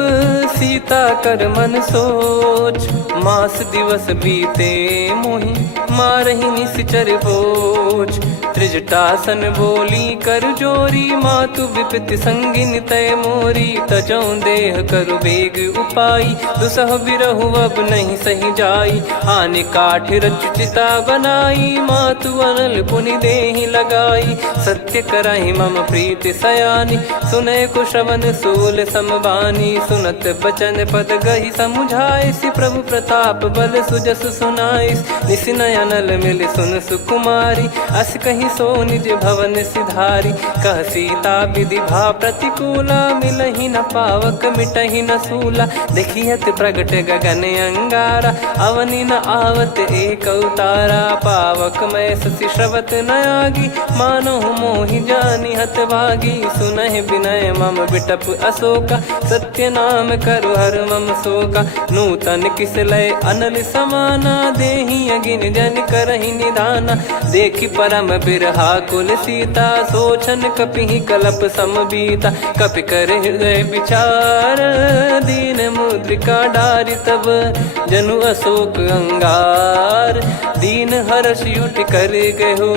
सीता कर मन सोच। मास दिवस बीते मोहि, मारहि निश्चर बोझ। त्रिजटासन बोली कर जोरी, मातु विपति संगिन तय मोरी। तजौ देह करु बेग उपाई, दुसह बिरहु अब नहीं सही जाई। आने काठ रचु चिता बनाई, मातु अनल पुनि देहि लगाई। सत्य करहि मम प्रीति सयानी, सुनय को श्रवण सूल समबानी। सुनत बचन पद गहि समुझाइसि, प्रभु प्रताप बल सुजस सुनाइस। निसिनय अनल मिल सुन सुकुमारी, अस कहि सो निज भवन सिधारी। कह सीता विधि भा प्रतिकूला, मिलहि न पावक मिटहि न सूला। देखियत प्रगट गगन अंगारा, अवनि न आवत एक अवतारा। पावक मैं ससि श्रवत न आगी, मानो मोहि जानि हत भागी। सुनहि विनय मम बिटप अशोका, सत्य नाम करु हर मम शोका। नूतन किस लय अनल समाना, देहि अगिन जन करहि निधाना। देखि परम बिरहा कुल सीता, सोचन कपिहि कलप समबीता। कपि कर हृदय विचार, दीन मुद्रिका डारि तब। जनु अशोक अंगार, दीन हर्ष उठ कर गहो।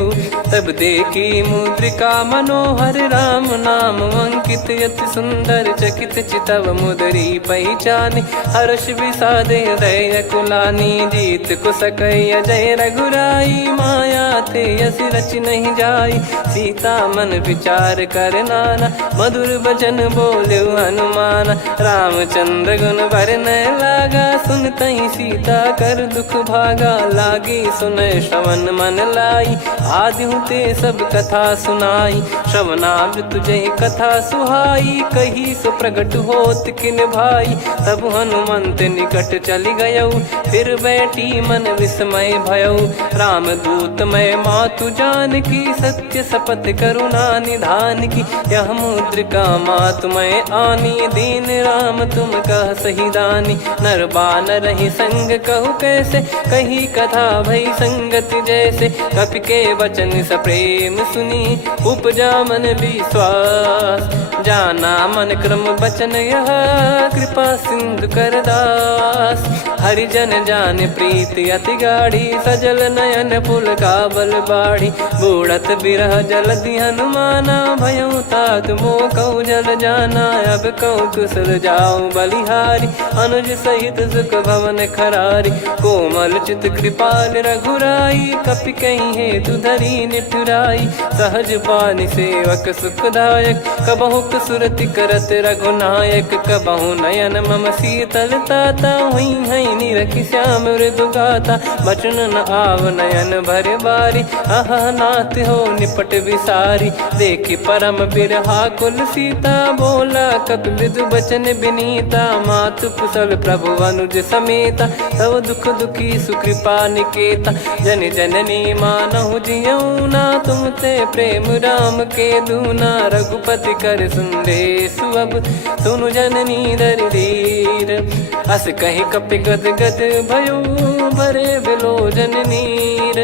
तब देखी मुद्रिका मनोहर, राम नाम अंकित अति सुंदर। चकित चितव मुदरी पहचानी, हर्ष विषाद हृदय कुलानी। जीत को सकय जय रघुराई, माया थे यस रच नहीं जाई। सीता मन विचार कर नाना, मधुर बचन बोले हनुमान। रामचंद्र गुण बरनय लागा, सुनतहि सीता कर दुख भागा। लागी सुनय श्रवण मन लाई, आदिहु ते सब कथा सुनाई। श्रवणाब तुझे कथा सुहाई, कही सो प्रगट होत किन भाई। तब हनुमंत निकट चली गयऊ, फिर बैठी मन विस्मय भयऊ। राम दूत मैं मातु जान की, सत्य शपथ करुणा निधान की। यह मुद्रिका मातु मैं आनी, दीन राम तुम कह सही दानी। नर बानर ही संग कहु कैसे, कही कथा भई संगति जैसे। कपि के वचन सप्रेम सुनी, उपजा मन विश्वास। जाना मन क्रम बचन यह, कृपा सिंधु कर दास। हरिजन जान प्रीति अति गाढ़ी, सजल नयन पुल काबल बाढ़ी। बूढ़त बिरह जलधि हनुमाना, भयउ तात मोह कहु जल जाना। अब कहु कुशल जाऊं बलिहारी, अनुज सहित सुख भवन खरारी। कोमल चित कृपाल रघुराई, कपि कहीं हेतु धरी निठुराई। सहज पानि सेवक सुखदायक, कबहु सुरति करत रघुनायक। कबहु नयन मम शीतलता, हुई हई निरखि श्याम मृदु गाता। बचन न आव नयन भर बारी, आहा नाथ हो निपट विसारी। देखि परम बिरहा कुल सीता, बोला कपि मृदु बचन बिनीता। मातु कुशल प्रभु अनुज समेता, तव दुख दुखी सुकृपा निकेता। जन जननी मानहु जियऊ ना, तुम ते प्रेम राम के दूना। रघुपति कर संदेशु अब, सुनु जननी दर धीर। अस कहि कपि गद गद भयो, भरे बिलोचन नीर।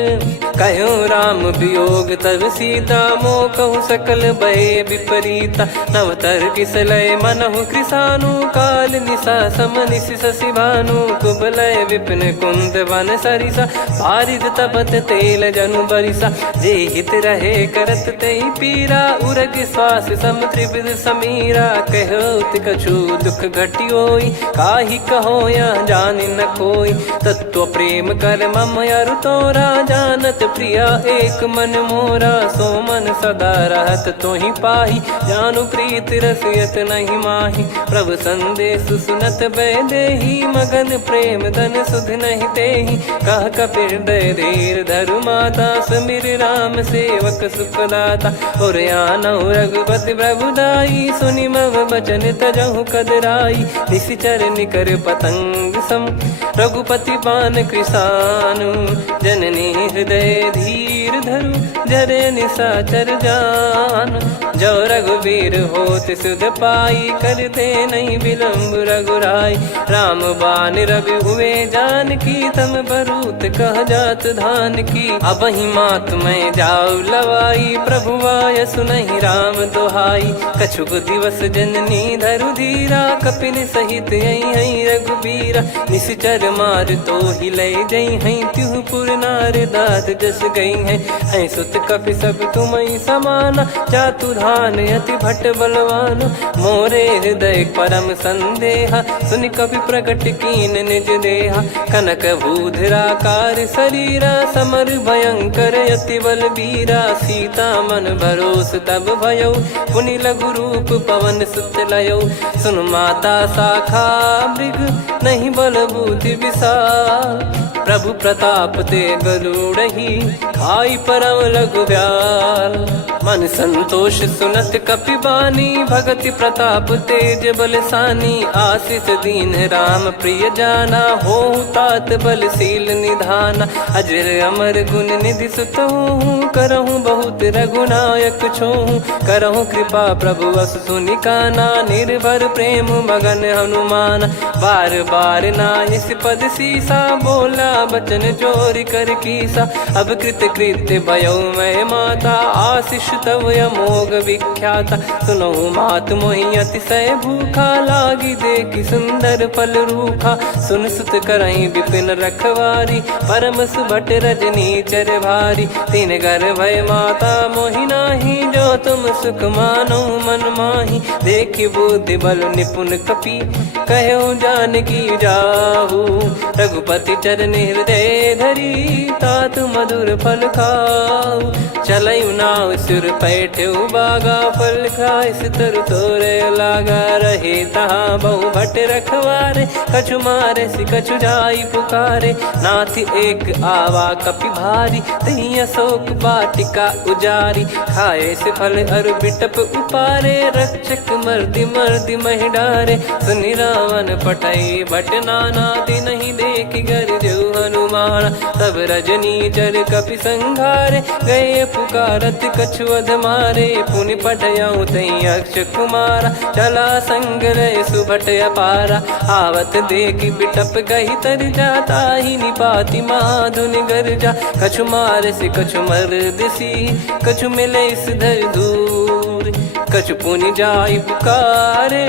कहूँ राम वियोग तब सीता, मोह कहूँ सकल भय विपरीता। नवतर किसलय मनहु कृसानु, काल निशा समनिशि शशि भानु। कुबलय विपिन कुंद वन सरिसा, पारिद तपत तेल जनु बरिसा। जे हित रहे करत तेहि पीरा, उरग श्वास सम त्रिविध समीरा। कहत कछु दुख घटियोई, काहि कहो या जानि न कोई। तत्व प्रेम कर मम अरु तोरा, जानत प्रिया एक मन मोरा। सो मन सदा रहत तोहि पाही, जानु प्रीत रसियत नहीं माही। प्रभु संदेश सुनत बैदेही, मगन प्रेम धन सुध नहीं तेहि। कह कपिर दय धीर धरु माता, सुमिर राम सेवक सुखदाता। और आनहु रघुपति प्रभु दाई, सुनि मव बचन तजहु कदराई। निशिचर निकर पतंग सम, रघुपति पान कृसानु। जननी हृदय धीर धरु, जरे निशाचर जान। जो रघुवीर होत सुध पाई, कर दे नहीं विलम्ब रघुराई। राम बान रवि हुए जानकी, तम बरूत कह जात धान की। अब ही मात मैं जाऊ लवाई, प्रभु आय सुनहि राम दोहाई। कछुक दिवस जननी धरु धीरा, कपिन सहित यही रघुबीरा। निशिचर मार तो ही ले जई हैं, त्यों पुर नार दाद जस गई हैं। सुत कपि सब तुमहि समाना, चातुधान अति भट्ट बलवान। मोरे हृदय परम संदेहा, सुन कपि प्रकट कीन निज देहा। कनक भूधराकार शरीरा, समर भयंकर अति बलबीरा। सीता मन भरोस तब भयउ, पुनि लघु रूप पवन सुत लयउ। सुन माता शाखा मृग, नहीं बल बुद्धि विशाल। प्रभु प्रताप ते गरुड़हि, खाई परम लघु ब्याल। मन संतोष सुनत कपि बानी, भगति प्रताप तेज बलसानी। आशीष दीन राम प्रिय जाना, होहु तात बलशील निधाना। अजर अमर गुण निधि सुतहु, करहु बहुत रघुनायक छोहु। करहु कृपा प्रभु अस सुनि काना, निर्भर प्रेम मगन हनुमान। बार बार नायस पद सीसा, बोला बचन चोरी कर कीसा। अब कृत कृत्य भयो मैं माता, आशीष तव अमोघ विख्याता। सुनहु मात मोहि अतिशय भूखा, लागी देखि सुंदर फल रूखा। सुन सुत करहि विपिन रखवारी, परम सुभट रजनी चर भारी। तीन घर भय माता मोहि नाही, जो तुम सुख मानो मन माही। देखि बुद्धि बल निपुण कपि, कहु जानकी जाहु। रघुपति चरण हृदय धरी, तात मधुर फल खाऊ। चलऊ नाव सुर पैठऊ बागा, फल खाइस तरु तोरे लागा। रहे तहाँ बहु भट रखवारे, कछु मारे सि कछु जाई पुकारे। नाथ एक आवा कपि भारी, तही अशोक वाटिका उजारी। खाए से फल अरु बिटप उपारे, रक्षक मर्दि मर्दि महि डारे। सुनि रावण पटई भट नाना, तिनहि देखि गरजऊ हनुमान। तब रजनी चर कपि संघारे, गए पुकारत कछु अध मारे। पुनि पटयऊ तई अक्ष कुमारा, चला संग रहे सुभट अपारा। आवत देखि बिटप गही तर जाता, ही निपाति माधुन गर्जा। कछु मार से कछु मर्द सी, कछु मिले इस धर दूर। कछु पुनि जाई पुकारे,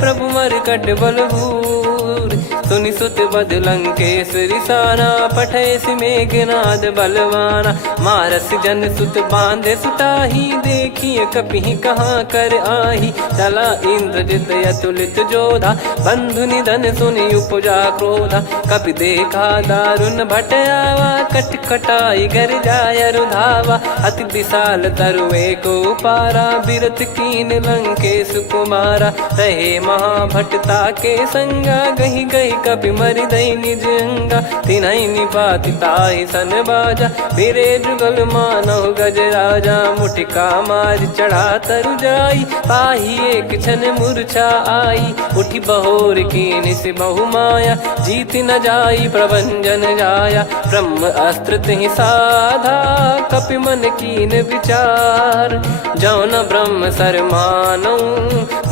प्रभु मर कट बलभूर। सुनि सुत बद लंकेश्वरी साना, पठैसि मेघनाद बलवाना। मारस जन सुत बांधे सुताही, देखिए कपिहि कहाँ कर आही। चला इंद्रजित अतुलित जोधा, बंधु निधन सुनि उपजा क्रोधा। कपि देखा दारुण भट आवा, कट कटाई घर जाय रुधावा। अति विशाल तरुए को पारा, बिरत कीन लंकेश कुमारा। रहे महाभटता के संगा, गही गही कपि मरि दई निज अंगा। तिन्है निपाति ताहि सन बाजा, बिरे जुगल मानव गज राजा। मुटिका मार चढ़ा तरु जाई, पाही एक क्षण मूर्छा आई। उठी बहोर कीन से बहु माया, जीत न जाई प्रभंजन जाया। ब्रह्म अस्त्र तिहि साधा, कपि मन कीन विचार। जौ न ब्रह्म सर मानौ,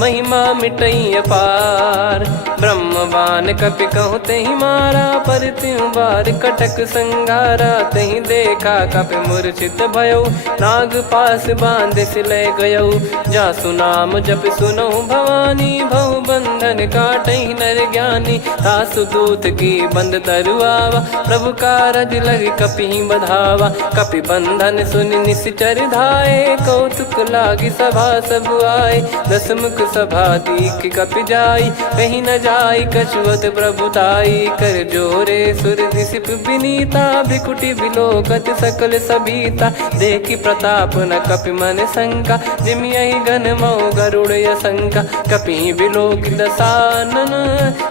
महिमा मिटई अपार। ब्रह्म बान कपि कहु तेहि मारा, पर त्यों बार कटक संगारा। तेहि देखा कपि मूर्छित भयौ, नाग पास बांध सिले गयौ। जासु नाम जप सुनौ भवानी, भव बंधन काटहि नर ज्ञानी। तासु दूत की बंद तरुआवा, प्रभु कारज लग कपि बधावा। कपि बंधन सुनि निश्चर धाये, कौतुक लागी सभा सब आए। दसमुख सभा दीख कपि जाई, कहीं न जाई कछुवत प्रभुताई। कर जोरे सुर दिसिप विनीता, भ्रिकुटि बिलोकत सकल सबीता। देखि प्रताप न कपि मन शंका, जिमियहि घन मऊ गरुड़ असंका। कपि बिलोक दसानन,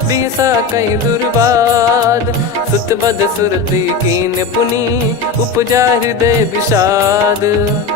बिहसा कहि दुर्बाद। सुत बद सुरति कीन पुनि, उपजा हृदय विषाद।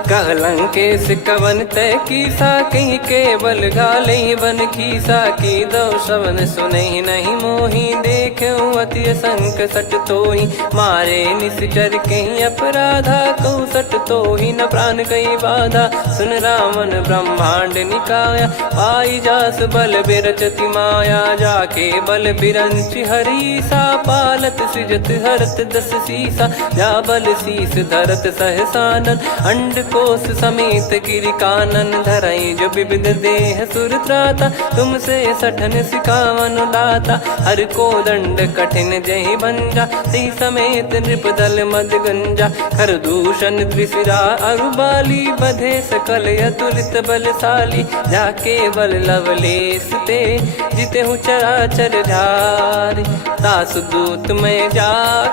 कह लंकेश कवन तय कीसा, कहीं केवल घाले बन खीसा। की दो श्रवण सुनहि नहीं मोही, देखऊं अति संक सट तोहि। मारे निश्चर कहीं अपराधा, कहूँ सट तोहि न प्राण कहीं बाधा। सुन रावण ब्रह्मांड निकाया, पाई जास बल बिरचति माया। जाके बल बिरंच हरीसा, पालत सृजत हरत दस सीसा। जा बल शीस धरत सहसानन, अंड कोश समेत गिरि कानन। धरई जो विविध देह सुर त्राता, तुमसे सठन सिखावन दाता। हर को दंड कठिन जहि भंजा, ती समेत नृप दल मद गंजा। कर दूषण त्रिशिरा अरुबाली, बधे सकल अतुलित बलशाली। जाके बल लवलेस ते, जिते हूँ चराचर झारी। दास दूत में जा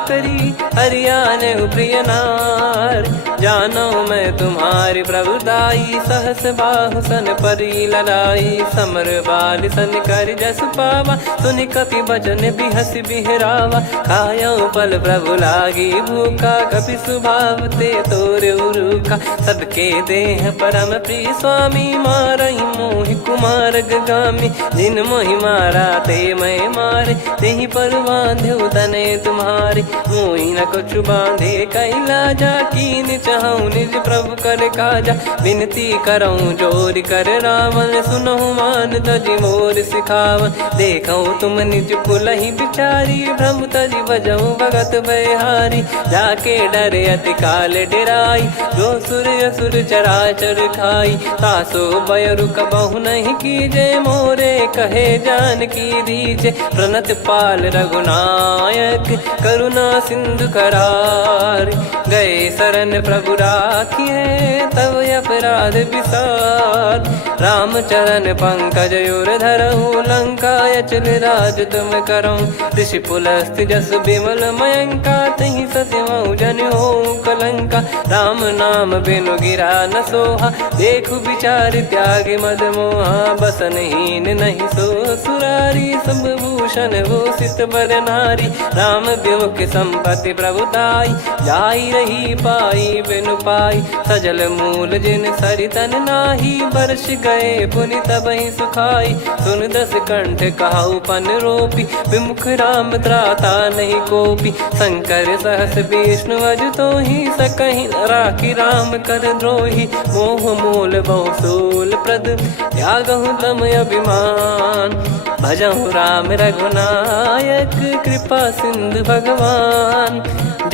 करी, हरियाने प्रिय नार। जानो मैं तुम्हारी प्रभुताई, सहस बाहु सन परी लड़ाई। समर बाल सन कर जस पावा, सुनि कपि बचन बिहस बिहरावा। खायो पल प्रभु लागी भूखा, कपि स्वभाव ते तोर उरुखा। सबके देह परम प्रिय स्वामी, मारहि मोहि कुमार गगामी। जिन मोहि मारा ते मैं मारे, तेहि पर बांधो तने तुम्हारे। मोहि न कछु बांधे कैलाजा, कीन चाहूं निज प्रभु कर काजा। विनती करऊं जोरि कर रावण, सुनहु मान तजि मोर सिखावन। देखऊं तुम निज कुलहि बिचारी, भ्रम तजि बजऊं भगत बयहारी। जाके डरे अति काल डेराई, जो सुर असुर चराचर खाई। तासो बयरु कबहु नहीं कीजे, मोरे कहे जान की दीजे। प्रणत पाल रघुनायक, करुणा सिंधु करार। गए शरण प्रभु राखिए, तब अपराध विसार। राम चरण पंकज उर धरऊं, लंका अचल राज तुम करऊं। ऋषि पुलस्त्य जस विमल मयंका, तहि ससिमऊ जन होऊं कलंका। राम नाम बिनु गिरा न सोहा, देखु विचार त्याग मद मोहा। बसनहीन नहीं सो सुरारी, सब भूषण भूषित बर नारी। राम विमुख संपत्ति प्रभुताई, जाई रही पाई बिनु पाई। सजल मूल जिन सरितन नाही, बरस गए पुनि तबहि सुखाई। सुन दस कंठ कहाऊ पन रोपी, विमुख राम त्राता नहीं कोपी। शंकर सहस विष्णु अज तोहि, सकहि न राखी राम कर द्रोही। मोह मूल बहु सूल प्रद, त्यागहु तम अभिमान। भजहु राम रघुनायक, कृपा सिंधु भगवान।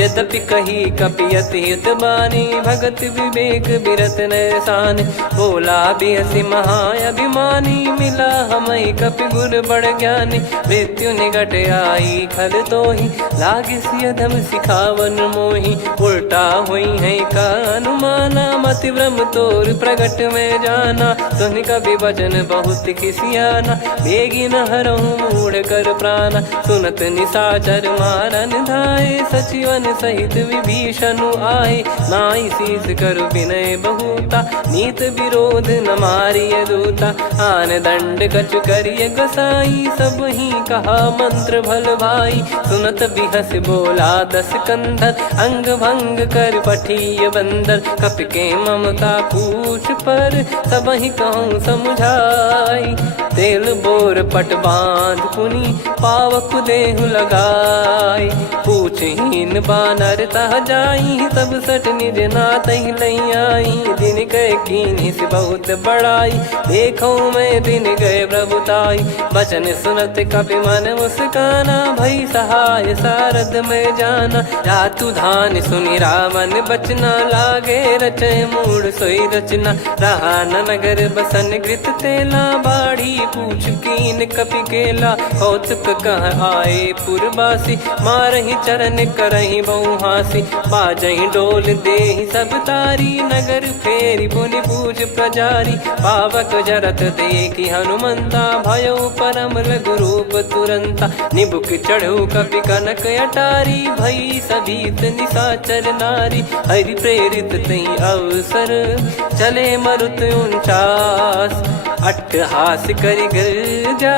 यद्यपि कही कपियत हित बानी भगत विवेक बिरत नैसान बोला बियसि महाअभिमानी मिला हमई कपि गुर बड़ ज्ञानी मृत्यु निकट आई खल तो ही लागिस अधम सिखावन मोही उल्टा हुई है का अनुमाना मति भ्रम तोर प्रगट में जाना सुन कवि वचन बहुत खिसियाना बेगी न हरहु मूढ़ कर प्राण सुनत निशाचर मारन धाये सचिवन सहित विभीषण आए नाई शीस कर विनय बहुता नीत विरोध न मारिय दूता आन दंड कछु करिय गोसाई सब ही कहा मंत्र भल भाई सुनत बिहस बोला दस कंधर अंग भंग कर पठिय बंदर कपि के ममता पूछ पर सब ही कहूँ समझाई तेल बोर पट बांध पुनी पावक देहु लगाई पूछहीन बानर तह जाई तब सट निज नाथ लई आई दिन गए कीनी से बहुत बड़ाई देखो मैं दिन गए प्रभुताई बचन सुनत कपि मन मुस्काना भई सहाय सारद में जाना जातु धान सुनि रामन बचना लागे रचय मूड सोई रचना रहा न नगर बसन कृत तेला बाड़ी पूछ कीन कपि केला कौतुक कह आए पुरबासी मारहि चरण करहि बहुहासी बाजहि डोल देहि सब तारी नगर फेरी पुनि पूज प्रजारी पावक जरत देखि हनुमंता भयो परम लघु रूप तुरंता निबुक चढ़ऊ कपि कनक अटारी भई सभीत निशाचर नारी हरि प्रेरित तई अवसर चले मरुत 49 अट्टहास करि गिरजा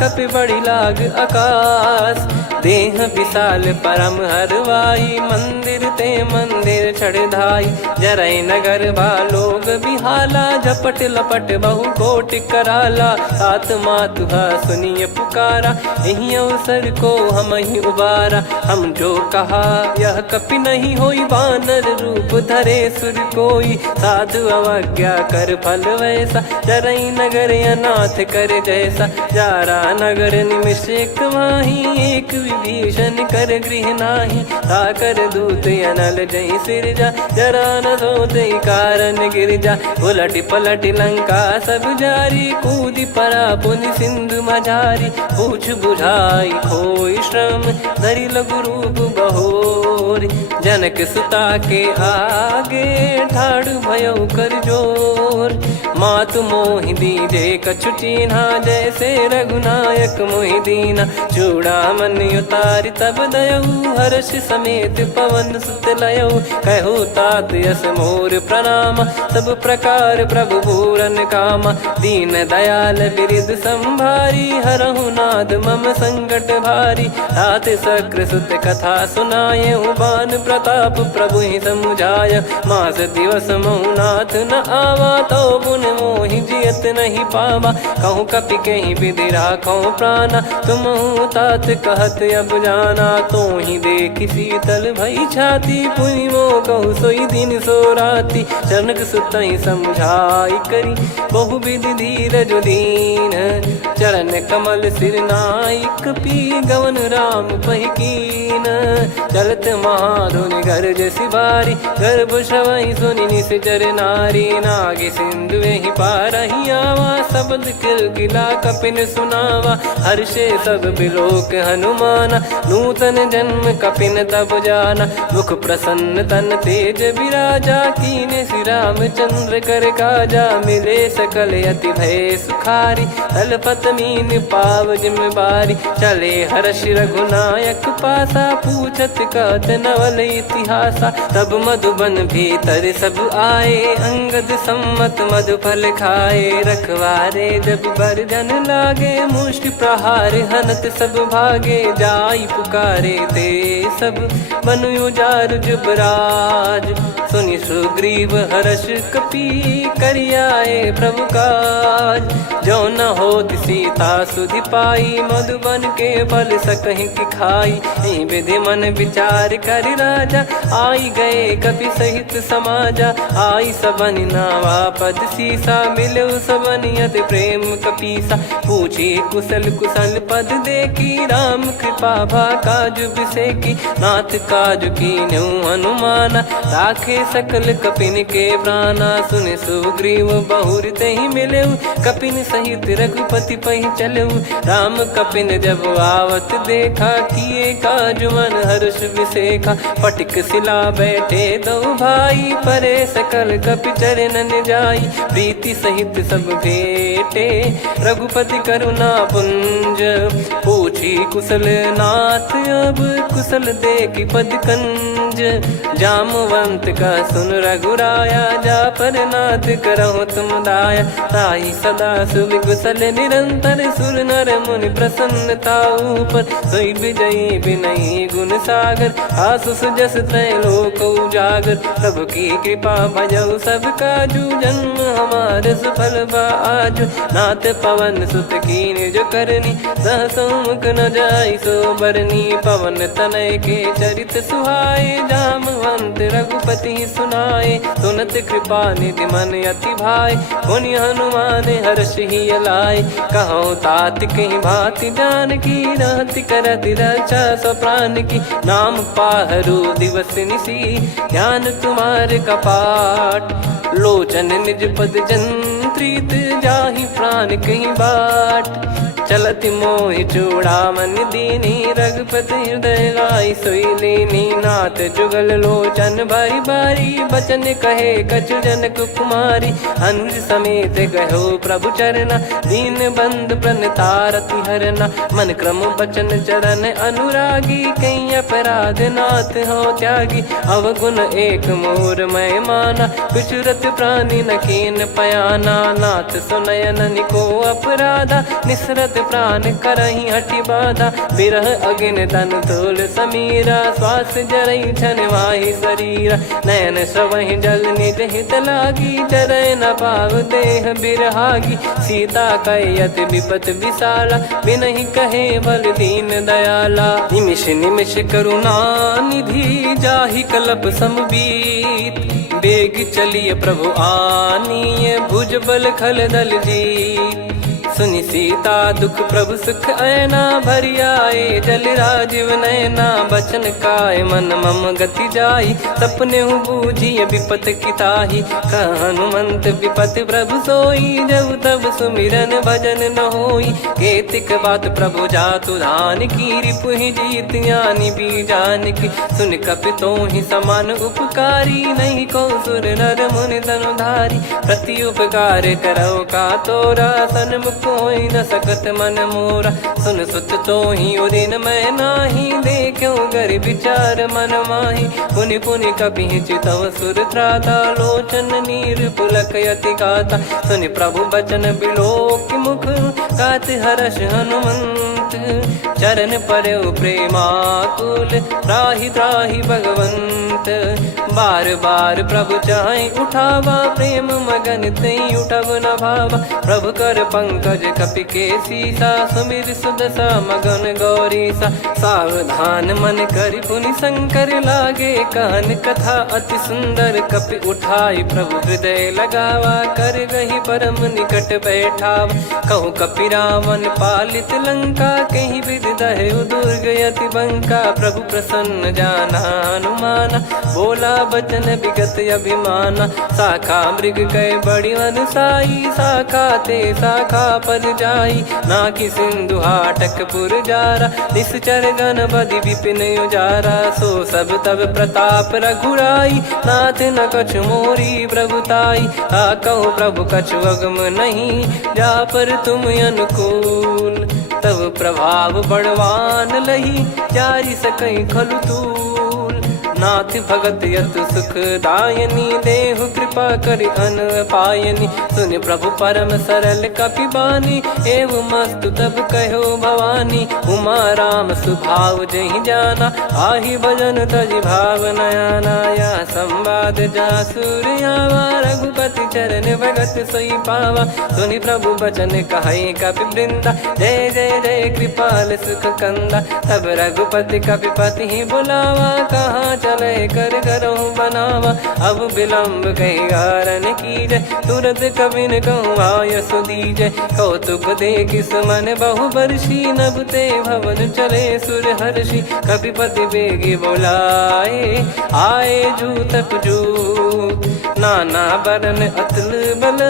कपि बड़ी लाग आकाश देह विशाल परम हरवाई मंदिर ते मंदिर चढ़ाई जरई नगर लोग बिहाला झपट लपट बहु कोट कराला सात मातुहा सुनिय पुकारा यही अवसर को हम ही उबारा हम जो कहा यह कपि नहीं होई बानर रूप धरे सुर कोई साधु अवज्ञा कर फल वैसा जरई नगर अनाथ कर जैसा जारा नगर निमिष एक माही एक विभीषण कर गृह नाही ताकर दूत अनल जय सिरजा जरा न सोते कारण गिरजा उलट पलट लंका सब जारी कूदी परा पुनि सिंधु मझारी पूछ बुझाई खोई श्रम धरि लघु रूप बहोरी जनक सुता के आगे ठाड़ भयो कर जोर मातु मोहि दीजे कछु चिन्हा जैसे रघुनायक मोहि दीना चूड़ामन उतारि तब दयऊ हर्ष समेत पवन सुत लयऊ कहु तात यस मोर प्रणाम सब प्रकार प्रभु पूरन कामा दीन दयाल बिरिद संभारी हरहु नाद मम संकट भारी तात सक्र सुत कथा सुनाये बान प्रताप प्रभु ही समुझाय मास दिवस मौनाथ न आवा तो पुन मोहि जियत नहीं पावा कहूँ कपि कहीं विधि राखो प्राणा तुम तात कहत अब जाना तो ही देख शीतल भई छाती पुनि मो कहु सोई दिन सो राती जनक सुतई समझाई करी बहु विधि धीरज दीन चरण कमल सिर नाइक पी गवन राम पहिकीन चलत महाधुनि गर्ज सिबारी गर्भ श्रवई सुनि निश्चर नारी नागे सिंधु ही पारही आवा शब्द किलकिला कपिन सुनावा हर्षे सब बिलोक हनुमाना नूतन जन्म कपिन तब जाना मुख प्रसन्न तन तेज विराजा कीने श्री रामचंद्र कर काजा मिले सकल अति भय सुखारी तलपत मीन पाव जिम्मेवारी चले हर्ष रघुनायक पासा पूछत कहत नवल इतिहासा तब मधुबन भीतर सब आए अंगद सम्मत मधुफल खाए रखवारे जब बरजन लागे मुष्टि प्रहार हनत सब भागे जाई पुकारे ते सब बनु उजार जुबराज सुनि सुग्रीव हर्ष कपि करियाए प्रभु काज जो न होत सीता सुधि पाई मधुबन के फल सकहि की खाई विधि मन विचार कर राजा आई गए कपि सहित समाजा आई सबन नावा पद सीसा मिलो सबन करत प्रेम कपीसा। पूछी कुशल कुशल पद देखी राम कृपा भा काज बिसेकी। नाथ काज कीन्हु हनुमाना राखे सकल कपिन के प्राणा। सुन सुग्रीव बहुर तेहि मिलेउ कपिन सहित रघुपति पहि चलेउ। राम कपिन जब आवत देखा किए काज मन हर्ष विसेखा। फटिक सिला बैठे दो भाई परे सकल कपि चरणन जाई। प्रीति सहित सब भेटे रघुपति करुणा पुंज। पूछी कुशल नाथ अब कुशल देखी पद कंज। जामवंत का सुन रघुराया जा पर नाथ करहु तुम दाया। ताई सदा सुविकुशल निरंतर सुर नर मुनि प्रसन्नता ऊपर। सोई विजयी विनयी गुण सागर आसु सुजस त्रैलोक उजागर। प्रभु की कृपा भजऊ सब काजू जन्म हमारे सफल बा आजु। नाथ पवन सुत कीन्ह जो करनी सहसो मुख न जाई सो बरनी। पवन तनय के चरित सुहाए जामवंत रघुपति सुनाए। सुनत कृपा निधि मन अति भाई पुनि हनुमान हर्ष ही लाए। कहो तात कहीं भांति जान की रहति करति रक्षा सो प्राण की। नाम पाहरु दिवस निसी ध्यान तुम्हारे कपाट। लोचन निज पद जंत्रित जाहि प्राण कहीं बाट। चलति मोहि चूड़ामन दीनी रघुपति हृदय लाई सोई लीनी। नाथ जुगल लोचन बारी बारी बचन कहे कछु जनक कुमारी। अनुज समेत गहो प्रभु चरना दीन बंद प्रणतारति हरना। मन क्रम बचन चरण अनुरागी कहीं अपराध नाथ हो त्यागी। अवगुण एक मोर मैं माना कुछुरत प्राणी न कीन पयाना। नाथ सुनयन निको अपराधा निसरत प्राण करही हटि बाधा। बिरह अगिन तन तोल समीरा श्वास जरई छन वाहि शरीरा। नयन श्रवहि जल निज हित लागी चरय न पाव देह बिरहागी। सीता कयत विपत विशाला बिनहि कहे बल दीन दयाला। निमिष निमिष करुणा निधि जाहि कलप समबीत। बेग चलिए प्रभु आनीय भुज बल खल दल जीत। सुनि सीता दुख प्रभु सुख ऐना भरि आए। जल राजीव नयना बचन काय मन मम गति जाई। सपने हूँ बूझिए विपत किताही हनुमंत विपत प्रभु सोई। जब तब सुमिरन भजन न होई केतिक बात प्रभु जातु धान की। रिपु ही जीत ज्ञानी बीजान की सुन कपि तो ही समान उपकारी। नहीं को सुर नर मुनि धनुधारी प्रति उपकार करो का तोरा। सन्मुख कोई न सकत मन मोरा सुन सुत तो ही उदिन मैं नाही। देखो गर विचार मन माही पुनि पुनि कपि चितव सुर त्राता। लोचन नीर पुलक यति गाता सुनि प्रभु बचन बिलोक मुख। गात हर्ष हनुमंत चरण परउ प्रेमाकुल। त्राहि त्राहि भगवंत बार बार प्रभु चाहि उठावा। प्रेम मगन तई उठब न भावा। प्रभु कर पंकज कपि के सीसा सुमिर सुदशा मगन गौरीसा। सावधान मन करि पुनि शंकर लागे कहन कथा अति सुंदर। कपि उठाई प्रभु हृदय लगावा कर गही परम निकट बैठावा। कहु कपि रावण पालित लंका कहीं विधि दहु दुर्ग यति बंका। प्रभु प्रसन्न जाना हनुमाना बोला बचन विगत अभिमाना। शाखा मृग कय बड़ी अनुसाई शाखा ते शाखा पर जाई। नाकि सिंधु हाटक पुर जारा निश्चर गण बदि विपिन उजारा। सो सब तब प्रताप रघुराई नाथ न कछु मोरी प्रभुताई। कहो प्रभु कछु अगम नहीं जा पर तुम अनुकूल। तब प्रभाव बड़वान लही जारी सकई खलु तूल। नाथ भगत यतु सुख दायनी देहु कृपा करि अन पायनी। सुन प्रभु परम सरल कपि बानी एवं मस्तु तब कहो भवानी। उमा राम सुभाव जहि जाना आहि भजन तजि भाव नयाना। या संवाद जासुर आवा रघुपति चरण भगत सोई पावा। सुनि प्रभु बचन कहै कपि वृंदा जय जय जय कृपाल सुख कंदा। तब रघुपति कपिपति बुलावा कहाँ चले कर करहु बनावा। अब विलम्ब कही कारण कीजय, तुरत कबिन कहूँ आयस दीजय। कौतुक देखिस मन बहु बरसी, नभ ते भवन चले सुर हर्षि। कपिपति बेगी बोलाए, आए जूतक जूत। नाना बरन अतुल बल,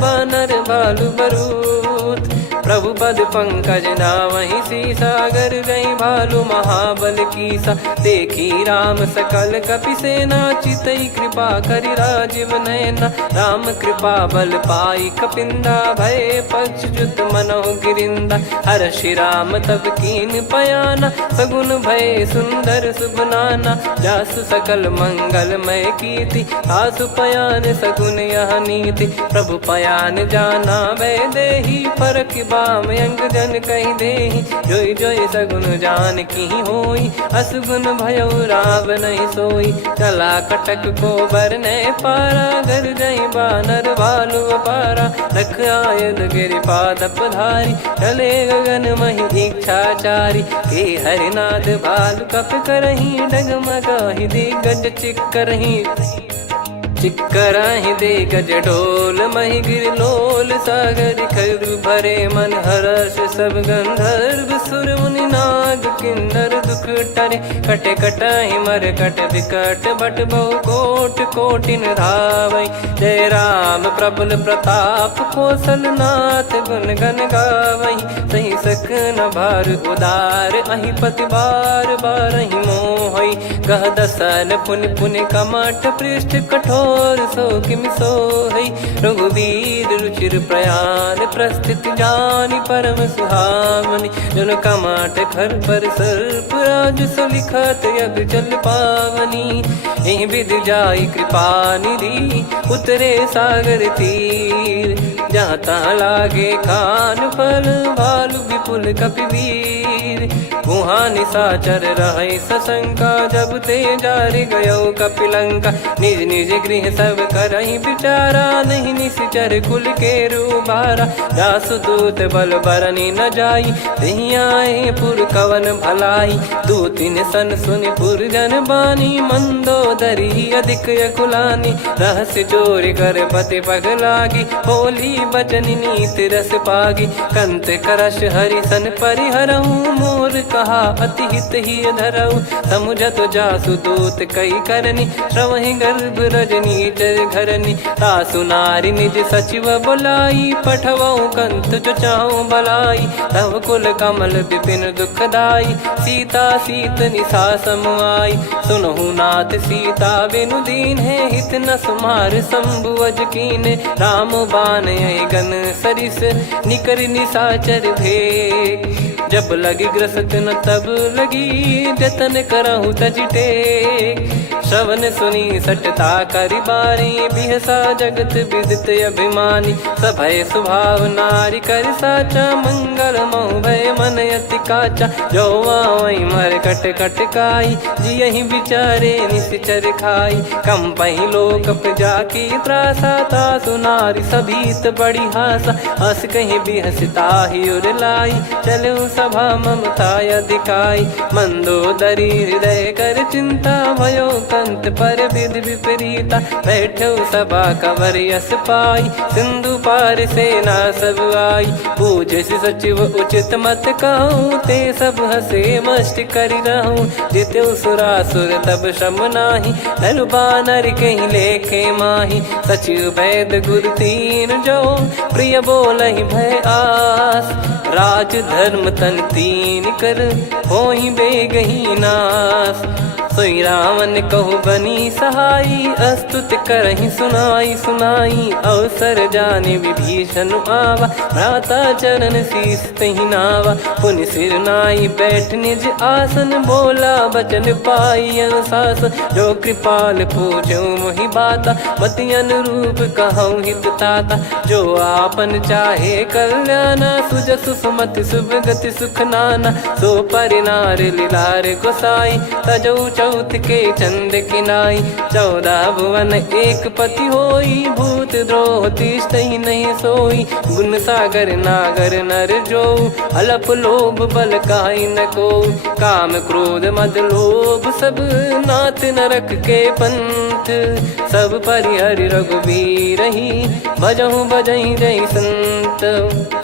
बानर भालु बरूत। प्रभु पद पंकज नावहि सीसा, गर गई भालु महाबल कीसा। देखी राम सकल कपि सेना, चितई कृपा करि राजीव नयना। राम कृपा बल पाई कपिंदा, भय पक्ष जुत मनोह गिरिंदा। हर्षि राम तब कीन पयाना, सगुन भय सुंदर शुभ नाना। जासु सकल मंगलमय कीर्ति, आसु पयान सगुन यह नीति। प्रभु पयान जाना वै देहि, फरक बाम अंग जन कहि देहि। जोई जोई सगुन जान की होई, असगुन भयो राव नहीं सोई। चला कटक को बरने पारा, घर जई बानर भालु अपारा। रख आयद गिरिपाद पधारी, चले गगन महि इच्छाचारी। के हरिनाथ भालु कप करही, डगमगाहि दिग्गज चिक्करही। चिक्कराहि दे गज ढोल, महि गिर लोल। सागर खर भरे मन हर्ष, सब गंधर्व सुर मुनि नाग किन्नर दुख टरे। कटे कटाहि मर कट विकट, बट बहु कोट कोटिन धावै। जय राम प्रबल प्रताप, कौशल नाथ गुण गन गावै। सही सकन भार उदार, अहि पति बार बारहि मोहै। गह दसन पुन पुन कमठ, पृष्ठ कठोर सो किमि सोहै। रघुवीर रुचिर प्रयाण, प्रस्थित जानि परम सुहावनि। जन कमाट खर पर सर्प, राज सलिखत यग जल पावनी। एहि विधि जाई कृपा निधि, उतरे सागर तीर। जहाँ तहाँ लागे खान फल, भालु विपुल कपिवीर। गुहा निशाचर रहै सशंका, जब ते जारि गयो कपिलंका। निज निज गृह सब करहि विचारा, नहीं निश्चर कुल के रूबारा। जासुदूत बल बरनि न जाई, तेहि आए पुर कवन भलाई। दूतिन सन सुनि पुर जन बानी, मंदोदरी अधिक यकुलानी। रहस्य चोरी कर पति पग लागी, होली बचन नीत रस पागी। कंत करश हरिसन परिहरहु, मोर कहा अति हित ही धरऊ। समुझत जासुदूत कई करनी, श्रवहि गर्भ रजनी चर घरनी। तासु नारी निज सचिव बोलाई, पठवऊ कंत जो चाहूं बलाई। तव कुल कमल विपिन दुखदाई, सीता सीत निशा समाई। सुनहु नाथ सीता बिनु दीन है, हित न सुमार शंभु अज कीने। राम बान गन सरिस, निकर निशाचर भेग। जब लगी ग्रसत न तब लगी, जतन करहु तज टेक। श्रवण सुनी सटता करि बारी, बिहसा जगत विदित अभिमानी। सभय स्वभाव नारी कर साचा, मंगल महु भय मन अति काचा। जो आवै मर कट कट काई, जियहि विचारे निश्चर खाई। कम पहि लोक जाकी त्रासा, तासु नारी सभीत बड़ी हासा। हस कहीं बिहसता ही उर लाई, चलऊ सभा ममता अधिकाई। मंदोदरी हृदय कर चिंता, भयो कंत पर विधि विपरीता। बैठो सभा कवर यस पाई, सिंधु पार सेना सब आई। पूज्य सचिव उचित मत कहूँ, ते सब हसे मस्त करि रहूं। जित्यु सुरासुर तब श्रम नाही, नर बानर कहीं लेखे माही। सचिव वैद गुरु तीन जो, प्रिय बोलहि भय आस। राज धर्म तन तीन कर, होहि बेगहि नास। सोई रावण कहु बनी सहाई, अस्तुत करहि सुनाई सुनाई। अवसर जाने विभीषण आवा, भ्राता चरण शीस तहि नावा। पुनि सिर नाई बैठ निज आसन, बोला बचन पाई अनुशासन। जो कृपाल पूछो मोहि बाता, मति अनुरूप कहूँ हित ताता। जो आपन चाहे कल्याणा, सुजसु सुमति शुभ गति सुख नाना। सो परिनार लीलार गोसाई, तजौ चौथ के चंद किनाई 14 भुवन एक पति होई भूत द्रोह तिष्ठ ही नहीं सोई गुण सागर नागर नर जो अलप लोभ बल काई न को काम क्रोध मद लोभ सब नाथ नरक के पंथ सब परिहरि रघुबीर ही भजहु भजहि जय संत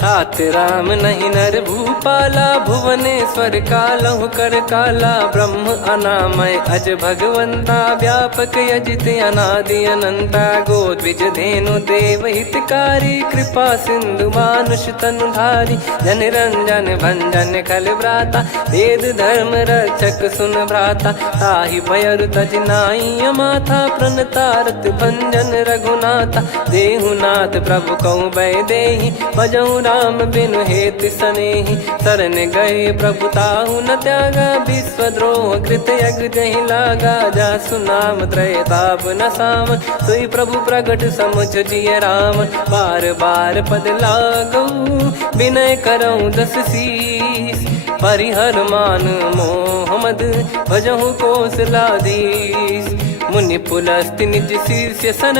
तात राम नहीं नर भूपाला भुवनेश्वर कालहु कर काला ब्रह्म अनामय अज भगवंता व्यापक यजित अनादि अनंता गोद्विज धेनु देव हितकारी कृपा सिंधु मानुष तनुधारी जन रंजन भंजन खल भ्राता वेद धर्म रक्षक सुन भ्राता ताहि भयर तज नाई माथा प्रणतारत भंजन रघुनाथा देहुनाथ प्रभु कहु बै देहि भजहु राम बिनु हेत सनेहि शरण गए प्रभु ताहु न त्यागा विश्वद्रोह कृत यज्ञ जहि लागा जासु नाम त्रय ताप न साम सोई प्रभु प्रगट समुझ जिय राम बार बार पद लागऊ विनय करऊँ दस शीस परिहर मान मोह मद भजहु कौशलाधीश मुनि पुलस्ति निज शीर्ष सन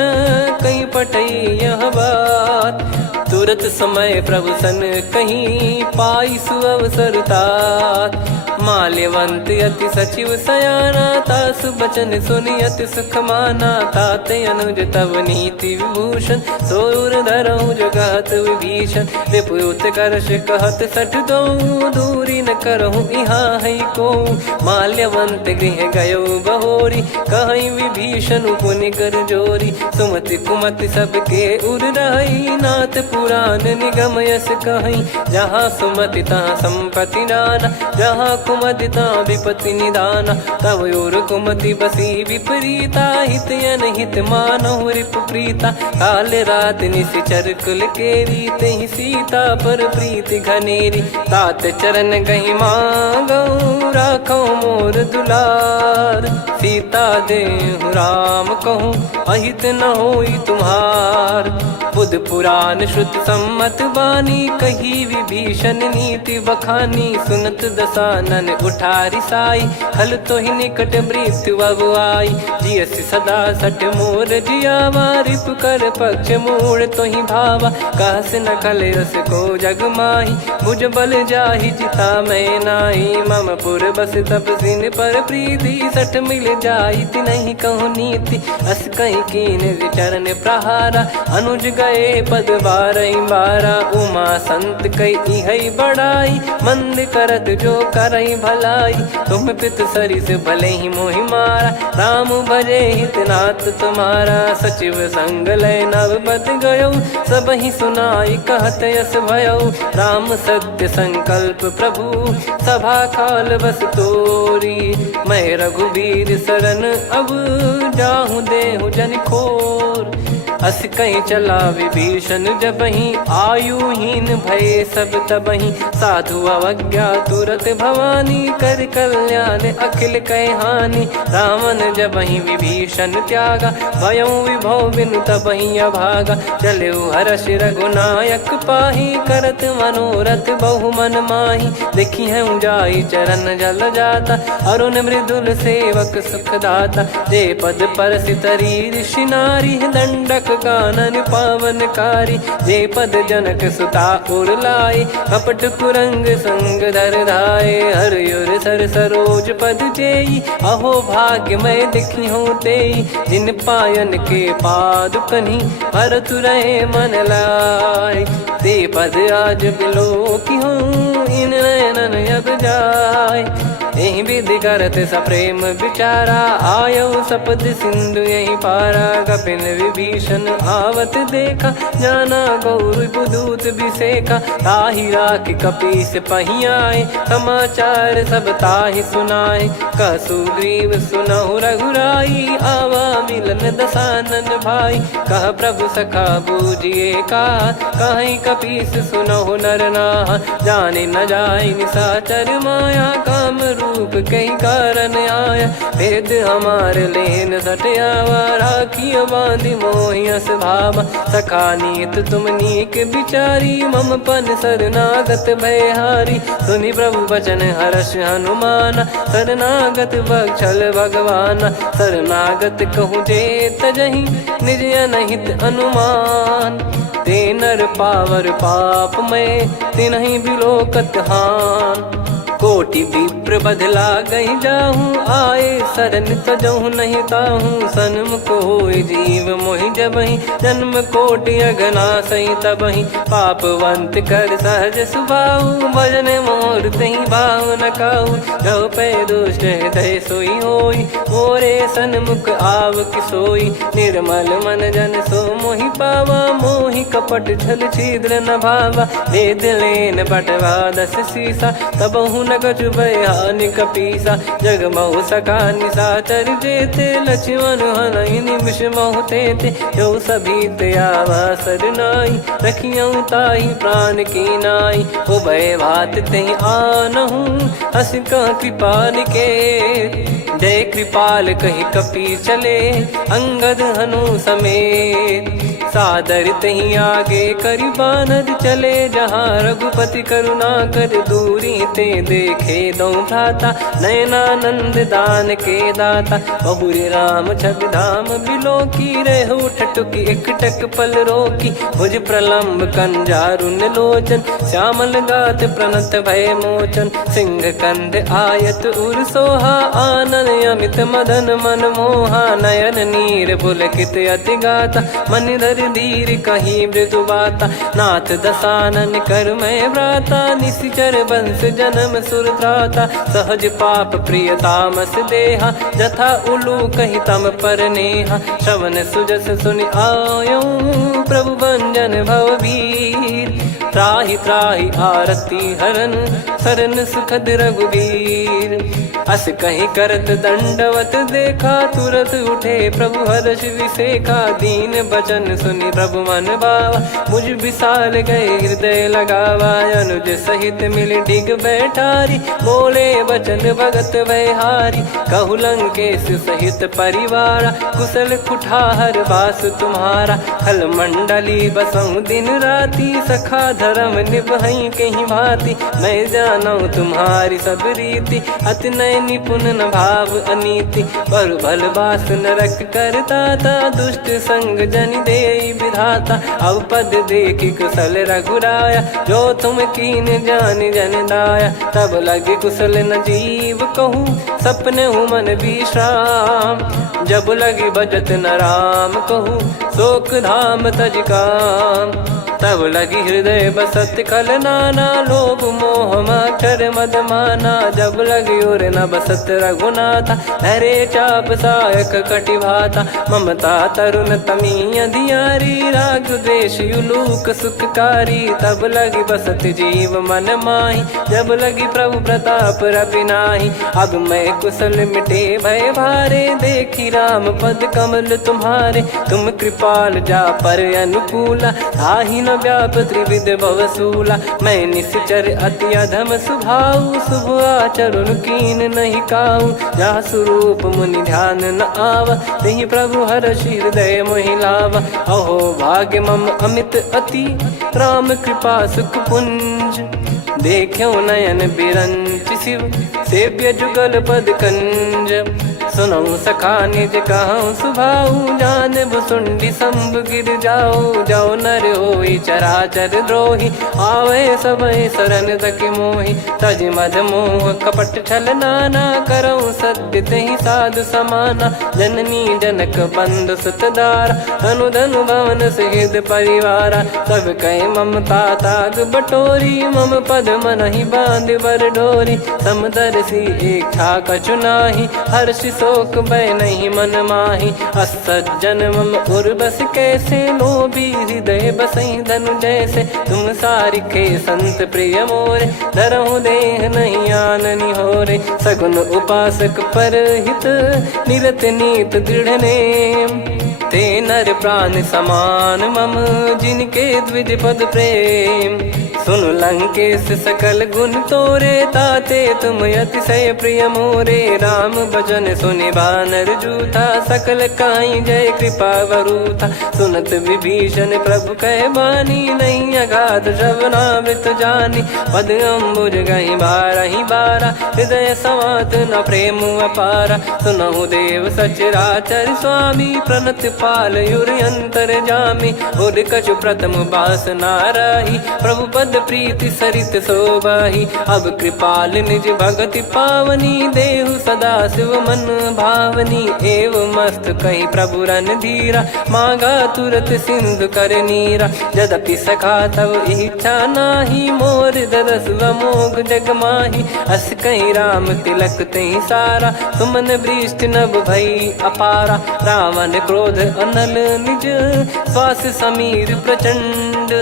कहीं पटई यह बात तुरत समय प्रभु सन कहीं पाई सुअवसर तात माल्यवंत अति सचिव सयाना तासु बचन सुनि अति सुख माना ताते अनुज तव नीति विभूषण सोर धरहु जगत विभीषण रिपुत करश कहत सठ दो दूरी न करहु इहाँ है को माल्यवंत गृह गयो बहोरी कहीं विभीषण पुनि कर जोरी सुमति कुमति सबके उर रही नाथ पुराण निगम यस कहीं जहाँ सुमति तहाँ संपत्ति नाना जहाँ कुमति तहाँ विपत्ति निदाना तव और कुमति बसी विपरीता हित अनहित मानहु रिप प्रीता काल रात निशिचर कुल केरी तेहि सीता पर प्रीति घनेरी तात चरण गहि मांगऊ राखो मोर दुलार सीता देहु राम कहूँ अहित न होई तुम्हार बुध पुराण श्रुत सम्मत वाणी कही विभीषण नीति बखानी सुनत दसानन उठारी साई खल तो ही निकट मृत्यु अब आई जियसि सदा सट मोर जियावा रिप कर पक्ष मूड़ तो ही भावा कहस न खल रस को जग माही मुझ बल जाहि जिता मैं नाही मम पुर बस तपसिन पर प्रीति सठ मिल जाई नहीं कहूँ नीति अस कहीं कीन विचरण प्रहारा अनुज गए पद बारा उमा संत कई है बड़ाई मंद करत जो करई भलाई तुम पित सरिस भले ही मोहि मारा राम भजे हितनाथ तुम्हारा सचिव संग लय नवपत गयो सब ही सुनाई कहत यस भयो राम सत्य संकल्प प्रभु सभा काल बस तोरी मैं रघुबीर शरण अब जाहूँ देहु जन खोर अस कहीं चला विभीषण जबहि आयुहीन भय सब तबहि साधु अवज्ञा तुरत भवानी कर कल्याण अखिल कह हानि रावण जबहि विभीषण त्यागा भयउ विभव बिनु तबहि अभागा चलऊ हर्ष रघुनायक पाही करत मनोरथ बहु मन माही देखी है जाई चरण जल जाता अरुण मृदुल सेवक सुख दाता जे पद पर सितरी ऋषि नारी दंडक कानन पावनकारी जे पद जनक सुता उर लाई कपट कुरंग संग धर धाये हरियुर सर सरोज पद जेई अहो भाग्य मैं दिखी हूँ तेई जिन पायन के पाद कन्ही भरत रहे मन लाय ते पद आज बिलो की हूँ इन नयनन अब जाय यही विधि करत सप्रेम विचारा आयो सपद सिंधु यही पारा कपिन विभीषण आवत देखा जाना गौर बुदूत बिसेखा ताहि राख कपीस पहियाए समाचार सब ताहि सुनाए कसु ग्रीव सुनहु रघुराई आवा मिलन दसानन भाई कह प्रभु सखा बूझिए का कहीं कपीस सुनहु नर नाह जाने न जाय निशाचर माया काम रूप कई कारण आया, भेद हमारे लेन सटयावा, राखिया बांधी मोहियस भावा, सखा नीत तुम नीक बिचारी, मम पन शरणागत भयहारी, सुनि प्रभु वचन हर्ष हनुमाना, शरणागत बक्षल भगवाना, शरणागत कहूँ जे तजहि निज अनहित अनुमान, ते नर पावर पाप में तिन्हि बिलोकत हान, कोटि विप्र बदला गई जाहूँ, आए शरण तजहु नहीं ताहूँ, सन्मुख होय जीव मोहि जबहि, जन्म कोटि अगना सही तबहि, पापवंत कर सहज सुभाऊ, भजन मोर तहि भाव न काहू, जो पै दुष्ट हृदय सोई होई, मोरे सन्मुख आव किसोई, निर्मल मन जन सो मोहि पावा, मोहि कपट छल छिद्र न भावा, वेद लेन बटवा दस सीसा, तबहु न कछु बयान कपीसा, जग महु सका निशाचर जेते, लक्ष्मण हनहि निमिष महु तेते, जो सभी त्यावा सरनाई, रखियऊ ताहि प्राण की नाई, उभय भात तेहि आनहु, हस कह कृपाल के, जय कृपाल कहि कपि चले, अंगद हनु समेत, सादर तही आगे करि बानर चले, जहाँ रघुपति करुणा कर दूरी ते देखे दो भ्राता, नयनानंद दान के दाता, बहुरी राम छवि धाम बिलो की, रेहु ठटुकी एकटक पल रोकी, भुज प्रलम्ब कंजारुन लोचन, श्यामल गात प्रणत भय मोचन, सिंह कंद आयत उर सोहा, आनन अमित मदन मन मोहा, नयन नीर पुलकित अति गाता, मन धर धीर कहीं मृदु बाता, नाथ दसानन कर मैं भ्राता, निशिचर वंश जन्म सुर त्राता, सहज पाप प्रिय तामस देहा, जथा उलू कहि तम पर नेहा, श्रवण सुजस सुनि आयो, प्रभु भंजन भवभीर, त्राहि त्राहि आरती हरन, शरण सुखद रघुबीर, अस कहीं करत दंडवत देखा, तुरत उठे प्रभु हर्ष विसेखा, दीन बचन सुनि प्रभु मन भावा, मुझ विशाल गए हृदय लगावा, अनुज सहित मिल डिग बैठारी, बोले बचन भगत वैहारी, कहु लंकेश सहित परिवारा, कुशल कुठार बास तुम्हारा, खल मंडली बसऊं दिन राती, सखा धर्म निभई कहीं भांति, मैं जानू तुम्हारी सब रीति, अति नय निपुण न भाव अनीति, पर भल बास नरक करता था, दुष्ट संग जन दे विधाता, अब पद देखी कुशल रघुराया, जो तुम कीन जान जन दाया, तब लगे कुशल न जीव कहूँ, सपने हूँ मन विश्राम, जब लगी बजत न राम कहूँ, शोक धाम तज काम, तब लगी हृदय बसत खल नाना, लोभ मोह मक्षर मद माना, जब लगी उर न बसत रघुनाथा, हरे चाप सायक कटि भाता, ममता तरुण तमी अधियारी, राग द्वेष युलूक सुखकारी, तब लगी बसत जीव मन माही, जब लगी प्रभु प्रताप रवि नाही, अब मैं कुशल मिटे भय भारे, देखी राम पद कमल तुम्हारे, तुम कृपाल जा पर अनुकूला, आही न व्याप त्रिविध भवसूला, मैं निश्चर अति अधम सुभाऊ, शुभ आचरण कीन नहीं काऊ, जहाँ स्वरूप मुनि ध्यान न आवा, तहि प्रभु हर्ष हृदय मोहि लावा, अहो भाग्य मम अमित अति, राम कृपा सुख पुंज, देखो नयन बिरंच शिव, सेव्य जुगल पद कंज, सुनऊ सखा निज कहूँ सुभाऊ, जान भुसुंडी शंभ गिर जाओ, जाओ नर होई चराचर द्रोही, आवे सबय शरण तक मोहि, तज मद मोह कपट छल नाना, करऊँ सत्य तहि साधु समाना, जननी जनक बंधु सुतदारा, धनु धनु भवन सहित परिवारा, सब कहे ममता ताग बटोरी, मम पद मनहि बांध बर डोरी, समदर्शी इच्छा कछु नाही, हर्ष शोक भय नहीं मन माही, असज्जन मम उर्वश कैसे, लोभी हृदय बसई धनु जैसे, तुम सारिखे संत प्रिय मोरे, धरहु देह नहीं आननि होरे, सगुन उपासक पर हित, निरत नीत दृढ़ नेम, ते नर प्राण समान मम, जिनके द्विज पद प्रेम, सुन लंकेश सकल गुण तोरे, ताते तुम अतिशय प्रिय मोरे। राम भजन सुनि बानर जूथा, सकल काई जय कृपा वरूथा। सुनत विभीषण प्रभु कह बानी, नहीं अगाध श्रवणामृत जानी। पद अम्बुज गहि बारहि बारा, हृदय समात न प्रेम अपारा। सुनहु देव सचराचर स्वामी, प्रणत पाल युर अंतर जामी। उर कछु प्रथम बास नाराही, प्रभु पद प्रीति सरित शोभाही। अब कृपाल निज भगति पावनी, देहु सदा शिव मन भावनी। एव मस्त कही प्रभु रन धीरा, मांगा तुरत सिंधु कर नीरा। यद्यपि सखा तब इच्छा नाही, मोर दरस मोग जग माही। अस कहीं राम तिलक तही सारा, सुमन वृष्टि नभ भई अपारा। रावण क्रोध अनल निज, श्वास समीर प्रचंड।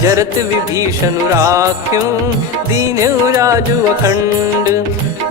जरत विभीषण राख्यों, दीन्हु राजु अखंड।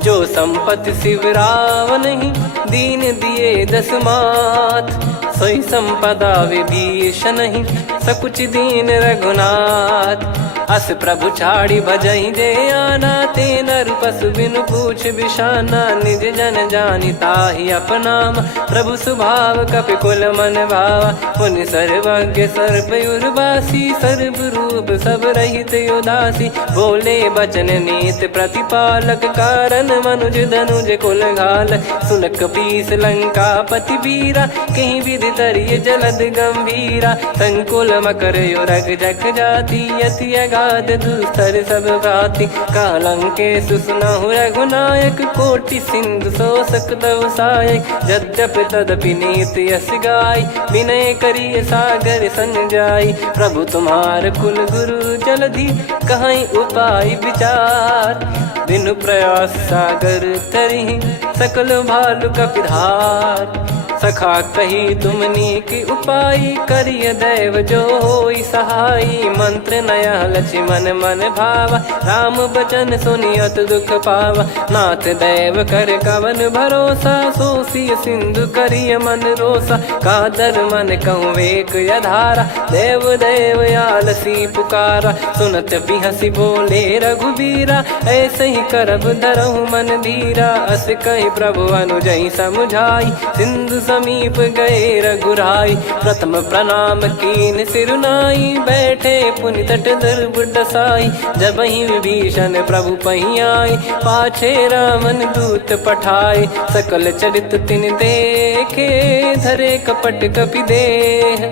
जो संपत्ति शिव रावण ही, दीन दिए दस मात। सोई संपदा विभीषण ही, सकुच दीन रघुनाथ। अस प्रभु छाड़ी भजई जे आना, ते नर पशु बिनु पूछ बिशाना। निज जन जानि ताहि अपनाम, प्रभु स्वभाव कपि कुल मन भावा। मुनि सर्वज्ञ सर्वयुर्वासी, सर्व रूप सब रहित उदासी। बोले बचन नीत प्रतिपालक, कारण मनुज धनुज कुल घाल। सुन कपीस लंका पति वीरा, कहीं विधि तरिय जलद गंभीरा। संकुल मकर युरग जख जाति, यति अगाध दुस्तर सब भाति। कालंकेश सुनहु रघुनायक, कोटि सिंधु शोषक तव सहायक। यद्यपि तदपि नीति यस गाय, विनय करिय सागर सन जाई। प्रभु तुम्हार कुल गुरु जलधि, कहीं उपाय विचार। बिनु प्रयास सागर तरिहि, सकल भालु कपिधार। सखा कही तुमनी की उपाय, करिय दैव जो होई सहाई। मंत्र नया लक्ष्मण मन भावा, राम बचन सुनियत दुख पावा। नाथ दैव कर कवन भरोसा, सोसिय सिंधु करिय मन रोसा। कादर मन कहूँ वेक यधारा, देव देव आलसी पुकारा। सुनत बिहसी बोले रघुबीरा, ऐसे ही करब धरहु मन धीरा। अस कही प्रभु अनुजई समुझाई, सिंधु समीप गए रघुराई। प्रथम प्रणाम कीन सिरुनाई, बैठे पुनि तट दर्भ डसाई। जब ही विभीषण प्रभु पही आई, पाछे रावण दूत पठाए। सकल चरित तिन देखे, धरे कपट कपि देह।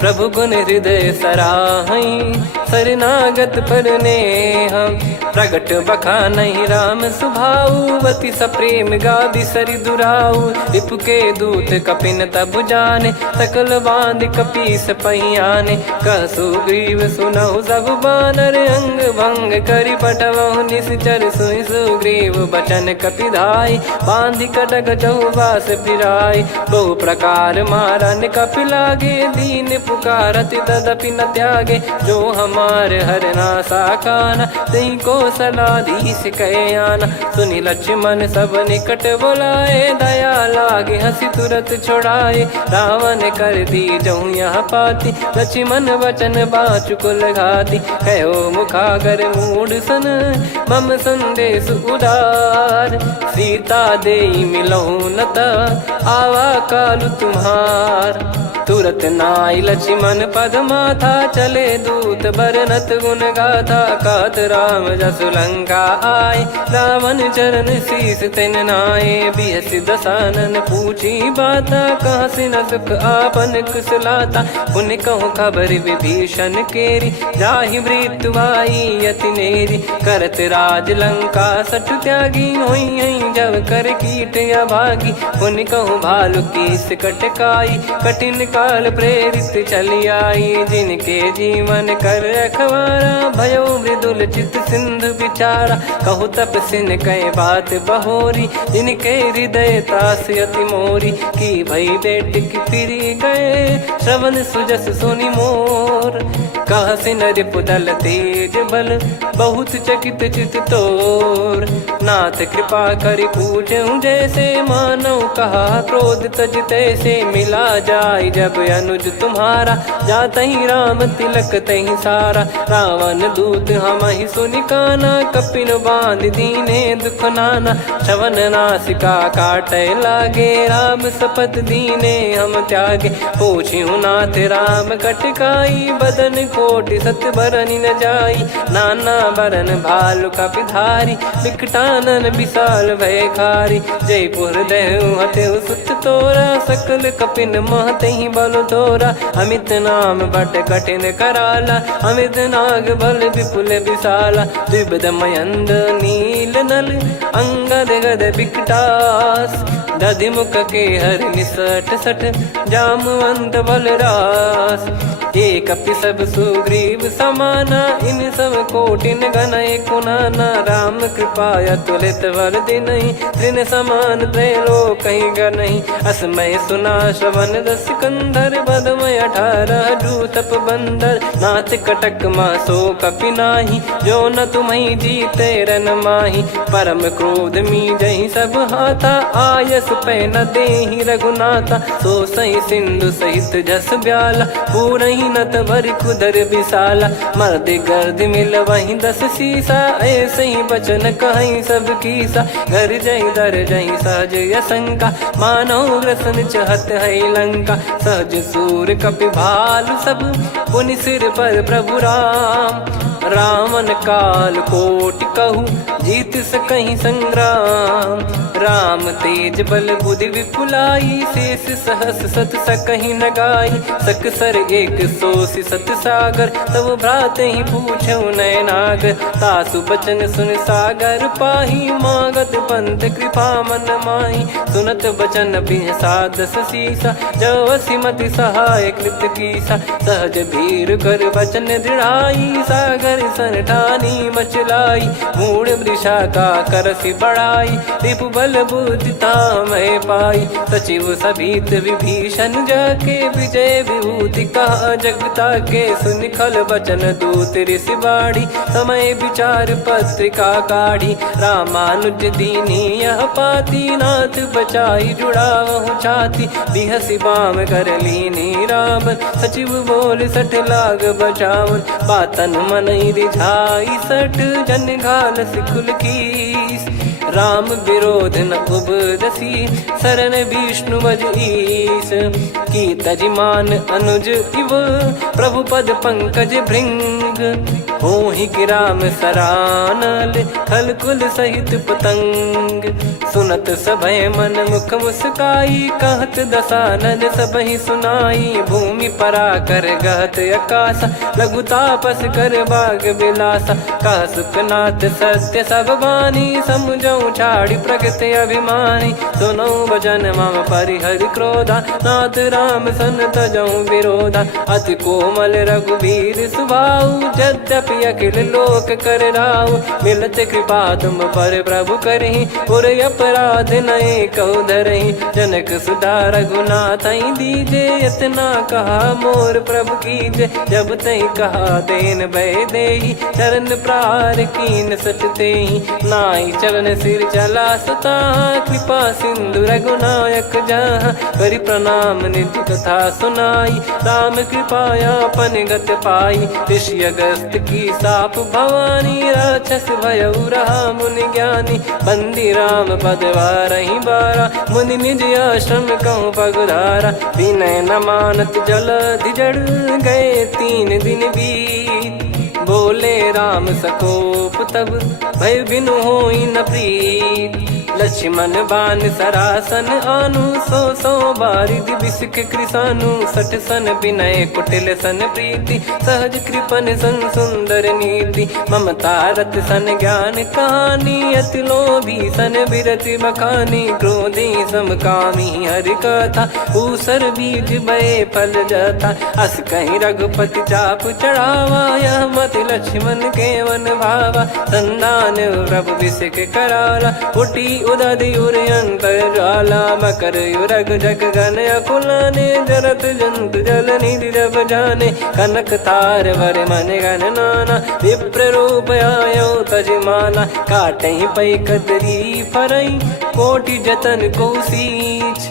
प्रभु गुण हृदय सराहई, शरणागत पर नेह। प्रगट बखानहि राम सुभाऊ, अति सप्रेम गादि सरि दुराऊ। रिपु के दूत कपिन तब जाने, सकल बांध कपीस पहियाने। कह सुग्रीव सुनहु सब बानर, अंग भंग करि पठवहु निश्चर। सुनि सुग्रीव बचन कपिधाई, बांधि कटक चहुबास फिराई। बहु प्रकार मारन कपि लागे, दीन पुकारत तदपि न त्यागे। जो हमार हरना साकाना, तई को सलाधीश कहे आना। सुनि लक्ष्मण सब निकट बुलाए, दया लागे हंसी तुरत छुड़ाए। रावण कर दी जऊँ यहाँ पाती, लक्ष्मण वचन बाचु कुल घाती। कहो मुखागर मूढ़ सन, मम संदेश उदार। सीता देई मिलहु नता, आवा कालु तुम्हार। तुरत नाई लक्ष्मण पद माथा, चले दूत बरनत गुण गाथा। कात राम जसु लंका आए, रावण चरण शीस तिन नाये। बिहसि दसानन पूछी बाता, कहाँ से न सुख आपन कुशलाता। पुन कहूँ खबर विभीषण केरी, जाहि मृत्यु आई अति नेरी। करत राज लंका सठ त्यागी, होई जब कर कीट अभागी। पुन कहूँ भालु कीस कटकाई, कठिन काल प्रेरित चली आई। जिनके जीवन कर रखवारा, भयो मृदुल चित सिंधु विचारा। कहु तपसिन कई बात बहोरी, जिनके हृदय तास अति मोरी। की भई बेट की फिरी गए, श्रवण सुजस सुनि मोर। कह से नर पुदल तेज बल बहुत चकित चित तोर। नाथ कृपा कर पूछूं जैसे मानव कहा क्रोध तज तैसे मिला जाय जब अनुज तुम्हारा जात ही राम तिलक तही सारा। रावण दूत हम ही सुनि काना कपिन बांध दीने दुख नाना। श्रवण नासिका काटे लागे राम शपथ दीने हम त्यागे। पूछ्यू नाथ राम कटकाई बदन कोटि सत बरनि न जाई। नाना बरन भालु कपिधारी विकटानन विशाल भयखारी। जयपुर देहु हतेउ सुत तोरा सकल कपिन महतहि बल तोरा। अमित नाम बट कठिन कराला अमित नाग बल विपुल विशाला। द्विबद मयंद नील नल अंगद गद विकटास। दधि मुख के हर निसठ सठ जामवंत बलरास। एक कपि सब सुग्रीव समाना इन सब कोटिन गनय कुनाना। राम कृपा अतुलित बल दिनहि तृण समान त्रैलोक गनहि। असमय सुना श्रवण दस कंधर बदमय 18 जूतप बंदर। नाथ कटक मासो कपि नाही जो न तुम्हि जीते रन माही। परम क्रोध मी जहि सब हाथा आयस पै न देहि रघुनाथा। सो सही सिंधु सहित जस ब्याला पूरहि नत भर कुदर विशाला। मर्द गर्द मिल वहीं 10 सीसा ऐसे ही बचन कहीं सब कीसा। घर जय दर जय सहज यसंका मानव ग्रसन चहत है लंका। सहज सूर कपि भालु सब पुनि सिर पर प्रभु राम। रामन काल कोटि कहु जीत सकहि संग्राम। राम तेज बल बुद्धि विपुलाई शेष सहस सत सकहि न गाई। सकसर एक सोसि सत सागर तब भ्रात ही पूछौ नयनागर। तासु बचन सुन सागर पाही मागत पंथ कृपा मन माही। सुनत बचन बिहसा 10 सीसा जवसि मति सहाय कृत कीसा। सहज भीर कर बचन दृढ़ाई सागर सन ठानी मचलाई। मूढ़ वृषा का करसि बढ़ाई रिपु बल बुद्धि तामय पाई। सचिव सभीत विभीषण जाके विजय विभूति कहा जगता के। सुनि खल बचन दूत ऋषि बाड़ी समय विचार पत्रिका काढ़ी। रामानुज दीनी यह पाती नाथ बचाई जुड़ावहु छाती। बिहसि बाम कर लीनी राम सचिव बोल 60 लाग बचावन। बातन मन रिझाई 60 जन घाल सिकुल कीस। राम विरोध न उपदसी शरण विष्णु बज ईस। की तजिमान अनुज इव प्रभु पद पंकज भृंग। होहि कि राम सरानल खल कुल सहित पतंग। सुनत सभय मन मुख मुस्काई कहत दसानन सबहि सुनाई। भूमि परा कर गहत आकाशा लघु तापस कर बाग बिलासा। कह सुखनाथ सत्य सब बानी समुझौ छाड़ी प्रकृति अभिमानी। सुनो भजन मम परिहरि क्रोधा नाथ राम सन तजौ विरोधा। अति कोमल रघुवीर सुभाऊ यद्यपि अखिल लोक कर राऊ। मिलत कृपा तुम पर प्रभु करहि पुर अपराध नए कहु धरहि। जनक सुधा रघुनाथ दीजे इतना कहा मोर प्रभु कीजे। जब तई कहा देन भय देहि चरण प्रार कीन सटतेहि। नाई चरण सिर चला सता कृपा सिंधु रघुनायक जहाँ। करि प्रणाम नित्य कथा सुनाई राम कृपाया पन गत पाई। ऋषि अगस्त की साप भवानी राक्षस भयउ रहा मुनि ज्ञानी। बंदी राम पद वारहि बारा मुनि निज आश्रम कहूँ पगुधारा। विनय न मानत जल जड़ गए 3 दिन बीत। बोले राम सकोप तब भय बिनु होई न प्रीत। लक्ष्मण बान सरासन आनु 100 बारिधि बिसिख कृसानु। 60 सन विनय कुटिल सन प्रीति सहज कृपन सन सुंदर नीति। ममता रत सन ज्ञान कहानी अति लोभी सन बिरति बखानी। क्रोधी समकामी हरि कथा ऊसर बीज भय फल जाता। अस कहीं रघुपति चाप चढ़ावा यह मत लक्ष्मण के वन भावा। संदान प्रभु बिसिख कराला उठी उदधियुर अंतर्ज्वाला मकर युरग जग गण अकुलाने जरत जंत जल निधि जब जाने कनक तार वर मन गण नाना विप्र रूप आयो तजमाना काटहि पै कदरी फरई कोटि जतन को सींच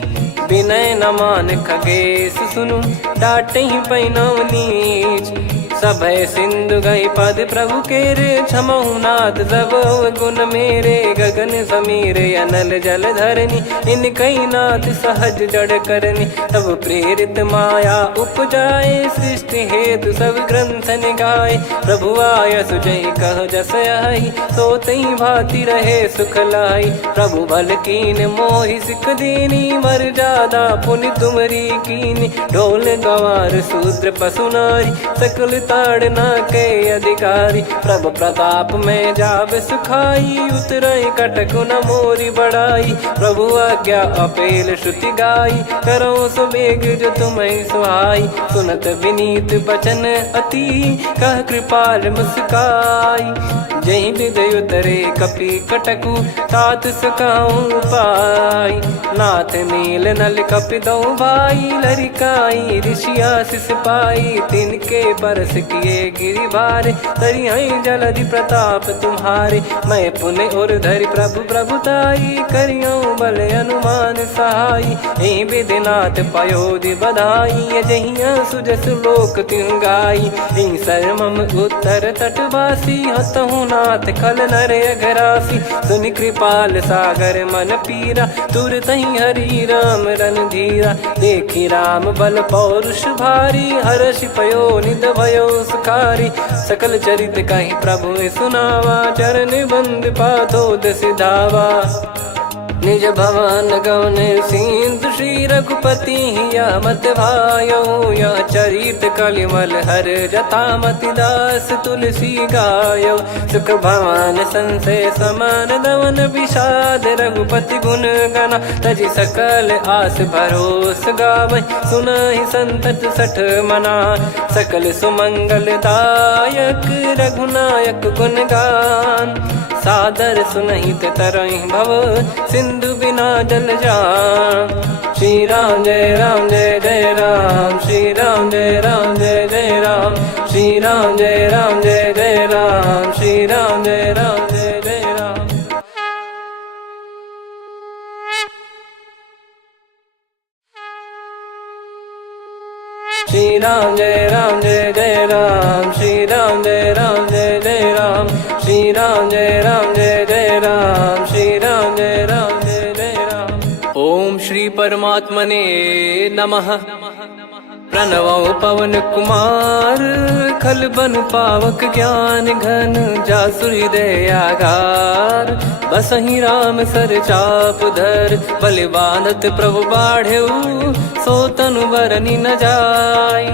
विनय न मान खगेश सुनु डाटहि पै नव नीच सभय सिंधु गई पद प्रभु केरे क्षमहु नाथ सब गुण मेरे गगन समीरे अनल जल धरनी इन कई नाथ सहज जड़ करनी तब प्रेरित माया उपजाए सृष्टि हेतु सब ग्रंथ निगाए प्रभु आय सुजय कह जस आई सो तई भांति रहे सुख लाई प्रभु बल कीन मोहि सिख दीनी मर जादा पुनि तुमरी कीनी ढोल गवार शूद्र पशु नारी सकल ताड़ना के अधिकारी प्रभु प्रताप में जाब सुखाई उतरई कटक न मोरी बढ़ाई प्रभु आज्ञा अपेल श्रुति गाई करो सुबेग जो तुम्हें सुहाई सुनत विनीत बचन अति कह कृपाल मुस्काई जही विदय उतरे कपि कटकु तात सकाऊं पाई नाथ नील नल कपि दो भाई लरिकाई ऋषिया शिष पाई तिनके परस किए गिरि भारे तरियाई जलधि प्रताप तुम्हारे मैं पुण्य और धरि प्रभु प्रभुताई करियो बल अनुमान सहाई यही विधिनाथ पयोधि बधाई जहिया सुजस लोक तिहु गाई यही सरमम उत्तर तटवासी हतहु नाथ खल नर अघरासी सुनि कृपाल सागर मन पीरा तुरत ही हरि राम रणधीरा देखी राम बल पौरुष भारी हर्षि पयो निध भयो सुखारी सकल चरित कहीं प्रभु सुनावा चरण बंद पाथोद सिधावा निज भवन गौन सिंधु श्री रघुपति या मत भायो या चरित कलिमल हर जता मति दास तुलसी गायो सुख भवन संशय समान दवन विषाद रघुपति गुण गना तजि सकल आस भरोस गावै सुनहि संतत सठ मना सकल सुमंगल दायक रघुनायक गुण गान सादर सुनहित तरहि भव सिंधु बिना जल जान श्री राम जय जय राम श्री राम जय जय राम श्री राम जय जय राम श्री राम जय जय राम श्री राम जय जय राम श्री राम जय जय राम श्री राम जय जय राम श्री राम जय जय राम। ओम श्री परमात्मने नमः। प्रणवो पवन कुमार खल बन पावक ज्ञान घन जासु हृदय आगार बसहि राम सर चाप धर बलि बांधत प्रभु बाढ़ेऊ सो तनु बरनि न जाय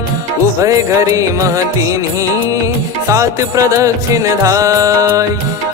उभय घरी महतीन्ही सात प्रदक्षिण धाय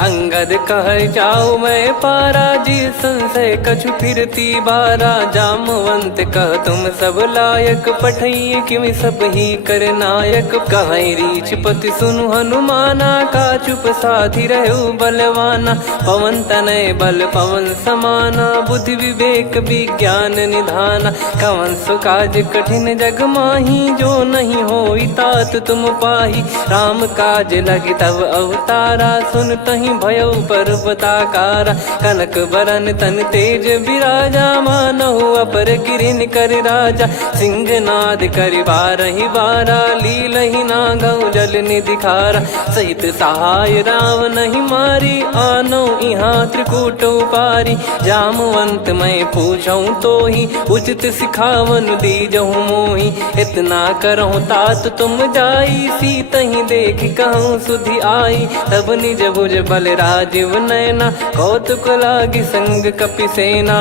अंगद कह जाऊ मैं पारा जी संशय कछु फिरती बारा जामवंत कह तुम सब लायक पठई किमि सब ही कर नायक कहीं रीछ पति सुनु हनुमाना का चुप साधि रहो बलवाना पवन तनय बल पवन समाना बुद्धि विवेक विज्ञान निधाना कवन सो काज कठिन जग माही जो नहीं होई तात तुम पाही राम काज लगी तब अवतारा सुन तहि भयो पर्वताकारा कनक बरन तन तेज विराजा मानहु अपर गिरिन कर राजा सिंहनाद कर बारहि बारा लीलहि नागौ जल निधि खारा सहित सहाय राम नहीं मारी आनो इहाँ त्रिकूट पारी जामवंत मैं पूछऊं तो ही उचित सिखावन दीजहु मोही इतना करहु तात तुम जाई सीत ही देख कहूँ सुधि आई तब निज भुज बल राजीव नैना कौतुक लागी संग कपिसेना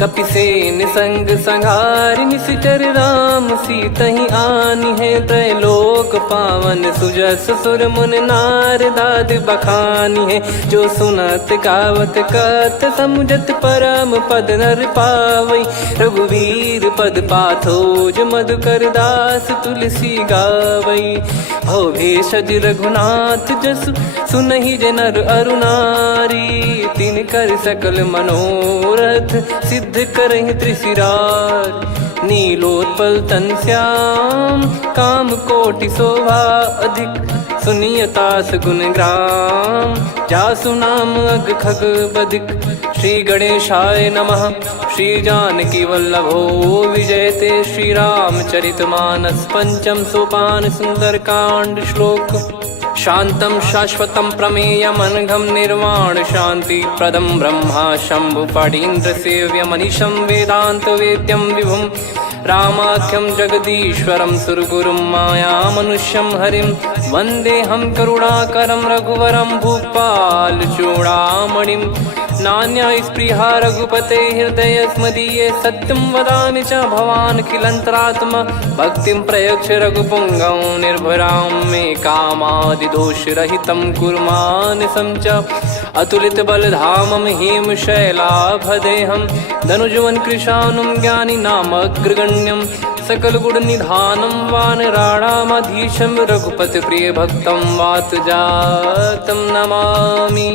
कपिसेन संग संहारि निशिचर राम सीतहि आनि है त्रैलोक पावन सुजस सुर मुन नार दाद बखानी है जो सुनत गावत कत समुझत परम पद नर पावई रघुवीर पद पाथोज मधुकर दास तुलसी गावई हो भेषज रघुनाथ जसु सुनहि जे नर अरु नारी। तिन कर सकल मनोरथ सिद्ध करहि त्रिशिरार। नीलोत्पल तन श्याम काम कोटि शोभा अधिक। सुनियतास गुण ग्राम जासु नाम अग खग बधिक। श्री गणेशाय नमः। श्री जानकी वल्लभो विजयते। श्री रामचरितमानस पंचम सोपान सुंदरकांड श्लोक। शांतं शाश्वतं प्रमेयम् अनघं निर्वाण शांति प्रदं ब्रह्मा शंभु फणीन्द्र सेव्य मनीषं वेदांत वेद्यं विभुं। रामाख्यं जगदीश्वरं सुरगुरुं माया मनुष्यं हरिं। वन्देऽहं करुणाकरं रघुवरं भूपाल चूडामणिं। नान्या स्पृहा रघुपते हृदय स्मदीये। सत्यं वदामि च भवान् खिलन्तरात्मा। भक्तिं प्रयच्छ रघुपुङ्गं निर्भरां मे कामादिदोषरहितं कुर्मानसं च। अतुलित बलधामं हेमशैलाभदेहं। धनुजवन कृशानुं ज्ञानी नामग्रगण्यं। सकल गुण निधानं वानराणामधीशं। रघुपति प्रिय भक्तं वात जातं नमामि।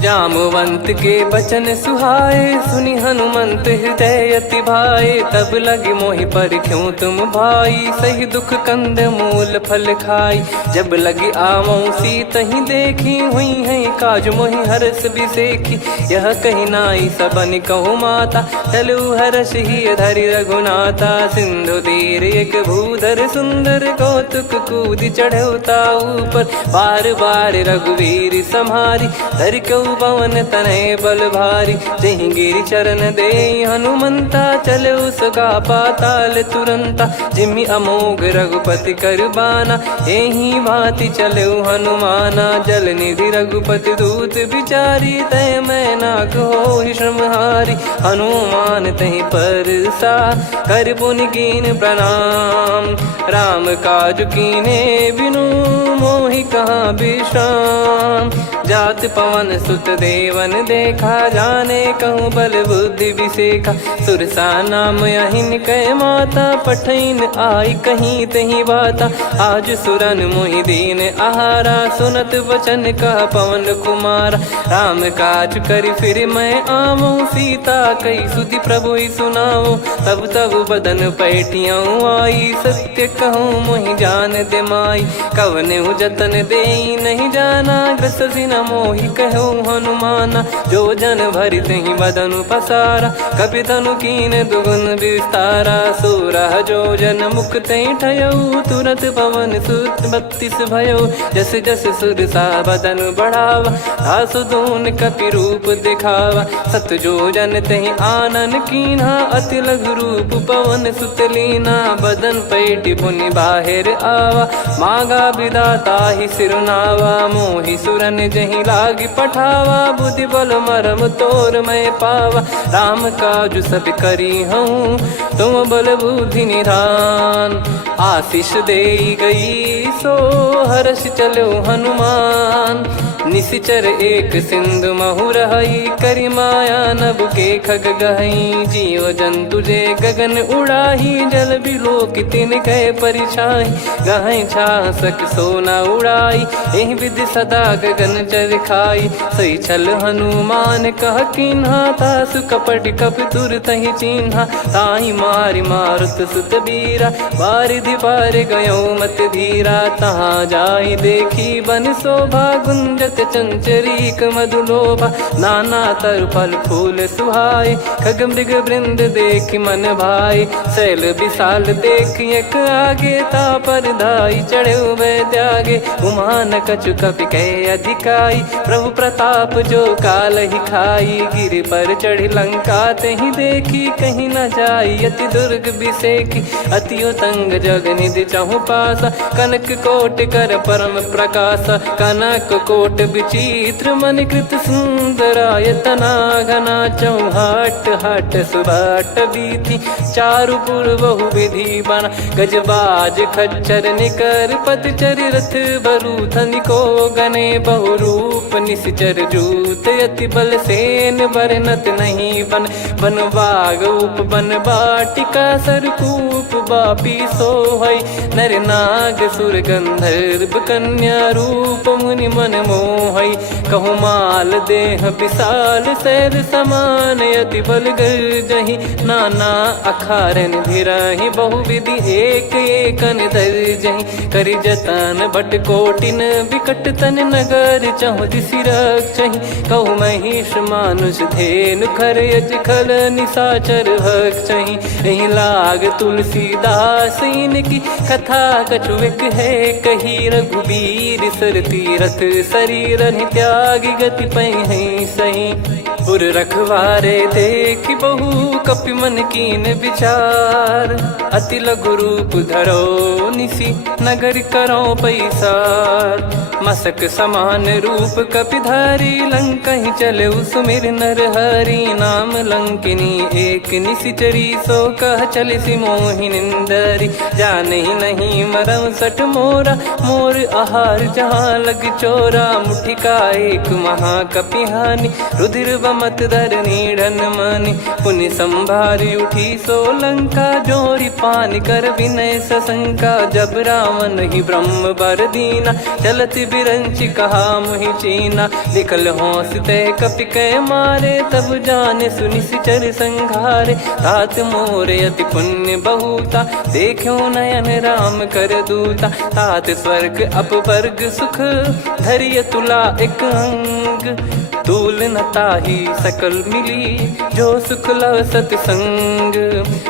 जामवंत के बचन सुहाए सुनि हनुमंत हृदय अति भाए। तब लगे मोहि पर क्यों तुम भाई सही दुख कंद मूल फल खाई। जब लगी आवों सीत ही देखी हुई है काज मोहि हरस बिसेखी। यह कही नाई सबन कहु माता चलु हरष ही धरि रघुनाथा। सिंधु तीर एक भूधर सुंदर कौतुक कूद चढ़ौता ऊपर। बार बार रघुवीर सम्हारी धरि कऊ पवन तनय बल भारी। जहि गिरि चरण दे हनुमंता चले उसका पाताल तुरंता। जिमि अमोघ रघुपति कर बाना एहि भांति चले हनुमाना। जल निधि रघुपति दूत बिचारी तय मैं नाक होहि श्रमहारी। हनुमान तहि परसा कर पुनि कीन प्रणाम। राम काज कीने बिनु मोहि कहाँ विश्राम। जात पवन सुत देवन देखा जाने कहूँ बल बुद्धि विसेखा। सुरसा नाम यहिन कै माता पठैन आई कहीं तही बाता। आज सुरन मोहि दीन आहारा सुनत वचन कह पवन कुमारा। राम काज करि फिर मैं आवूं सीता कई सुधि प्रभु ही सुनाऊं। तब तब बदन पैठियाँ आई सत्य कहूँ मोहि जान दे माई। कवने जतन दे नहीं जाना ग्रसिन मोहि कहूँ हनुमाना। जो जन भरि तहि बदनु पसारा कपि तनु कीन दुगुन विस्तारा। सोरह जो जन मुख तहि ठयऊ तुरत पवन सुत 32 भयऊ। जस जस सुरसा बदनु बढ़ावा आसु दून कपि रूप दिखावा। सत जो जन तहि आनन कीन्हा अति लघु रूप पवन सुत लीना। बदन पैठि पुनि बाहिर आवा मांगा विधाता ही सिरुनावा। मोहि सुरन जहि लागी पठावा बुद्धि बल मरम तोर मैं पावा। राम काज सब करी हूँ तुम बल बुद्धि निधान। आशीष दे गई सो हर्ष चलो हनुमान। निशिचर एक सिंधु महु रहई करी माया नभ के खग गहई। जीव जंतु जे गगन उड़ाही जल बिलो कितिन गए परिछाई। गहई छासक सोना उड़ाई एहि विधि सदा गगन चर खाई। सही छल हनुमान कह कीन्हा तासु कपट कप तुर तहि चिन्हा। ताहि मारि मारुत सुत बीरा बारिधि पार गयो मत धीरा। तहाँ जाई देखी बन शोभा गुंजत चंचरीक मधुलोभा। नाना तरु फल फूल सुहाई खग मृग वृंद देख मन भाई। शैल विशाल देख एक आगे तापर धाई चढ़े वै त्यागे। उमा न कछु कपि कह अधिकाई प्रभु प्रताप जो काल ही खाई। गिर पर चढ़ी लंका तहि देखी कहीं न जाई अति दुर्ग बिसेखी। अति उतंग जग निधि चहु पासा कनक कोट कर परम प्रकाशा। कनक कोट विचित्र मन कृत सुंदरायतना घना चौहाट हाट सुबाट बीथी चारु पुर बहु विधि बना गजबाज खच्चर निकर पतचर रथ बरु धनिको गने बहु रूप निश्चर जूत अति बल सेन बरनत नहीं बन बन बाग उप बन बाटिका सरकूप बापी सोहई नर नाग सुर गंधर्व कन्या रूप मुनि मन मोहई कहु माल देह विशाल शैल समान अति बल गर्जहि नाना अखारन भिराहि बहुविधि एक एकन दर्जहि करि जतन बट कोटिन विकट तन नगर चहु दिसि रक्षहि कहु महिष मानुष धेनु खर यज खल निशाचर भक्षहि एहि लाग तुलसीदास इनकी कथा कछुक है कही रघुबीर सर तीरथ शरीर त्यागी गति पै सही पुर रखवारे देख बहु कपि मन कीन विचार अति लघु रूप धरो निसी नगर करो पैसार मसक समान रूप कपिधारी लंकहि चले सुमिर नर हरि नाम लंकिनी एक निशिचरी सो कह चले सि मोहि निंदरी जानहि नहीं मरम सठ मोरा मोर आहार जहाँ लग चोरा मुठिका एक महाकपिहानि रुधिर बमत धरनी ढन मानि पुनि संभारी उठी सो लंका जोरी पान कर विनय सशंका जब रावण ही ब्रह्म बर दीना चलति बिरंचि कहा मुहि चीना निकल हौसते कपि कै मारे तब जाने सुनि सिचर संघारे तात मोरे अति पुण्य बहुता देखो नयन राम कर दूता तात स्वर्ग अपवर्ग सुख धरिय तुला एक अंग तूल न ताही सकल मिली जो सुख लव सतसंग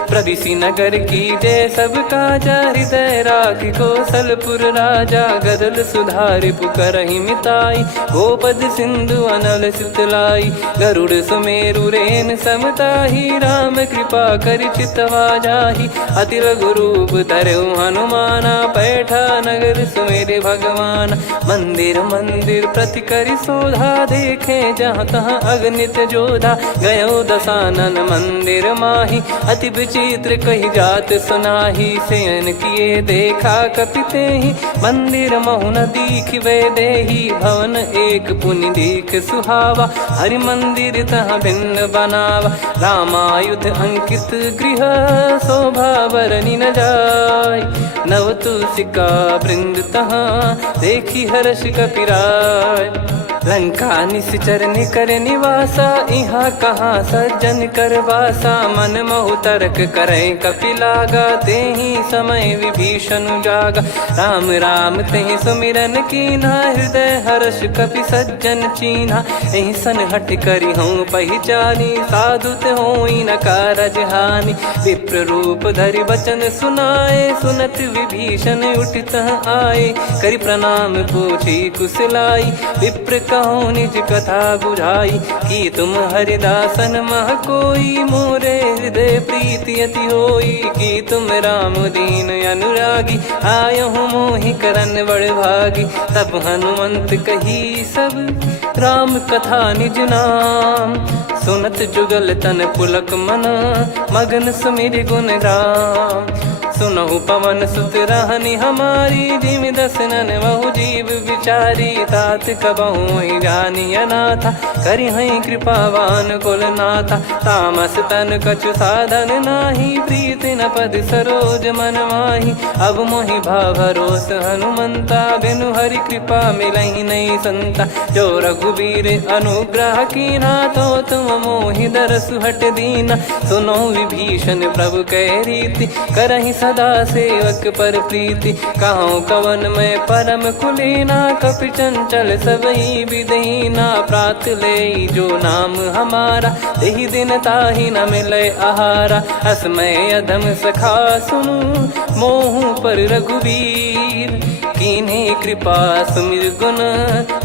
प्रदिशि नगर की जय सब काजा हृदय राख कौशलपुर राजा गदल सुधारि पुकरहि मिताई गोपद सिंधु अनल सितलाई गरुड़ सुमेरु रेन समताही राम कृपा कर चितवा जाहि अति लघु रूप धरऊ हनुमाना बैठा नगर सुमेरे भगवान मंदिर मंदिर प्रति करि शोधा देखे जहाँ तहाँ अगणित जोधा गयो दशानन मंदिर माही अति विचित्र कही जात सुनाही सेन किए देखा कपिते ही मंदिर महु न दीख वे देही भवन एक पुनि दीख सुहावा हरि मंदिर तहाँ भिन्न बनावा रामायुध अंकित गृह शोभा बरनी न जाय नव तुलसिका वृंद तहाँ देखी हर्ष कपिराय लंका निश्चर निकर निवासा इहाँ कहाँ सज्जन कर वासा मन महु तर्क करे कपिलागा तेहि समय विभीषण जागा राम राम तेहि सुमिरन कीना हृदय हर्ष कपि सज्जन चीन्हा एहि सन हट करी हूँ पहचानी साधु ते होई न कारज हानि विप्र रूप धरि वचन सुनाए सुनत विभीषण उठित आए करि प्रणाम पूछी कुशलाई विप्र कहो निज कथा बुझाई कि तुम हरिदासन मह कोई मोरे हृदय प्रीति अति होई कि तुम राम दीन अनुरागी आयहु मोहि करन बड़ भागी तब हनुमंत कही सब राम कथा निज नाम सुनत जुगल तन पुलक मन मगन सुमिर गुण राम सुनहु पवन सुत रहनी हमारी जिमि दसनन बहु जीव विचारी तात कबहु जानी अनाथा करि हई कृपावान कुल नाथा तामस तन कछु साधन नाही प्रीति न पद सरोज मन माही अब मोहि भाव भरोस हनुमंता बिनु हरि कृपा मिलहि नहीं संता जो रघुबीर अनुग्रह कीना तो तुम मोहि दरसु हट दीना सुनो विभीषण प्रभु कह रीति करहि सदा सेवक पर प्रीति कहूँ कवन में परम कुलीना कपि चंचल सबई विदहीना प्रात ले जो नाम हमारा तेहि दिन ताहि न मिले आहारा असमय अधम सखा सुनु मोहु पर रघुवीर कीन्हे कृपा सुमिर गुण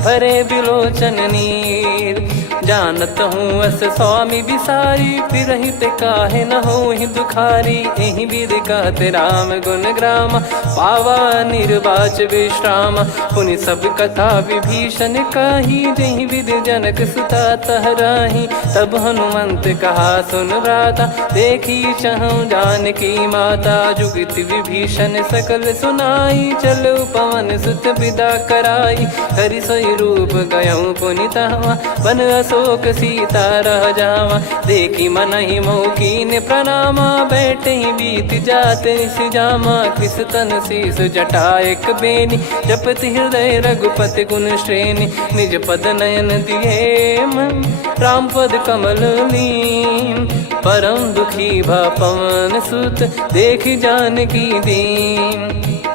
भरे बिलोचन नीर जानत हूँ अस स्वामी बिसारी, फिर ही ते काहे न हो ही दुखारी। यही विधि कहते राम गुण ग्राम, पावा निर्वाच विश्राम। पुनि सब कथा विभीषण काही, जही विधि जनक सुता तहराही। तब हनुमंत कहा सुन भ्राता, देखी चहु जानकी माता। जुगित विभीषण सकल सुनाई, चलो पवन सुत विदा कराई। हरि सोई रूप गयऊँ पुनि तहवा, बन अशोक सीता रह जावा। देखी मनहि मौकीन प्रणामा, बैठे ही बीत जात निस जामा। कृस तन शीस जटा एक बेनी, जपति हृदय रघुपति गुण श्रेणी। निज पद नयन दिए मन, राम पद कमल लीन। परम दुखी भा पवन सुत, देखी जानकी दीन।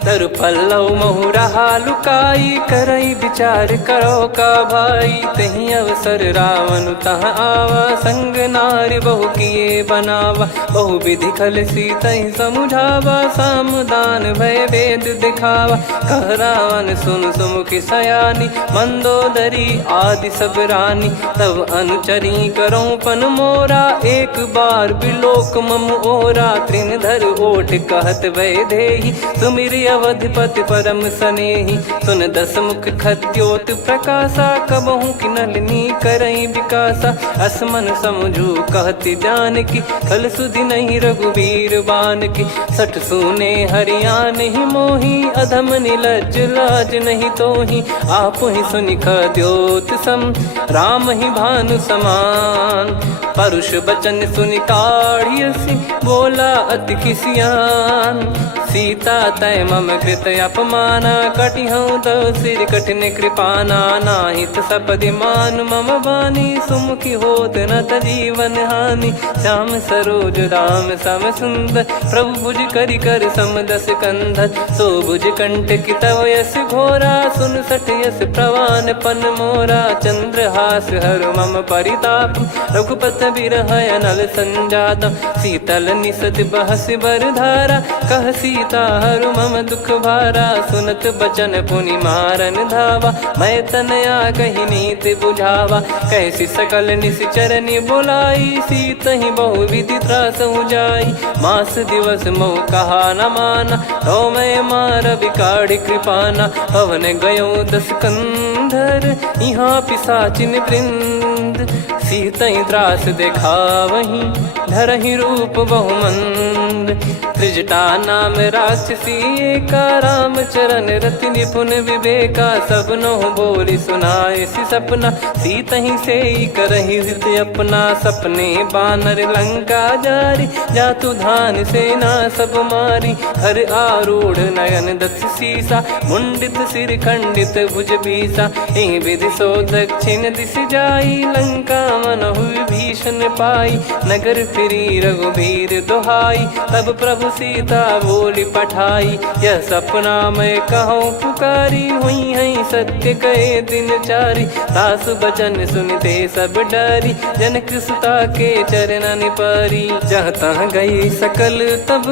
तरु पल्लव महु रहा लुकाई, करई विचार करो का भाई। तही अवसर रावण तहाँ आवा, संग नारी बहु किए बनावा। बहु विधि खल सीतहि समुझावा, सामदान भय वेद दिखावा। कह रावण सुन सुमुखी सयानी, मंदोदरी आदि सब रानी। तब अनुचरी करो पन मोरा, एक बार बिलोक मम ओरा। तृण धर ओठ कहत भय देहि, सुमिर अवधिपति परम सनेहि। सुन दस मुख खद्योत प्रकाशा, कबहु की नलिनी करई विकासा। असमन समझू कहति जानकी, खल सुधि नहीं रघुवीर बान की। सठ सुने हरियाण ही मोही, अधम निलज लाज नहीं तोही। आप ही सुनि खद्योत सम, राम ही भानु समान। परुष बचन सुनि काढ़ियसि, बोला अति किसियान। सीता तय मम कृत अपमाना, कटिहऊँ तो सिर कठिन कृपाना। नाहित सपदि मान मम बानी, सुमुखी होत न जीवन हानि। श्याम सरोज राम सम सुंदर, प्रभु भुज करि कर सम दस कंधर। सो भुज कंठ की तव यस घोरा, सुन सठ यस प्रवान पन मोरा। चंद्रहास हर मम परिताप, रघुपत बिरह अनल संजात। शीतल निसत बहस बर धारा, कह सीता हरु मम दुख भारा। सुनत बचन पुनि मारन धावा, मैं तनया कही नीति बुझावा। कैसी सकल निश्चरनि बुलाई, सीत ही बहु विधि त्रास जाई। मास दिवस मोह कहा न माना, तो मैं मार बिकाढ़ी कृपाना। पवन गयो दस कंधर, यहाँ पिशाचिन वृंद। सीतहि त्रास देखावहीं, धरहि रूप बहुमंद। त्रिजटा नाम राक्षसी एका, राम चरण रति निपुण विवेका। सबनो बोली सुनाए सि सपना, सीतहि से करहि हृद अपना। सपने बानर लंका जारी, जातु धान सेना सब मारी। हर आरूढ़ नयन दस सीसा, मुंडित सिर खंडित भुज बीसा। एहि विधि सो दक्षिण दिश जाई, लंका मनहु विभीषण पाई। नगर फिरी रघुबीर दुहाई, तब प्रभु सीता बोली पठाई। यह सपना मैं कहूँ पुकारी, हुई है सत्य कहे दिन चारी। सासु बचन सुनते सब डरी, जनक सुता के चरण परी। जहाँ तहाँ गई सकल तब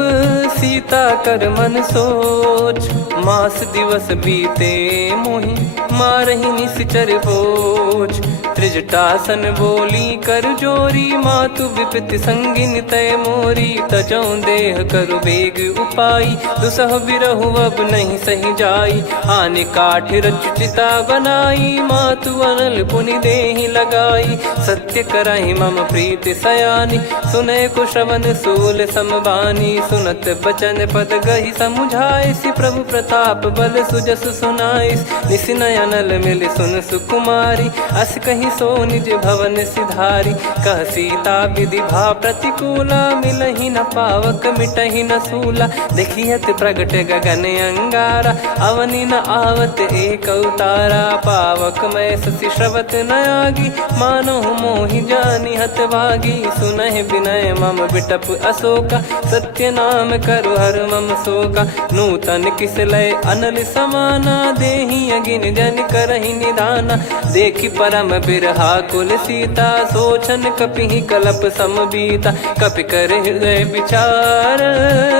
सीता कर मन सोच। मास दिवस बीते मोहि, मारहि निश्चर बोझ। त्रिजटासन बोली कर जोरी, मातु विपति संगिन तय मोरी। तजौ देह करु बेग उपाई, दुसह बिरहु अब नहीं सही जाई। आने काठ रचिता बनाई, मातु अनल पुनि देहि लगाई। सत्य करहि मम प्रीति सयानी, सुनय को श्रवण सूल समबानी। सुनत बचन पद गहि समुझाए, सि प्रभु प्रताप बल सुजस सुनाइस। निस नयनल मिल सुन सुकुमारी, अस कहि सो निज भवन सिधारी। कह सीता विधि भा प्रतिकूला, मिलहि न पावक मिटहि न सूला। देखियत प्रगट गगन अंगारा, अवनि न आवत एक अवतारा। पावक मैं ससि श्रवत न आगी, मानो मोहि जानि हत भागी। सुनहि विनय मम बिटप अशोका, सत्य नाम करु हर मम शोका। नूतन किस लय अनल समाना, देहि अगिन जन करहि निधाना। देखि परम बिरहा कुल सीता, सोचन कपि कलप सम बीता। कपि कर हृदय विचार,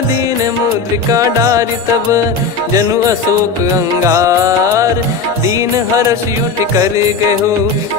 दीन मुद्रिका डारि तब जनु अशोक अंगार। दीन हर्ष युट कर गहु,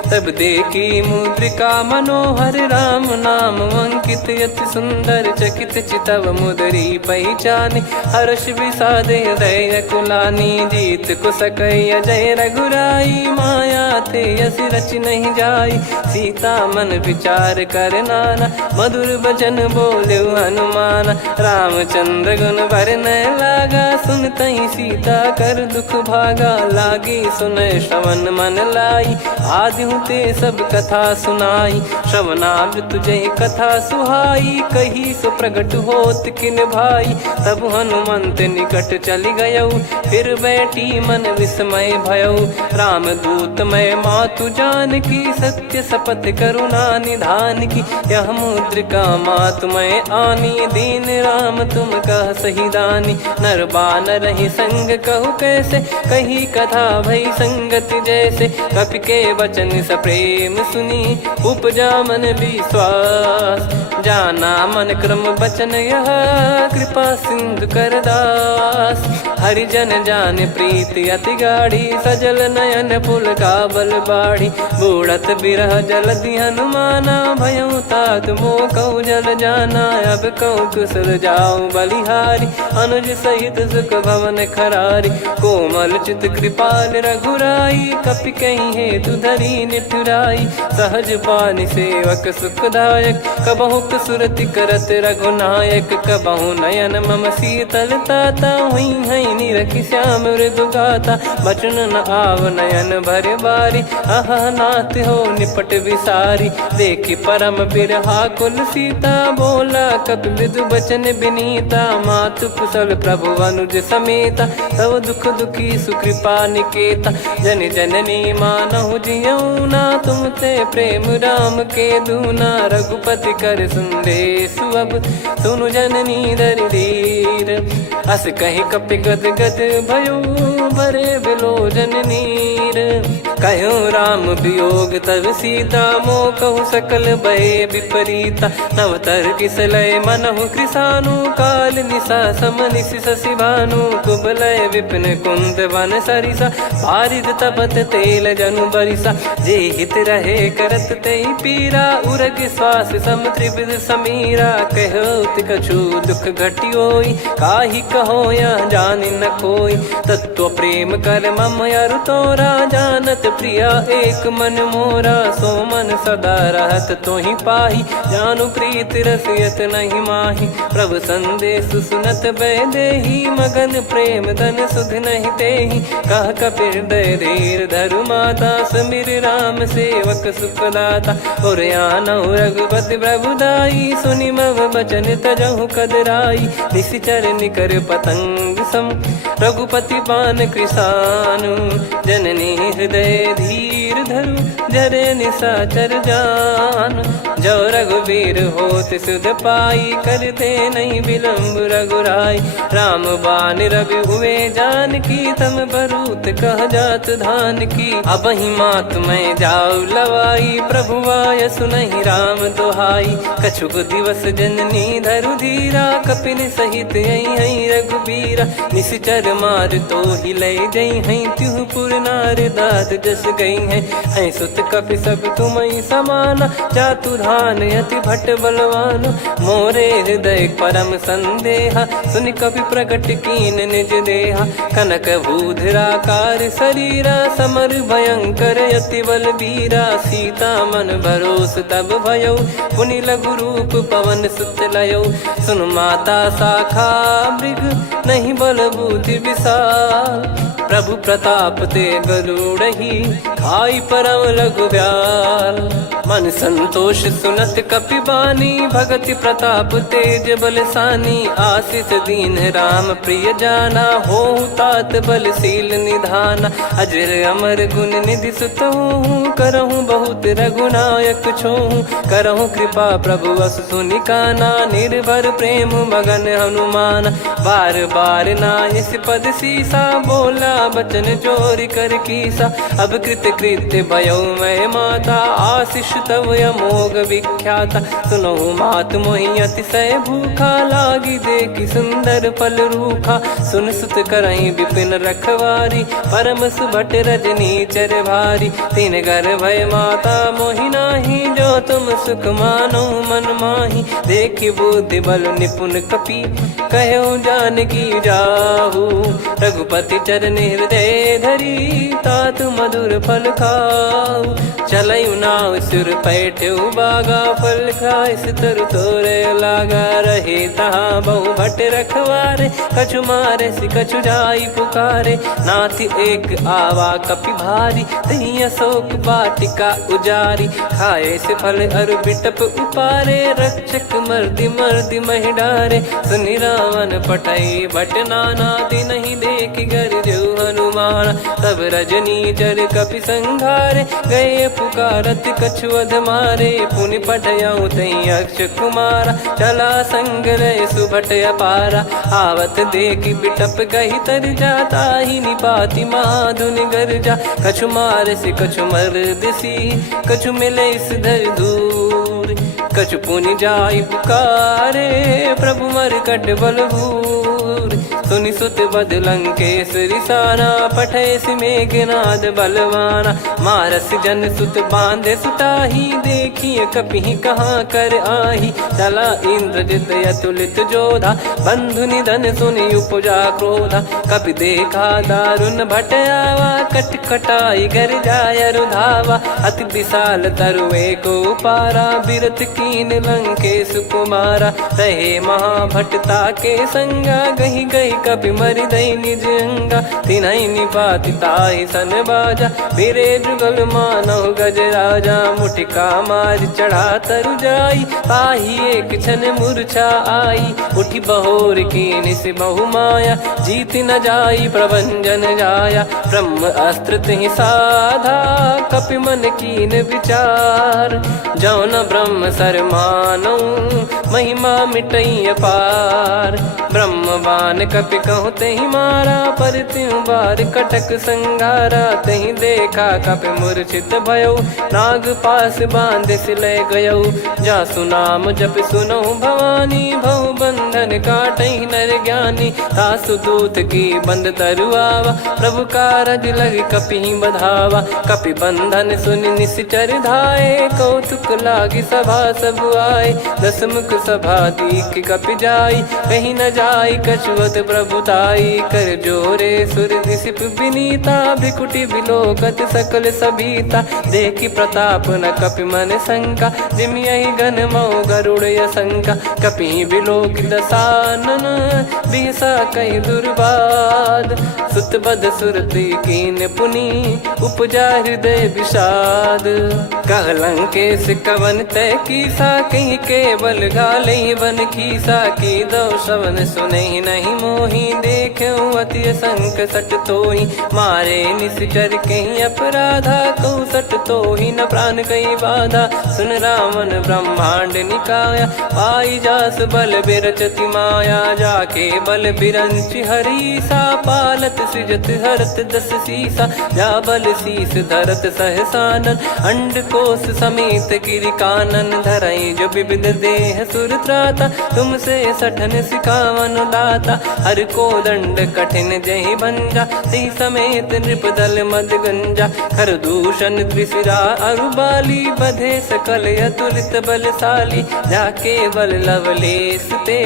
तब देखी मुद्रिका मनोहर। राम नाम अंकित अति सुंदर, चकित चितव मुदरी पहचानी। हर्ष विषाद हृदय कुलानी, जीत को सकय जय रघुराई। माया थे यस रच नहीं जाई, सीता मन विचार कर नाना। मधुर बचन बोले हनुमान, रामचंद्र गुण बरनय लागा। सुनतहि सीता कर दुख भागा, लागी सुनय श्रवण मन लाई। आदिहु ते सब कथा सुनाई, श्रवणाब तुझे कथा सुहाई। कही सो प्रगट होत किन भाई, तब हनुमंत निकट चली गयऊ। फिर बैठी मन विस्मय भयऊ, राम दूत मैं मातु जानकी। सत्य शपथ करुणा निधान की, यह मुद्रिका मातु मैं आनी। दीन राम तुम कह सही दानी, नर बानर ही संग कहु कैसे। कही कथा भई संगति जैसे, कपि के वचन सप्रेम सुनी। उपजा मन विश्वास, जाना मन क्रम बचन यह। कृपा सिंधु कर दास, हरिजन जान प्रीति अति गाढ़ी। सजल नयन पुल काबल बाढ़ी, बूढ़त बिरह जलधि हनुमाना। भयउ तात मोह कहु जल जाना, अब कहु कुशल जाऊं बलिहारी। अनुज सहित सुख भवन खरारी, कोमल चित कृपाल रघुराई। कपि कहीं हेतु धरी निठुराई, सहज पानि सेवक सुखदायक। कबहु सुरति करत रघुनायक, कबहु नयन मम शीतल ताता। हुई हई निरखि श्याम मृदु गाता, बचन न आव नयन भर बारी। अह नाथ हो निपट विसारी, देखि परम बिरहा कुल सीता। बोला कपि मृदु बचन बिनीता, मातु कुशल प्रभु अनुज समेता। तव दुख दुखी सुकृपा निकेता, जन जननी मानहु जियऊ ना। तुम ते प्रेम राम के दूना, रघुपति कर संदेशु अब सुनु जननी दरि धीर। अस कहि कपि गद गद भयो, भरे बिलोचन नीर। कहूँ राम वियोग तब सीता, मोह कहु सकल भय विपरीता। नव तर किसलय मनहु कृसानु, काल निशा सम निशि शशि भानु। कुबलय विपिन कुंद वन सरिसा, पारिद तपत तेल जनु बरिसा। जे हित रहे करत ते पीरा, उरग श्वास सम त्रिविध समीरा। कहो कछु दुख घटियोई, काहि कहो या जानि न कोई। तत्व प्रेम कर मम अरु तोरा, जानत प्रिया एक मन मोरा। सो मन सदा रहत तोहि पाही, जानु प्रीत रसियत नहीं माही। प्रभु संदेश सुनत भय देहि, मगन प्रेम धन सुध नहीं तेहि। कह कपिर दय धीर धरु माता, समीर राम सेवक सुखदाता। और आनहु रघुपति प्रभु दाई, सुनि मव बचन तजहु कदराई। निशिचर निकर पतंग सम, रघुपति पान कृसानु। जननी हृदय धीर धरु, जरे निशाचर जान। जो रघुवीर होत सुध पाई, करते नहीं विलंब रघुराई। राम बान रवि हुए जानकी, तम बरूत कह जात धान की। अब ही मात मैं जाऊ लवाई, प्रभु आय सुनहि राम दोहाई। कछुक दिवस जननी धरु धीरा, कपिन सहित हई रघुबीरा। निश्चर मार तो ही लय जई हई, त्युह पुर नार दाद जस गई है। सुत कपि सब तुम समाना, जातु धान अति भट बलवान। मोरे हृदय परम संदेहा, सुनि कपि प्रकट कीन निज देहा। कनक भूधराकार शरीरा, समर भयंकर अति बलबीरा। सीता मन भरोस तब भयऊ, पुनि लघु रूप पवन सुत लयऊ। सुन माता शाखा मृग, नहीं बल बुद्धि विशाल। प्रभु प्रताप ते गरुड़हि, खाई परम लघु ब्याल। मन संतोष सुनत कपि बानी, भगति प्रताप तेज बलसानी। आशीष दीन राम प्रिय जाना, होहु तात बलशील निधाना। अजर अमर गुण निधि सुतहु, करहु बहुत रघुनायक छोहु। करहु कृपा प्रभु अस सुनि काना, निर्भर प्रेम मगन हनुमान। बार बार नायस पद सीसा, बोला बचन चोरी कर कीसा। अब कृत कृत्य भयो मैं माता, आशीष तव अमोघ विख्याता। सुनो मात मोहि अतिशय भूखा, लागी देखी सुंदर फल रूखा। सुन सुत करई विपिन रखवारी, परम सुभट रजनी चर भारी। तीन घर भय माता मोहि नाही, जो तुम सुख मानो मन माही। देखी बुद्धि बल निपुण कपि, कहो जानकी जाहू। रघुपति चरण हृदय धरी, तात मधुर फल खाऊ। चलऊ नाव सुर पैठऊ बागा, फल खाइस तरु तोरे लागा। रहे तहाँ बहु भट रखवारे, कछु मारे सि कछु जाई पुकारे। नाथ एक आवा कपि भारी, तही अशोक वाटिका उजारी। खाए से फल अरु बिटप उपारे, रक्षक मर्दि मर्दि महि डारे। सुनि रावण पटई भट नाना, नहीं देखि गरजु हनुमान। तब रजनी चर कपि संघारे, गए पुकारत कछु अध मारे। पुनि पटयऊ तई अक्ष कुमारा, चला संग रहे सुभट अपारा। आवत देखि बिटप कही तर जाता, ही निपाति माधुन गर्जा। कछु मार से कछु मर्द सी, कछु मिले इस धर दूर। कछु पुनि जाई पुकारे, प्रभु मरकट बलभूर। सुनि सुत बद लंकेश्वरी साना, पठे सि मेघनाद बलवाना। मारस जन सुत बांधे सुताही, देखिए कपि कहाँ कर आही। चला इंद्रजित अतुलित जोधा, बंधु निधन सुनि उपजा क्रोधा। कपि देखा दारुण भट आवा, कट कटाई गर जाय रुधावा। अति विशाल तरुए को पारा, बिरत कीन लंकेश कुमारा। रहे महाभटता के संगा, गही गही कपि मरि दई निज अंगा। तिन्हि निपाति ताहि सन बाजा, फिरे जुगल मानव गज राजा। मुटिका मार चढ़ा तरु जाई, ताहि एक क्षण मूर्छा आई। उठी बहोर कीन से बहु माया, जीत न जाई प्रभंजन जाया। ब्रह्म अस्त्र तिहि साधा, कपि मन कीन विचार। जौ न ब्रह्म सर मानौ, महिमा मिटई अपार। ब्रह्मवान कपि कहु तहि मारा, पर त्यों बार कटक संगारा। तहि देखा कपि मूर्छित भयउ, नाग पास बांध सिले गयउ। जासु नाम जप सुनौ भवानी, भव बंधन काटहि नर ज्ञानी। तासु दूत की बंद तरुआवा, प्रभु कारज लग कपि बधावा। कपि बंधन सुनि निश्चर धाये, कौतुक लागी सभा सब आए। दस मुख सभा दीख कपि जाई, कहीं न जाई कछुअत प्रभुताई। कर जोरे सुर दिसिप विनीता, भ्रिकुटि बिलोकत सकल सबीता। देखि प्रताप न कपि मन शंका, जिमियहि घन मऊ गरुड़ असंका। कपि बिलोक दसानन, बिहसा कहि दुर्बाद। सुत बद सुरति कीन पुनि, उपजा हृदय विषाद। कह लंकेश कवन तय कीसा, कहीं केवल गाले बन खीसा। की दो श्रवण सुनहि नहीं मोही, देखऊं अति संक सट तोहि। मारे निश्चर कहीं अपराधा, कहूँ सट तोहि न प्राण कहीं बाधा। सुन रावण ब्रह्मांड निकाया, पाई जास बल बिरचति माया। जाके बल बिरंच हरीसा, पालत सृजत हरत दस सीसा। जा बल शीस धरत सहसानन, अंड कोश समेत गिरि कानन। धरई जो विविध देह सुर त्राता, तुमसे सठन सिखावन दाता। हर को दंड कठिन जहि भंजा, ती समेत नृप दल मद गंजा। खर दूषण त्रिशिरा अरुबाली, बधे सकल अतुलित बलशाली। जाके बल लवलेस ते,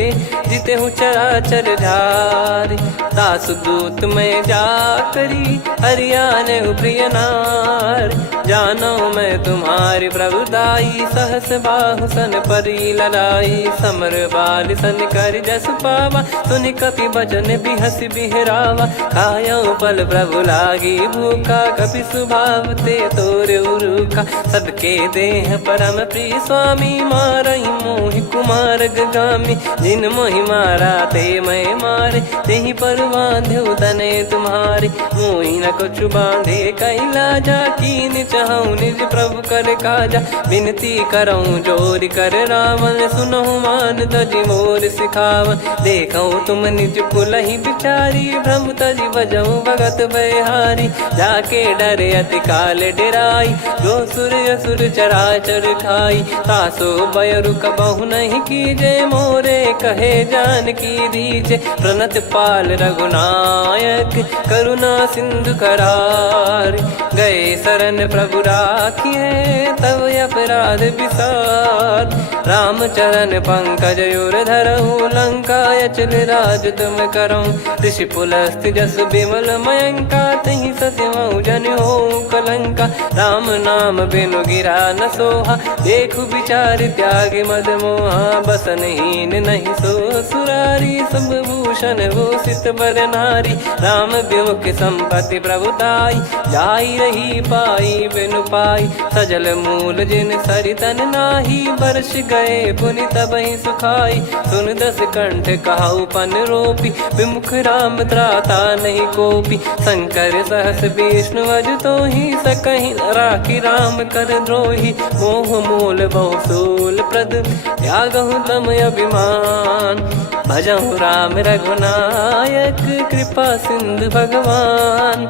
जिते हूँ चराचर झारी। दास दूत में जा करी, हरियाने प्रिय नार। जानो मैं तुम्हारी प्रभुदाई, सहस बाहु सन परी लड़ाई। समर बाल सन कर जस पावा, सुनि कपि बचन बिहस बिहरावा। खायऊ पल प्रभु लागी भूखा, कपि स्वभाव ते तोर उरुखा। सबके देह परम प्रिय स्वामी, मारई मोहि कुमार गगामी। जिन मोहि मारा ते मैं मारे, तेहि पर बांधे तने तुम्हारे। मोहि न कुछ बांधे कैला, जा कीन चहूँ निज प्रभु कर काजा। विनती करऊँ जोर कर रावण, सुनहु मान तजी मोर सिखावन। देखऊँ तुम निज कुलहि बिचारी, भ्रम तजी बजऊँ भगत बहारी। जाके डरे अति काल डेराई, जो सुर असुर चराचर खाई। तासो बयरु कबहु नहीं कीजे, मोरे कहे जान की दीजे। प्रणत पाल रघुनायक, करुणा सिंधु करार। गए शरण प्रभु राखिए, तब अपराध विसार। राम चरण पंकज उर धरहु, लंका अचल राज तुम करऊँ। ऋषि पुलस्त्य जस विमल मयंका, तहि सत्यमऊ जन हो कलंका। राम नाम बिनु गिरा न सोहा, देखु विचार त्याग मद मोहा। बसनहीन नहीं सो सुरारी, सब भूषण भूषित बर नारी। राम विमुख संपत्ति प्रभुताई, जाई रही पाई बिनु पाई। सजल मूल जिन सरितन नाही, बरस गए पुनि तबहि सुखाई। सुन दस कंठ कहाऊ पन रोपी, विमुख राम त्राता नहीं कोपी। शंकर सहस विष्णु अज तोहि, सकहि न राखी राम कर द्रोही। मोह मूल बहु सूल प्रद, त्यागहु तम अभिमान। भजहु राम रघुनायक, कृपा सिंधु भगवान।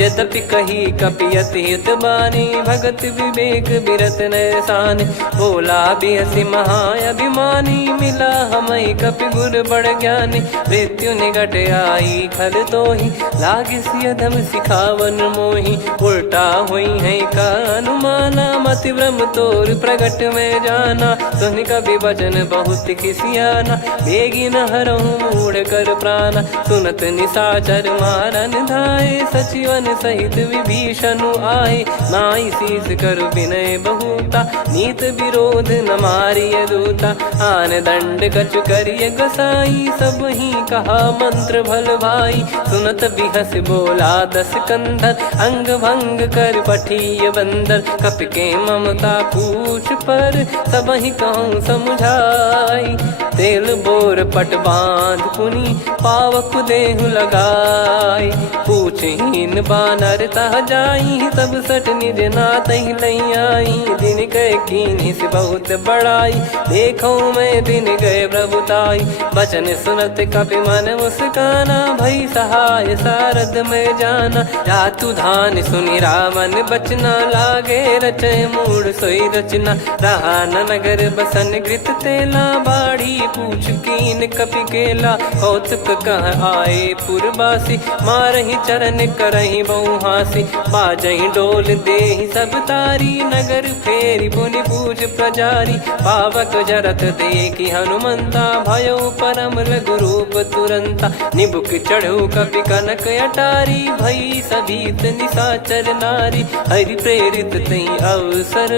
यद्यपि कही कपियति हित बानी, भगत विवेक बिरत नैसान। बोला बिहसि महाअभिमानी, मिला हमई कपि गुर बड़ ज्ञानी। मृत्यु निकट आई खल तोहि, लागिसि अधम सिखावन मोहि। उल्टा हुई है का अनुमाना, मति भ्रम तोर प्रगट में जाना। सुनि कपि वचन बहुत खिसियाना, बेगी न हरहु मूढ़ कर प्राणा। सुनत निशाचर मारन धाये, सचिवन सहित विभीषण आए। नाई शीस कर विनय बहुता, नीत विरोध न मारिय दूता। आन दंड कछु करिय गसाई, सब ही कहा मंत्र भल भाई। सुनत बिहस बोला दस कंधर, अंग भंग कर पठिय बंदर। कपि के ममता पूछ पर, सब ही कहूँ समझाई। तेल बोर पट बांध पुनि, पावक देहु लगाई। पूछहीन बानर तह जाई, तब सट निज नाथ ही लई आई। दिन गए कीन्ही से बहुत बड़ाई, देखो मैं दिन गए प्रभुताई। बचन सुनत कपि मन मुस्काना, भई सहाय सारद में जाना। जातु धान सुनि रावण बचना, लागे रचय मूढ़ सोई रचना। रहा न नगर बसन घृत तेला, बाढ़ी पूछ कीन कपि केला। कौतुक कह आए पुरबासी, मारहि चरण करहि बहु हासी। बाजहि डोल देहि सब तारी, नगर फेरी पुनि पूज प्रजारी। पावक जरत देखि हनुमंता, भयो परम लघु रूप तुरंता। निबुक चढ़ऊ कपि कनक अटारी, भई सभीत निशाचर नारी। हरि प्रेरित तई अवसर,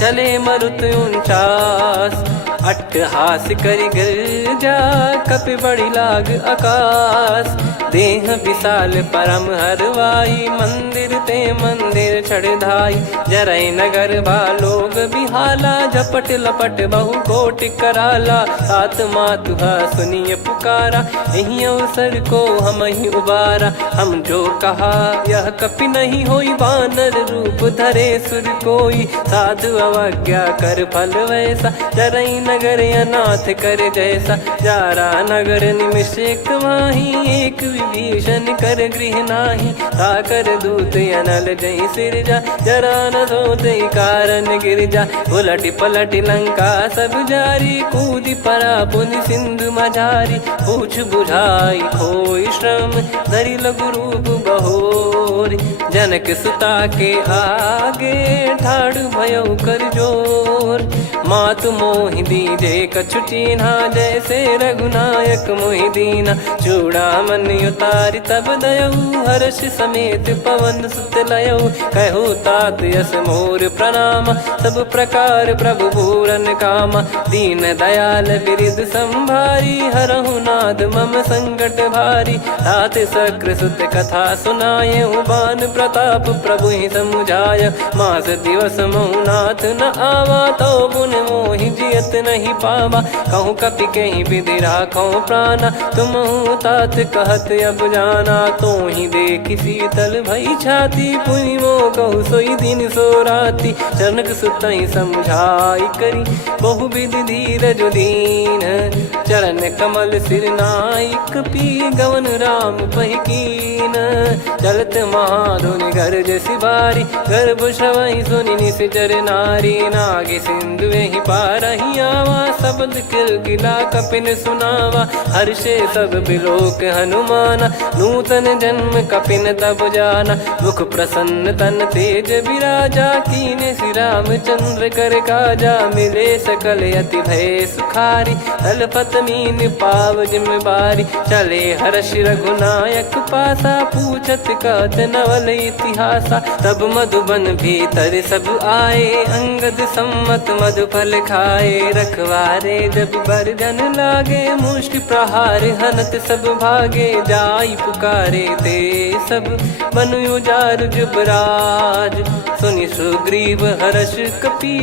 चले मरुत 49। अट्टहास करि गिरजा, कपि बड़ी लाग आकाश। देह विशाल परम हरवाई, मंदिर ते मंदिर चढ़धाई। जरई नगर बालोग बिहाला, झपट लपट बहु कोटि कराला। सात मातुहा सुनिय पुकारा, यही अवसर को हम ही उबारा। हम जो कहा यह कपि नहीं होई, वानर रूप धरे सुर कोई। साधु अवज्ञा कर फल वैसा, जरई नगर अनाथ कर जैसा। जारा नगर निमिष एक माही, एक विभीषण कर गृह नाही। ताकर दूत अनल जय सिरजा, जरा न सोते कारण गिरजा। उलटि पलटि लंका सब जारी, कूदि परा पुनि सिंधु मझारी। पूछ बुझाई खोई श्रम, धरि लघु रूप बहोरी। जनक सुता के आगे, ठाड़ भयउ कर जोर। मातु मोहि दीजे कछु चीन्हा, जैसे रघुनायक मोहि दीना। चूड़ामणि उतारि तब दयऊ, हर्ष समेत पवन सुत लयऊ। कहु तात यस मोर प्रणाम, सब प्रकार प्रभु पूरन कामा। दीन दयाल बिरिद संभारी, हरहु नाद मम संकट भारी। तात सक्र सुत कथा सुनाये, बान प्रताप प्रभु ही समुझाय। मास दिवस महु नाथ न आवा, तो पुन मोहि जियत नहीं पावा। कहूँ कपि कहीं विधि राखो प्राणा, तुम तात कहत अब जाना। तो ही देखी शीतल भई छाती, पुनि मो कहु सोई दिन सो राती। जनक सुतहि समझाई करी, बहु विधि धीरज दीन। चरण कमल सिर नायक, पी गवन राम पहिकीन। चलत महाधुनि गरज सिबारी, गर्भ श्रवहि सुनि निश्चर नारी। नागे सिंधु ही पारहि आवा, शब्द किलकिला कपिन सुनावा। हर्षे सब बिलोक हनुमाना, नूतन जन्म कपिन तब जाना। मुख प्रसन्न तन तेज विराजा, कीने श्री रामचंद्र कर काजा। मिले सकल अति भय सुखारी, तलपत मीन पाव जिम्मेवारी। चले हर्ष रघुनायक पासा, पूछत कहत नवल इतिहासा। तब मधुबन भीतर सब आए, अंगद सम्मत मधुफल खाए। रखवारे जब बरजन लागे, मुष्टि प्रहार हनत सब भागे। जाई पुकारे ते सब, बन उजार जुबराज। सुनि सुग्रीव हर्ष कपि,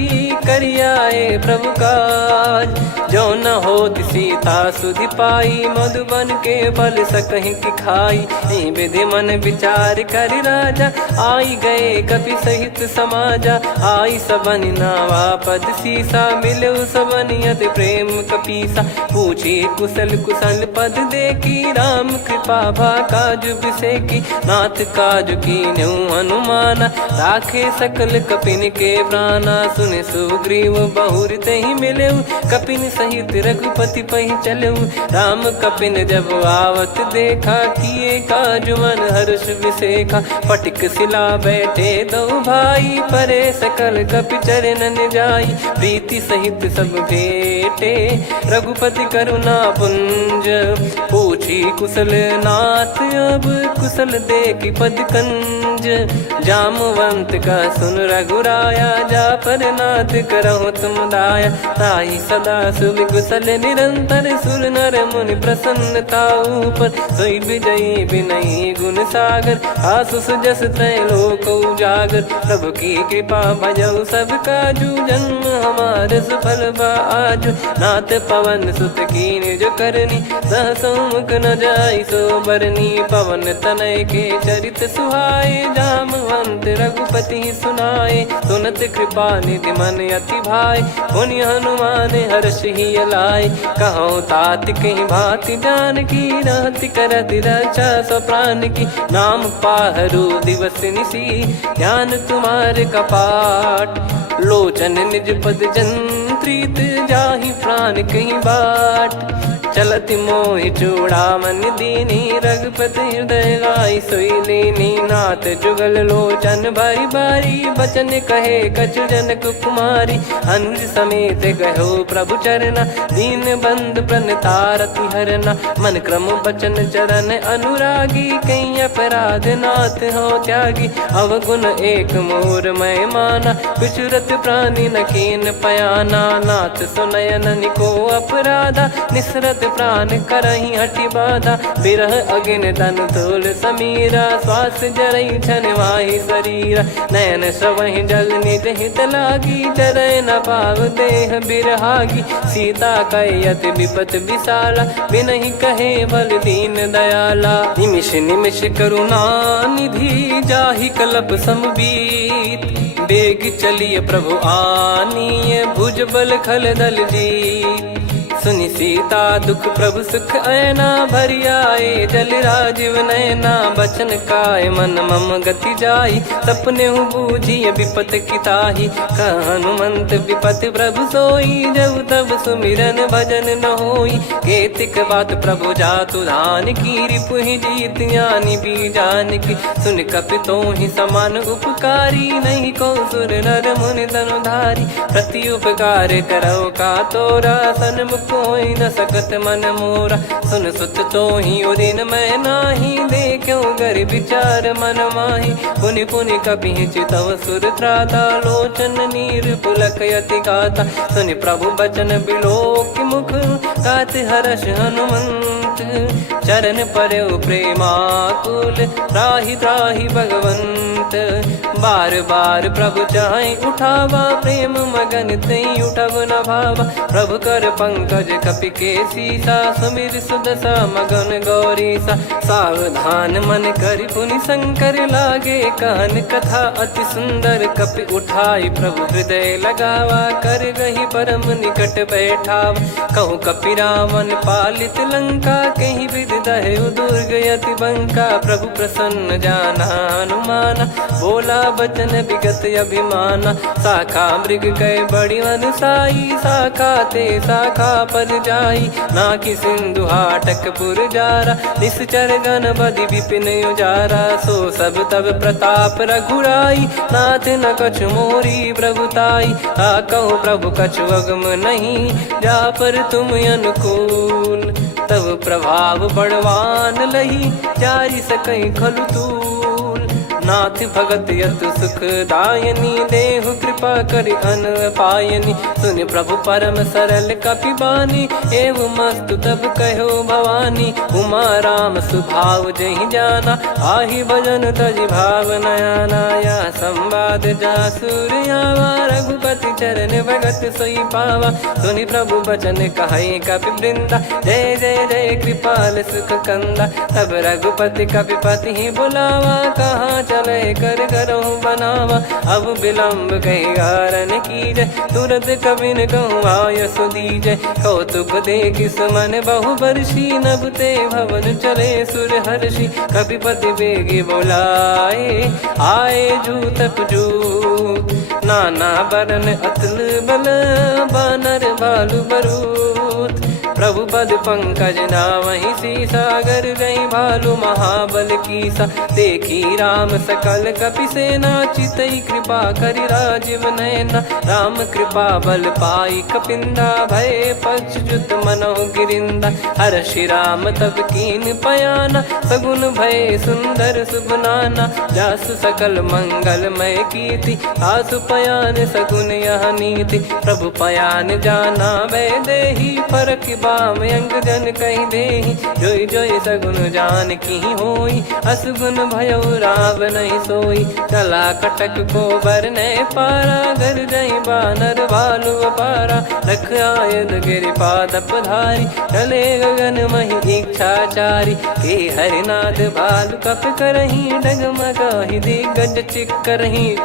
करियाए प्रभु काज। जो न होत सीता सुधि पाई, मधुबन के बल सकहि की खाई। विधि मन विचार कर राजा, आई गए कपि सहित समाजा। आई सबनि नावा पद सीसा, मिलु सबनि अति प्रेम कपीसा। पूछी कुशल कुशल पद देखी, राम कृपा भा काज बिसेकी। नाथ काज कीन्हु हनुमाना, राखे सकल कपिन के प्राणा। सुनि सुग्रीव बहुर तेहि मिलेउ, कपिन सहित रघुपति पहि चलेउ। राम कपिन जब आवत देखा, किए काज मन हर्ष विसेखा। पटिक सिला बैठे दो भाई, परे सकल कपि चरणन जाई। प्रीति सहित सब भेटे, रघुपति करुणा पुंज। पूछी कुशल नाथ अब, कुशल देखि पद कंज। जामवंत का सुन रघुराया, जा पर नाथ करहु तुम दाया। ताहि सदा सुभि कुशल निरंतर, सुर नर मुनि प्रसन्नता ऊपर। सोई विजयी विनयी गुण सागर, आसु सुजस त्रैलोक उजागर। प्रभु की कृपा भजऊ सब काजू, जन्म हमार सफल बा आजु। नाथ पवन सुत कीन्ह जो करनी, सहसो मुख न जाई सो बरनी। पवन तनय के चरित सुहाए, जामवंत रघुपति सुनाए। सुनत कृपा निधि मन अति भाई, पुनि हनुमान हर्ष ही लाए। कहो तात कहीं भांति जान की, रहति करति रक्षा सो प्राण की। नाम पाहरु दिवस निसी, ध्यान तुम्हारे कपाट। लोचन निज पद जंत्रित, जाहि प्राण कहीं बाट। चलति मोहि चूड़ामन दीनी, रघुपति हृदय लाई सोई लीनी। नाथ जुगल लोचन बारी बारी, बचन कहे कछु जनक कुमारी। अनुज समेत गयो प्रभु चरना, दीन बंधु प्रणतारति हरना। मन क्रम बचन चरण अनुरागी, कहीं अपराध नाथ हो त्यागी। अवगुण एक मोर मैं माना, बिचुरत प्राणी न कीन पयाना। नाथ सुनयन को अपराधा, निसरत प्राण करहि हटि बाधा। बिरह अगिन तन तोल समीरा, श्वास जरई छन वाहि शरीरा। नयन श्रवहि जल निज हित लागी, चरय न पाव देह बिरहागी। सीता कयत विपत विशाला, बिनहि कहे बल दीन दयाला। निमिष निमिष करुणा निधि, जाहि कल्प समबीत। बेग चलिए प्रभु आनीय, भुज बल खल दल जीत। सुनि सीता दुख प्रभु सुख ऐना, भरि आए जल राजीव नैना। बचन काय मन मम गति जाई, सपने बूझी विपत किताही। हनुमंत विपत प्रभु सोई, जब तब सुमिरन भजन न होई। केतिक बात प्रभु जातु धान की, रिपुहि जीत ज्ञानी बीजान की। सुन कपि तोहि समान उपकारी, नहीं को सुर नर मुनि तनुधारी। प्रति उपकार करो का तोरा, सन्मुख कोई न सकत मन मोरा। सुन सुत तो ही उदिन मैं नाही, देखो गर विचार मन माही। पुनि पुनि कपि चितव सुर त्राता, लोचन नीर पुलक यति गाता। सुनि प्रभु बचन बिलोक मुख, गात हर्ष हनुमंत। चरण परउ प्रेमाकुल, त्राहि त्राहि भगवंत। बार बार प्रभु चाहे उठावा, प्रेम मगन तई उठब न भावा। प्रभु कर पंकज कपि के सीसा, सुमिर सुदशा मगन गौरीसा। सावधान मन कर पुनि शंकर लागे, कहन कथा अति सुंदर कपि उठाई। प्रभु हृदय लगावा, कर गही परम निकट बैठावा। कहूँ कपि रावण पालित लंका, कहीं विधि दहु दुर्ग अति बंका। प्रभु प्रसन्न जाना हनुमाना, बोला बचन विगत अभिमाना। शाखा मृग कह बड़ी अनुसाई, शाखा ते शाखा पर जाई। ना कि सिंधु हाटक पुर जारा, निश्चर गण बधि विपिन उजारा। सो सब तब प्रताप रघुराई, नाथ न कछु मोरी प्रभुताई। कहूँ प्रभु कछु अगम नहीं, जा पर तुम अनुकूल। तब प्रभाव बड़वान लही, जारी सकई खलु तूल। नाथ भगत यतु सुख दायनी, देहु कृपा करि अन पायनी। सुन प्रभु परम सरल कपि बानी, एवं मस्तु तब कहो भवानी। उमा राम सुभाव जहि जाना, आहि भजन तजि भाव नया नाया। संवाद जासुर आवा, रघुपति चरण भगत सोई पावा। सुनि प्रभु बचन कहै कपि वृंदा, जय जय जय कृपाल सुख कंदा। तब रघुपति कपिपति ही बुलावा, कहाँ चले कर करहु बनावा। अब विलम्ब कही कारण कीजय, तुरत कबिन कहूँ आयस दीजय। कौतुक देख सुमन बहु बरसी, नभ ते भवन चले सुर हर्षि। कपिपति बेगी बोलाए, आए जूतक जूत। नाना बरन अतुल बल, बानर भालु बरूत। प्रभु पद पंकज नामहि सीसा, गर गई भालु महाबल कीसा। देखी राम सकल कपि सेना, चितई कृपा करि राजीव नयना। राम कृपा बल पाई कपिंदा, भय पक्षजुत मनोह गिरिंदा। हर्षि राम तब कीन पयाना, सगुन भय सुंदर सुबनाना। जासु सकल मंगलमय कीर्ति, आसु पयान सगुन यह नीति। प्रभु पयान जाना वै देहि, फरक बाम अंग जन कहि देहि। जोई जोई सगुन जान की होई, असगुन भयो राव नहीं सोई। कला कटक को बरने पारा, घर जई बानर भालु अपारा। लख आयद गिरिपाद पधारी, चले गगन महि इच्छाचारी। के हरिनाथ भालु कप करही, डगमगाहि दिग्गज चिक्करही।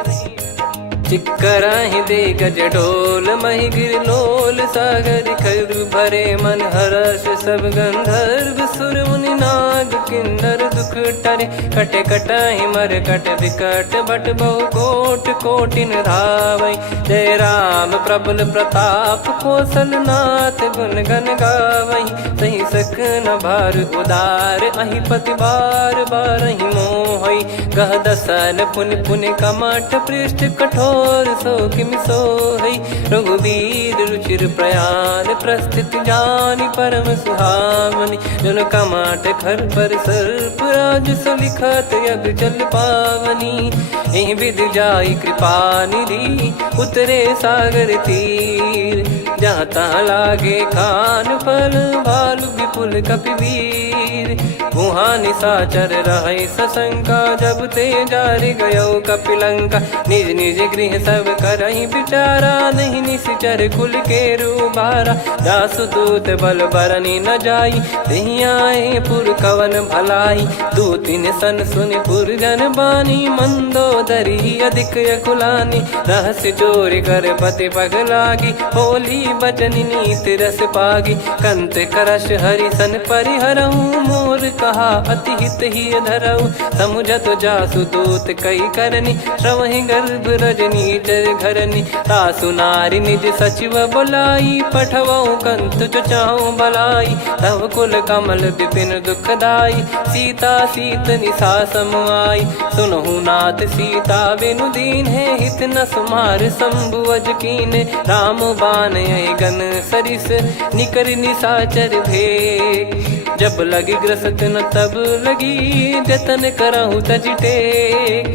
चिक्कराहि दे गज ढोल, महि गिर लोल। सागर खर भरे मन हर्ष, सब गंधर्व सुर मुनि नाग किन्नर दुख टरे। कटे कटाहि मर कट विकट, भट बहु कोट कोटिन धावै। जय राम प्रबल प्रताप, कौशल नाथ गुण गन गावै। सही सख न भार उदार, अहि पति बार बारहि मोहै। गह दसन पुन पुन कमठ, पृष्ठ कठोर सो किमि सोहै। रघुवीर रुचिर प्रयाण, प्रस्थित जानि परम सुहावनी। जन कमाट खर पर सर्प, राज सलिखत यग जल पावनी। एहि विधि जाई कृपा निधि, उतरे सागर तीर। जहाँ तहाँ लागे खान फल, भालु विपुल कपिवीर। वहाँ निशाचर रहै सशंका, जब ते जारि गयो कपिलंका। निज निज गृह सब करहि विचारा, नहीं निश्चर कुल के रूबारा। दासु दूत बल बरनी न जाई, तेहि आए पुर कवन भलाई। दूतिन सन सुनि पुर जन बानी, मंदोदरी अधिक अकुलानी। रहस्य चोरी कर पति पग लागी, होली बचन नीत रस पागी। कंत करश हरि सन परिहरहु, मोर कहा अति हित ही धरऊ। समुझत जासु दूत कई करनी, श्रवहि गर्भ रजनी चर घरनी। तासु नारी निज सचिव बुलाई, पठवऊ कंत जो चाहूं भलाई। तव कुल कमल विपिन दुखदाई, सीता सीत निशा समाई। सुनहु नाथ सीता बिनु दीन है, हित न सुमार शंभु अज कीने। राम बान गन सरिस, निकर निशाचर भेग। जब लगी ग्रसत न तब लगी, जतन करहु तज टेक।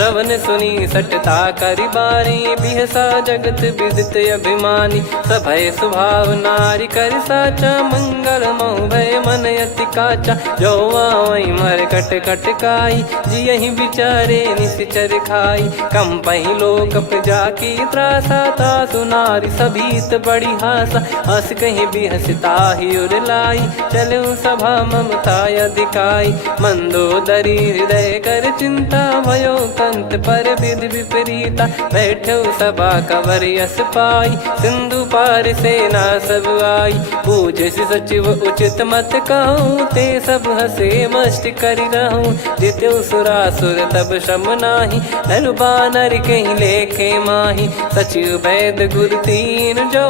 श्रवण सुनी सटता करि बारी, बिहसा जगत विदित अभिमानी। सभय स्वभाव नारी कर साचा, मंगल मोह भय मन अति काचा। जो आवई मर कट कट काई, जियहि विचारे निश्चर खाई। कम पही लोक जाकी त्रासा, तासु नारी सभीत बड़ी हासा। हस कहीं भी हंसता ही उर लाई, चलूं सभा ममता अधिकाई। मंदोदरी हृदय कर चिंता, भयो कंत पर विधि विपरीता। बैठो सभा कवर यस पाई, सिंधु पार सेना सब आई। पूजे सचिव उचित मत कहूँ, ते सब हसे मस्त करि रहूं। जित्यु सुरासुर तब श्रम नाही, नर बानर कहीं लेखे माही। सचिव वैद गुरु तीन जो,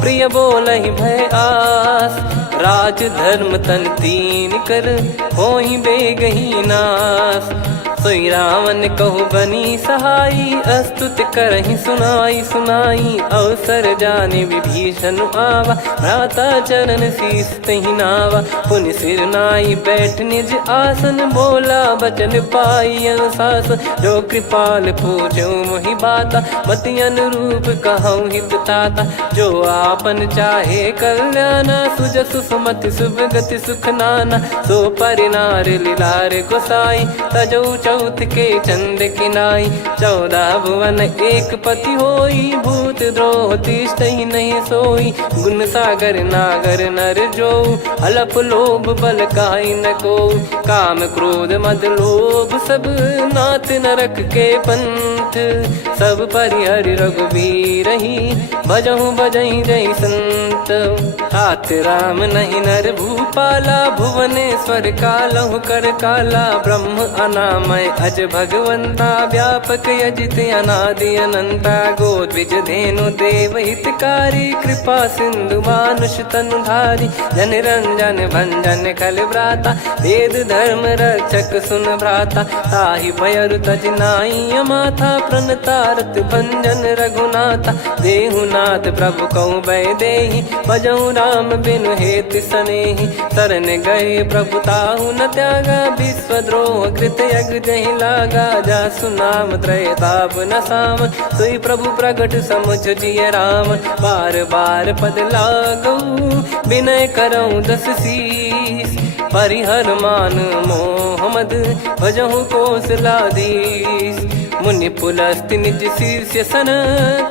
प्रिय बोलहि भय आस। राज धर्म तन तीन कर, होहि बेगहि नास। सोई रावण कहु बनी सहाई, अस्तुत करहि सुनाई सुनाई। अवसर जाने विभीषण आवा, भ्राता चरण शीस तहि नावा। पुनि सिर नाई बैठ निज आसन, बोला बचन पाई अनुशासन। जो कृपाल पूछो मोहि बाता, मति अनुरूप कहूँ हित ताता। जो आपन चाहे कल्याणा, सुजसु सुमति शुभ गति सुख नाना। सो परिनार लीलार गोसाई, तजौ चौथ के चंद किनाई। 14 भुवन एक पति होई, भूत द्रोह तिष्ठहि नहीं सोई। गुण सागर नागर नर जो, अलप लोभ बल काई न को। काम क्रोध मद लोभ सब, नाथ नरक के पंथ। सब परिहरि रघुवीर ही, भजहु भजहि जय संत। तात राम नहीं नर भूपाला, भुवनेश्वर कालहु कर काला। ब्रह्म अनामय अज भगवंता, व्यापक यजित अनादि अनंता। गोद्विज धेनु देव हितकारी, कृपा सिंधु मानुष तनुधारी। जन रंजन भंजन खल भ्राता, वेद धर्म रक्षक सुन भ्राता। ताहि भयरु तज नाई माथा, प्रणतारत भंजन रघुनाथा। देहुनाथ प्रभु कहु भय देहि, भजहु राम बिनु हेतु सनेहि। शरण गए प्रभु ताहु न त्यागा, विश्वद्रोह कृत यज्ञ जहि लागा। जासु नाम त्रय ताप न साम, सोई प्रभु प्रगट समुझ जिय राम। बार बार पद लागऊ, विनय करऊँ दस शीस। परिहर मान मोह मद, भजहु कौशलाधीश। मुनि पुलस्त्य निज शीर्ष सन,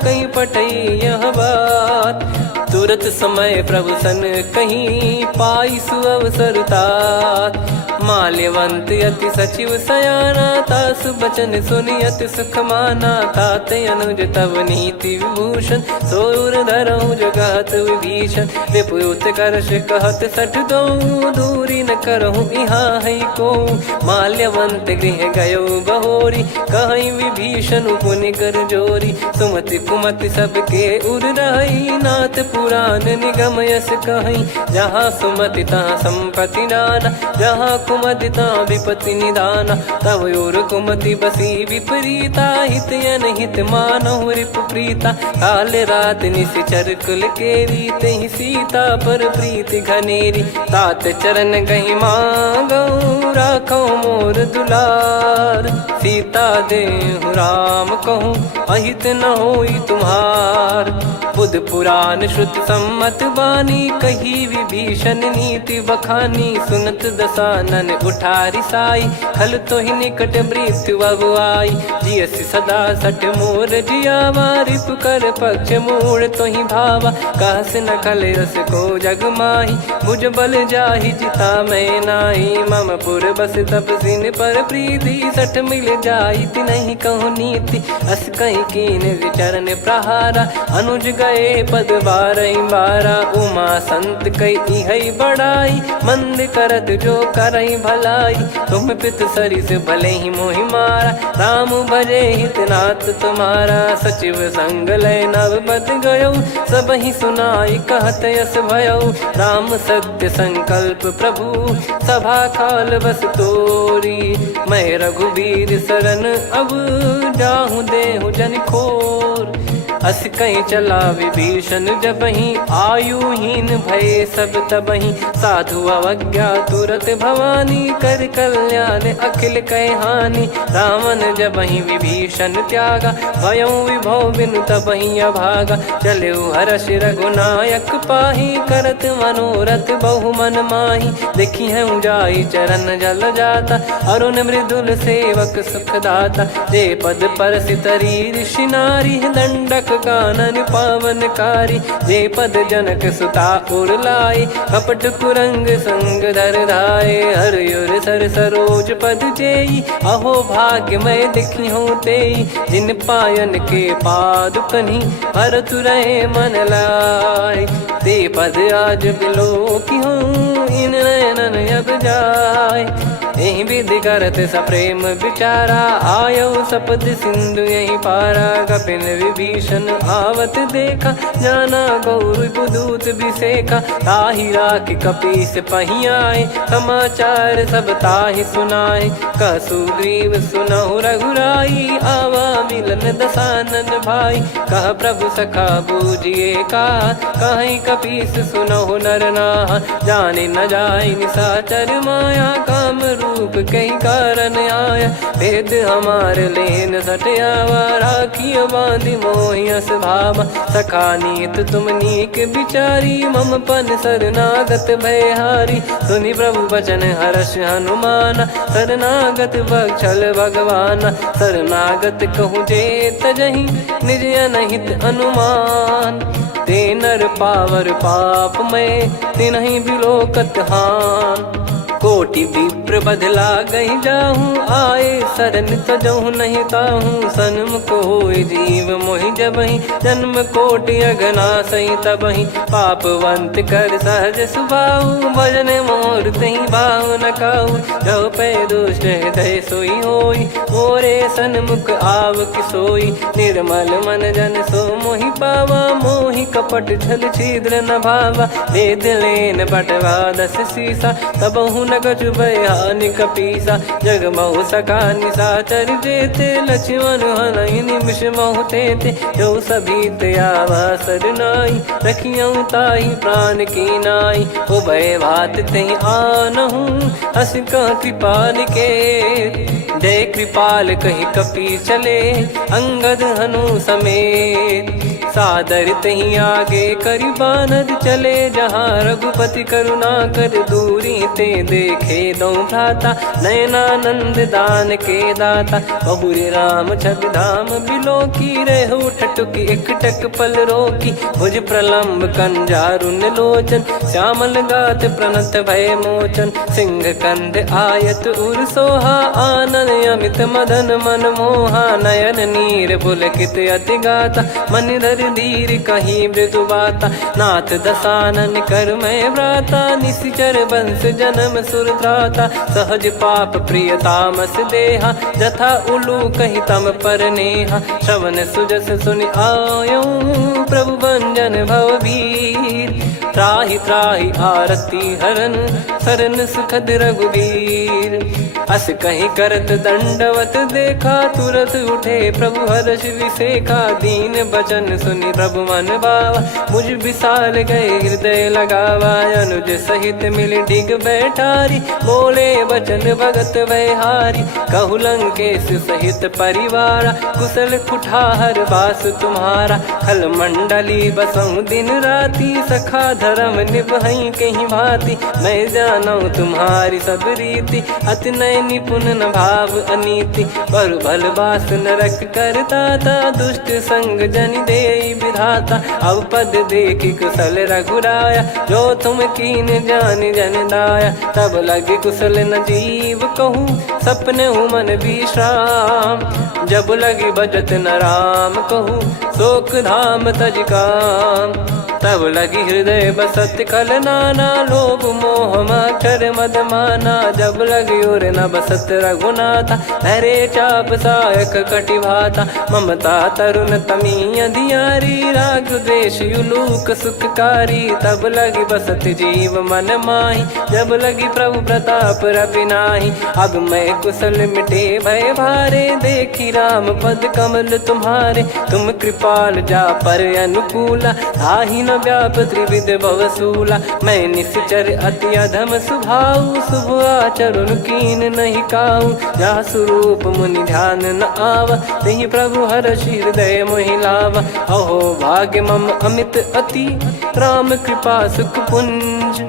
कहीं पटई यह बात। तुरत समय प्रभु सन कहीं, पाई सुअवसर तात। माल्यवंत अति सचिव सयाना, तासु बचन सुनि अति सुख माना। तात अनुज तव नीति विभूषण, सोर धरहु जगत विभीषण। विपुत करश कहत सठ दो, दूरी न करहु यहाँ है को। माल्यवंत गृह गयो बहोरी, कहीं विभीषण पुनि कर जोरी। सुमति कुमति सबके उर रही, नाथ पुराण निगम यस कहीं। जहाँ सुमति तहाँ संपत्ति नाना, जहाँ कुमति तहाँ विपत्ति निदाना। तव और कुमति बसी विपरीता, हित अनहित मानहु रिप प्रीता। काल रात निशिचर कुल केरी, तहि सीता पर प्रीति घनेरी। तात चरण गहि मांगऊ, राखो मोर दुलार। सीता देहु राम कहूँ, अहित न होई तुम्हार। बुध पुराण श्रुति सम्मत बानी, कही विभीषण नीति बखानी। सुनत दसानन उठारी साई, खल तो ही निकट मृत्यु अब आई। जियसि सदा सठ मोर जियावा, रिप कर पक्ष मूड़ तो ही भावा। कहस न खल रस को जग माही, भुज बल जाहि जिता मैं नाही। मम पुर बस तपसिन पर प्रीति, सठ मिल जाई तिनहि कहूँ नीति। अस कहीं कीन विचरण प्रहारा, अनुज गए पद बारहि बारा। उमा संत कई इहै बड़ाई, मंद करत जो करई भलाई। तुम पित सरिस भले ही मोहि मारा, राम भजे हितनाथ तुम्हारा। सचिव संग लय नवबत गयो, सब ही सुनाई कहत यस भयो। राम सत्य संकल्प प्रभु, सभा काल बस तोरी। मैं रघुबीर शरण अब, जाहु देहु जन खोर। अस कहीं चला विभीषण जबहि, आयुहीन भये सब तबहि। साधु अवज्ञा तुरत भवानी, कर कल्याण अखिल कह हानि। रावण जबहि विभीषण त्यागा, भयउ विभव बिनु तबहि अभागा। चलऊ हर्ष रघुनायक पाहि, करत मनोरथ बहु मन माहि। देखी हूँ जाई चरण जल जाता, अरुण मृदुल सेवक सुखदाता। जे पद परसि तरी ऋषि नारी, दंडक कानन पावनकारी। जे पद जनक सुता उर लाई, कपट कुरंग संग धर धाये। हरियुर सर सरोज पद जेई, अहो भाग्य मैं दिखी हूँ तेई। जिन पायन के पाद कन्ही, भरत रहे मन लाय। ते पद आज बिलो की हूँ, इन नयनन अब जाय। यही विधि करत सप्रेम विचारा, आयो सपद सिंधु यही पारा। कपिन विभीषण आवत देखा, जाना गौर बुदूत बिसेखा। ताहि राख कपीस पही आए, समाचार सब ताहि सुनाए। कह सुग्रीव सुनहु रघुराई, आवा मिलन दसानन भाई। कह प्रभु सखा बूझिए का, कहीं कपीस सुनहु नर नाहा। जाने न जाय निशाचर माया, काम रूप कई कारण आया। भेद हमार लेन सटयावा, राखिय बांधि मोहियस भावा। सखा नीत तुम नीक बिचारी, मम पन शरणागत भयहारी। सुनि प्रभु बचन हर्ष हनुमाना, शरणागत बक्षल भगवाना। शरणागत कहूँ जे तजहि, निज अनहित अनुमान। ते नर पावर पाप में, तिन्हि बिलोकत हान। कोटि विप्र बदला गई जाहूँ, आए शरण तजहु नहीं ताहूँ। सन्मुख होय जीव मोहि जबहि, जन्म कोटि अगना सही तबहि। पापवंत कर सहज सुभाऊ, भजन मोर तहि भाव न काऊ। जो पै दुष्ट हृदय सोई होई, मोरे सन्मुख आव किसोई। निर्मल मन जन सो मोहि पावा, मोहि कपट छल छिद्र न भावा। वेद लेन बटवा दस सीसा, तबहु न कछु बयानि कपीसा। जग महु सका निशाचर जेते, लक्ष्मण हनहि निमिष महु तेते। जो सभी त्यावा सरनाई, रखियऊँ ताहि प्राण की नाई। उभय भात तहि आनहूँ, अस कह कृपाल के। जय कृपाल कहि कपी चले, अंगद हनु समेत। सादर तही आगे करि बानर चले, जहाँ रघुपति करुणा कर दूरी ते देखे दो भ्राता। नयनानंद दान के दाता, बहुरे राम छवि धाम बिलो की। रहु ठटुकी एकटक पल रोकी, भुज प्रलम्ब कंजारुन लोचन। श्यामल गात प्रणत भय मोचन, सिंह कंध आयत उर सोहा। आनन अमित मदन मन मोहा, नयन नीर पुलकित अति गाता। मन धर धीर कहीं मृदु बाता, नाथ दसानन कर मैं व्राता। निशिचर वंश जन्म सुरत्राता, सहज पाप प्रिय तामस देहा। जथा उलू कही तम पर नेहा, श्रवण सुजस सुनि आयो। प्रभु भंजन भवभीर, त्राहि त्राहि आरती हरन। शरण सुखद रघुबीर, अस कहीं करत दंडवत देखा। तुरत उठे प्रभु हर्ष विसेखा, दीन बचन सुनि प्रभु मन भावा। मुझ विशाल गए हृदय लगावा, अनुज सहित मिल डिग बैठारी। बोले बचन भगत भयहारी, कहु लंकेश सहित परिवारा। कुशल कुठार बास तुम्हारा, खल मंडली बसऊं दिन राती। सखा धर्म निभई कहीं भांति, मैं जानू तुम्हारी सब रीति। अति नय निपुण न भाव अनीति, पर भल बास नरक करता था। दुष्ट संग जन दे विधाता, अब पद देखी कुशल रघुराया। जो तुम कीन जान जन दाया, तब लगे कुशल न जीव कहूँ। सपने मन विश्राम, जब लगी बजत न राम कहूँ। शोक धाम तज काम, तब लगी हृदय बसत कल नाना। लोभ मोह मक्षर मद माना, जब लगी उर न बसत रघुनाथा। हरे चाप सायक कटि भाता, ममता तरुण तमी अधियारी। राग द्वेष युलूक सुखकारी, तब लगी बसत जीव मन माही। जब लगी प्रभु प्रताप रवि नाही, अब मैं कुशल मिटे भय भारे। देखी राम पद कमल तुम्हारे। तुम कृपाल जा पर अनुकूला, ताहि न व्याप त्रिविध भवसूला। मैं निश्चर अति अधम सुभाऊ, शुभ आचरण कीन नहीं काऊ। जा स्वरूप मुनि ध्यान न आवा, तेहि प्रभु हर्षि हृदय मोहि लावा। अहो भाग्य मम अमित अति, राम कृपा सुख पुंज।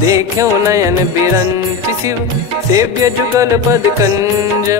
देखो नयन बिरंच शिव, सेव्य जुगल पद कंज।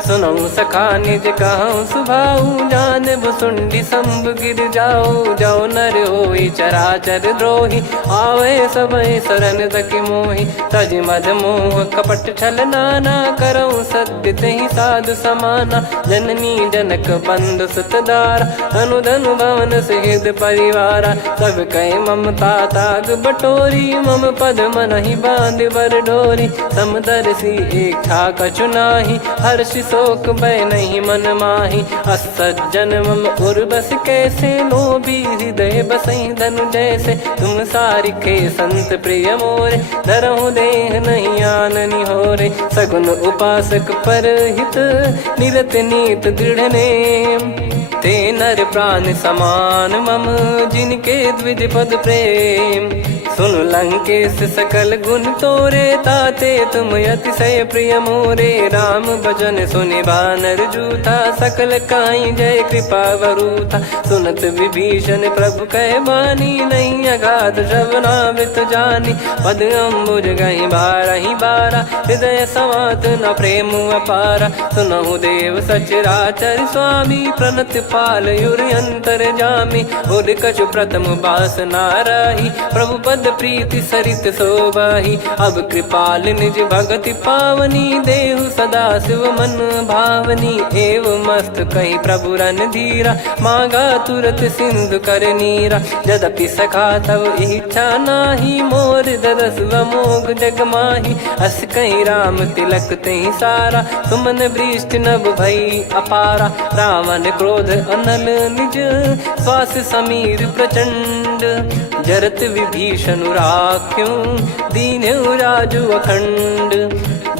सुनऊ सखा निज कहूँ सुभाऊ, जान भुसुंडी शंभ गिर जाओ। जाओ नर होई चराचर द्रोही, आवे सबय शरण तकी मोहि। तज मद मोह कपट छल नाना, करऊँ सत्य तेहि साधु समाना। जननी जनक बंधु सुतदारा, धनु धनु भवन सहित परिवारा। सब कहे ममता ताग बटोरी, मम पद मनहि बांध बर डोरी। समदर्शी इच्छा कछु नाही, हर्ष शोक भय नहीं मन माही। असज्जन मम उर्वश कैसे, लोभी हृदय बसई धनु जैसे। तुम सारिखे संत प्रिय मोरे, धरहु देह नहीं आननि होरे। सगुन उपासक परहित, निरत नीत दृढ़ नेम। ते नर प्राण समान मम, जिनके द्विज पद प्रेम। सुन लंकेश सकल गुण तोरे, ताते तुम अतिशय प्रिय मोरे। राम भजन सुनि बानर जूथा, सकल काई जय कृपा वरूथा। सुनत विभीषण प्रभु कह बानी, नहीं अगाध श्रवणामृत जानी। पद अम्बुज गहि बारहि बारा, हृदय समात न प्रेम अपारा। सुनहु देव सचराचर स्वामी, प्रणत पाल युर अंतर जामी। उर कछु प्रथम बास नाराही, प्रभु पद प्रीति सरित शोभाही। अब कृपाल निज भगति पावनी, देहु सदा शिव मन भावनी। एव मस्त कही प्रभु रन धीरा, मांगा तुरत सिंधु कर नीरा। यद्यपि सखा तब इच्छा नाही, मोर दरस मोग जग माही। अस कहीं राम तिलक तेहि सारा, सुमन वृष्टि नभ भई अपारा। रावण क्रोध अनल निज, श्वास समीर प्रचंड। जरत विभीषण राख्यों, दीन्हु राजु अखंड।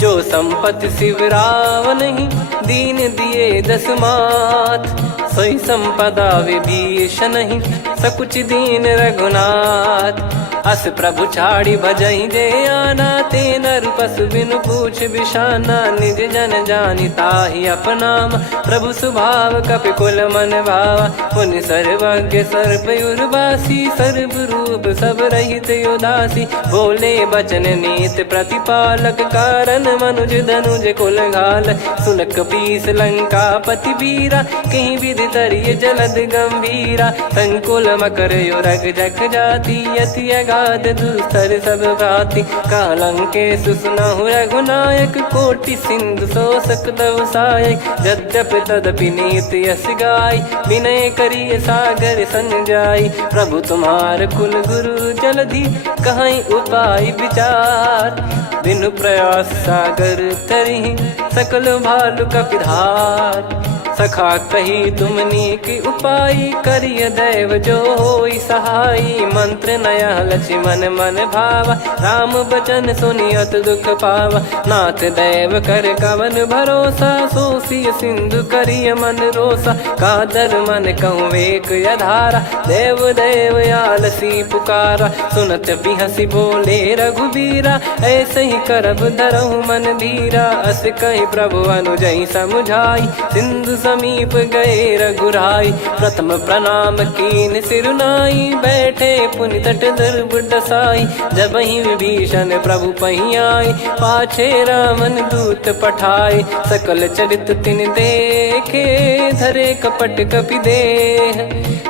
जो संपत्ति शिव रावण ही, दीन दिए दस मात। सोई संपदा विभीषण ही, सकुच दीन रघुनाथ। अस प्रभु छाड़ी भजई जे आना, ते नर पशु बिनु पूछ बिशाना। निज जन जानि ताहि अपनाम, प्रभु स्वभाव कपि कुल मन भावा। मुनि सर्वज्ञ सर्वयुर्वासी, सर्व रूप सब रहित उदासी। बोले बचन नीत प्रतिपालक, कारण मनुज धनुज कुल घाल। सुन कपीस लंका पति वीरा, कहीं विधि तरिय जलद गंभीरा। संकुल मकर युरग जग जाति, यति अगाध दुस्तर सब घाति। कालंकेश सुनहु रघुनायक, कोटि सिंधु शोषक तव सहायक। यद्यपि तदपि नीति यस गाय, विनय करिय सागर सन जाई। प्रभु तुम्हार कुल गुरु जलधि, कहीं उपाय विचार। बिनु प्रयास सागर तरिहि, सकल भालु कपिधार। सखा कही तुमनी की उपाय, करिय दैव जो होई सहाई। मंत्र नया लक्ष्मण मन भावा, राम बचन सुनियत दुख पावा। नाथ दैव कर कवन भरोसा, सोसिय सिंधु करिय मन रोसा। कादर मन कहूँ एक यधारा, देव देव आलसी पुकारा। सुनत बिहसी बोले रघुबीरा, ऐसे ही करब धरहु मन धीरा। अस कही प्रभु अनुजई समुझाई, सिंधु समीप गए रघुराई। प्रथम प्रणाम कीन सिरुनाई, बैठे पुनि तट दर्भ डसाई। जब ही विभीषण प्रभु पही आई, पाछे रामन दूत पठाए। सकल चरित तिन देखे, धरे कपट कपि देह।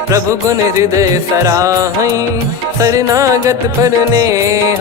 प्रभु गुण हृदय सराहई, शरणागत पर नेह।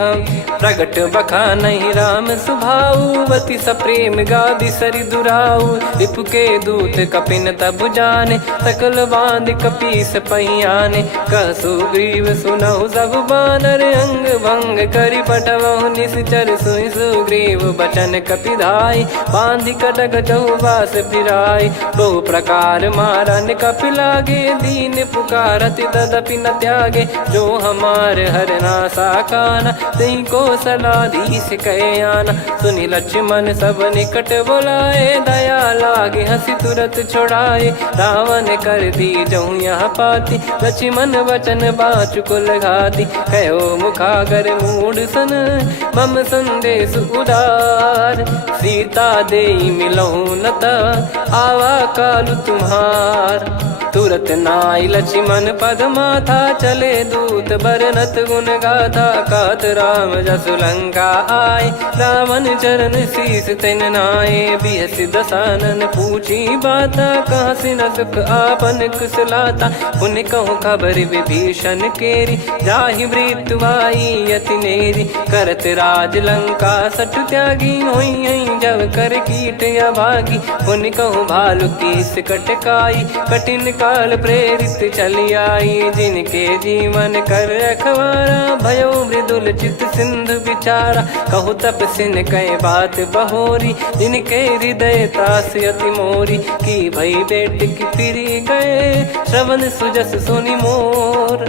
प्रगट बखानहि राम सुभाऊ, बति सप्रेम गादि सरि दुराऊ। रिपु के दूत कपिन तब जाने, सकल बांध कपीस पहियाने। कह सुग्रीव सुनहु सब बानर, अंग भंग करि पठवहु निश्चर। सुनि सुग्रीव बचन कपिधाई, बांधि कटक चहुबास फिराई। बहु प्रकार मारन कपि लागे, दीन पुकारति तदपि न त्यागे। जो हम कुमार हरना साकाना, तई को सलाधीश कहे आना। सुनि लक्ष्मण सब निकट बुलाए, दया लागे हंसी तुरत छुड़ाए। रावण कर दी जऊँ यहाँ पाती, लक्ष्मण वचन बाचु कुल घाती। कहो मुखागर मूड सन, मम संदेश उदार। सीता देई मिलहु नता, आवा कालु तुम्हार। तुरत नाई लक्ष्मण पद माथा, चले दूत बरनत गुण गाथा। कहत राम जसु लंका आए, रावण चरण शीस तिन नाये। बिहसि दसानन पूछी बाता, कहाँ से न सुख आपन कुशलाता। पुन कहूँ खबर विभीषण केरी, जाहि मृत्यु आई अति नेरी। करत राज लंका सठ त्यागी, होई जब कर कीट अभागी। पुन कहूँ भालु कीस कटकाई, कठिन काल प्रेरित चली आई। जिनके जीवन कर रखवारा, भयो मृदुल चित सिंधु विचारा। कहु तपसिन कई बात बहोरी, जिनके हृदय तास अति मोरी। की भई बेट की फिरी गए, श्रवण सुजस सुनि मोर।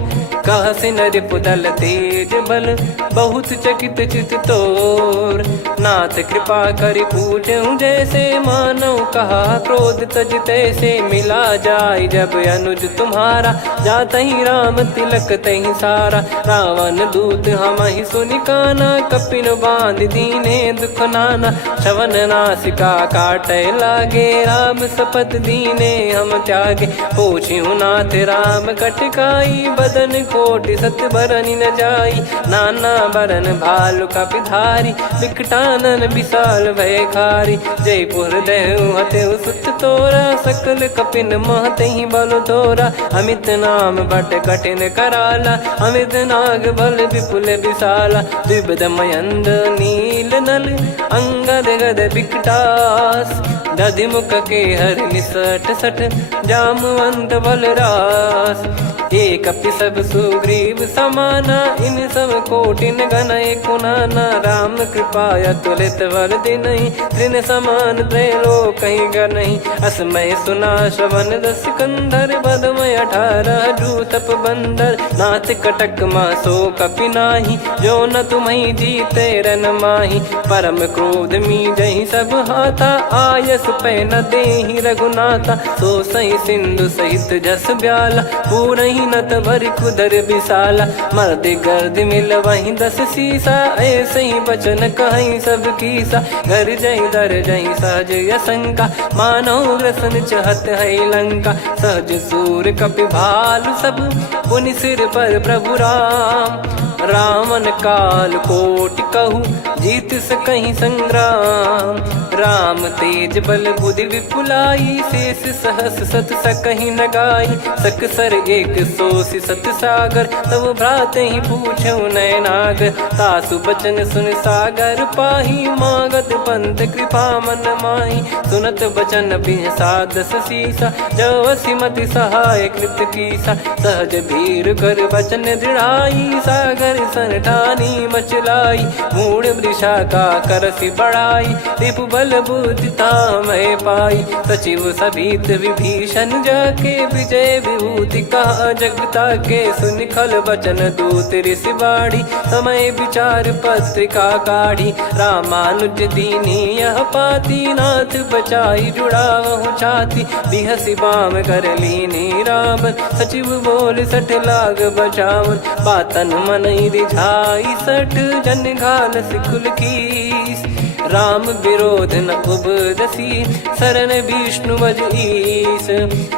कह सिन रिपुदल तेज बल, बहुत चकित चित तोर। नाथ कृपा करि पूछऊँ जैसे, मानव कहा क्रोध तज तैसे। मिला जाय जब अनुज तुम्हारा, जातहि राम तिलक तहि सारा। रावण दूत हमहि सुनि काना, कपिन बांध दीने दुख नाना। श्रवण नासिका काटै लागे, राम शपथ दीने हम त्यागे। पूछिहु नाथ राम कटकाई, बदन कोटि सत बरनि न जाई। नाना बरन भालु कपिधारी, विकटानन विशाल भयखारी। जयपुर देहु हतेउ सुत तोरा, सकल कपिन महतहि बल तोरा। अमित नाम बट कठिन कराला, अमित नाग बल विपुल विशाला। द्विविध मयंद नील नल, अंगद गद विकटास। दधिमुख के हर निसठ सठ, जामवंत बलरास। एक कपि सब सुग्रीव समाना, इन सब कोटिन गनय कुनाना। राम कृपा अतुलित बल दिनहि, तृण समान त्रैलोकहि गनहि। असमय सुना श्रवण दस कंधर, बदमय 18 जूतप बंदर। नाथ कटक मासो कपि नाही, जो न तुम्हि जीते रन माही। परम क्रोध मीजहि सब हाथा, आयस पै न देहि रघुनाथा। सो सही सिंधु सहित जस ब्याला, पूरहि नत भर कुदर विशाला। मर्द गर्द मिल वहीं 10 सीसा, ऐसे ही बचन कहीं सब कीसा। घर जय दर जय सहज यसंका, मानो ग्रसन चहत है लंका। सहज सूर कपि भालु सब, पुनि सिर पर प्रभु राम। रामन काल कोटि कहु, जीत सकहि संग्राम। राम तेज बल बुद्धि विपुलाई, शेष सहस सत सकहि न गाई। सकसर एक सोसि सत सागर, तब भ्राते ही पूछौ नयनागर। तासु बचन सुन सागर पाही, मागत पंथ कृपा मन माही। सुनत बचन बिहसा 10 सीसा, जवसि मति सहाय कृत कीसा। सहज भीर कर बचन दृढ़ाई, सागर सन ठानी मचलाई। मूढ़ वृषा का करसि बढ़ाई, रिपु बल बुद्धि तामय पाई। सचिव सभीत विभीषण जाके, विजय विभूति कहा जगता के। सुनि खल बचन दूत ऋषि बाढ़ी, समय विचार पत्रिका काढ़ी। रामानुज दीनी यह पाती, नाथ बचाई जुड़ावहु छाती। बिहसि बाम कर लीनी राम, सचिव बोल सठ लाग बचावन। बातन मन रिझाई सठ, जन घाल सिकुल कीस। राम विरोध न उपदसी, शरण विष्णु बज ईस।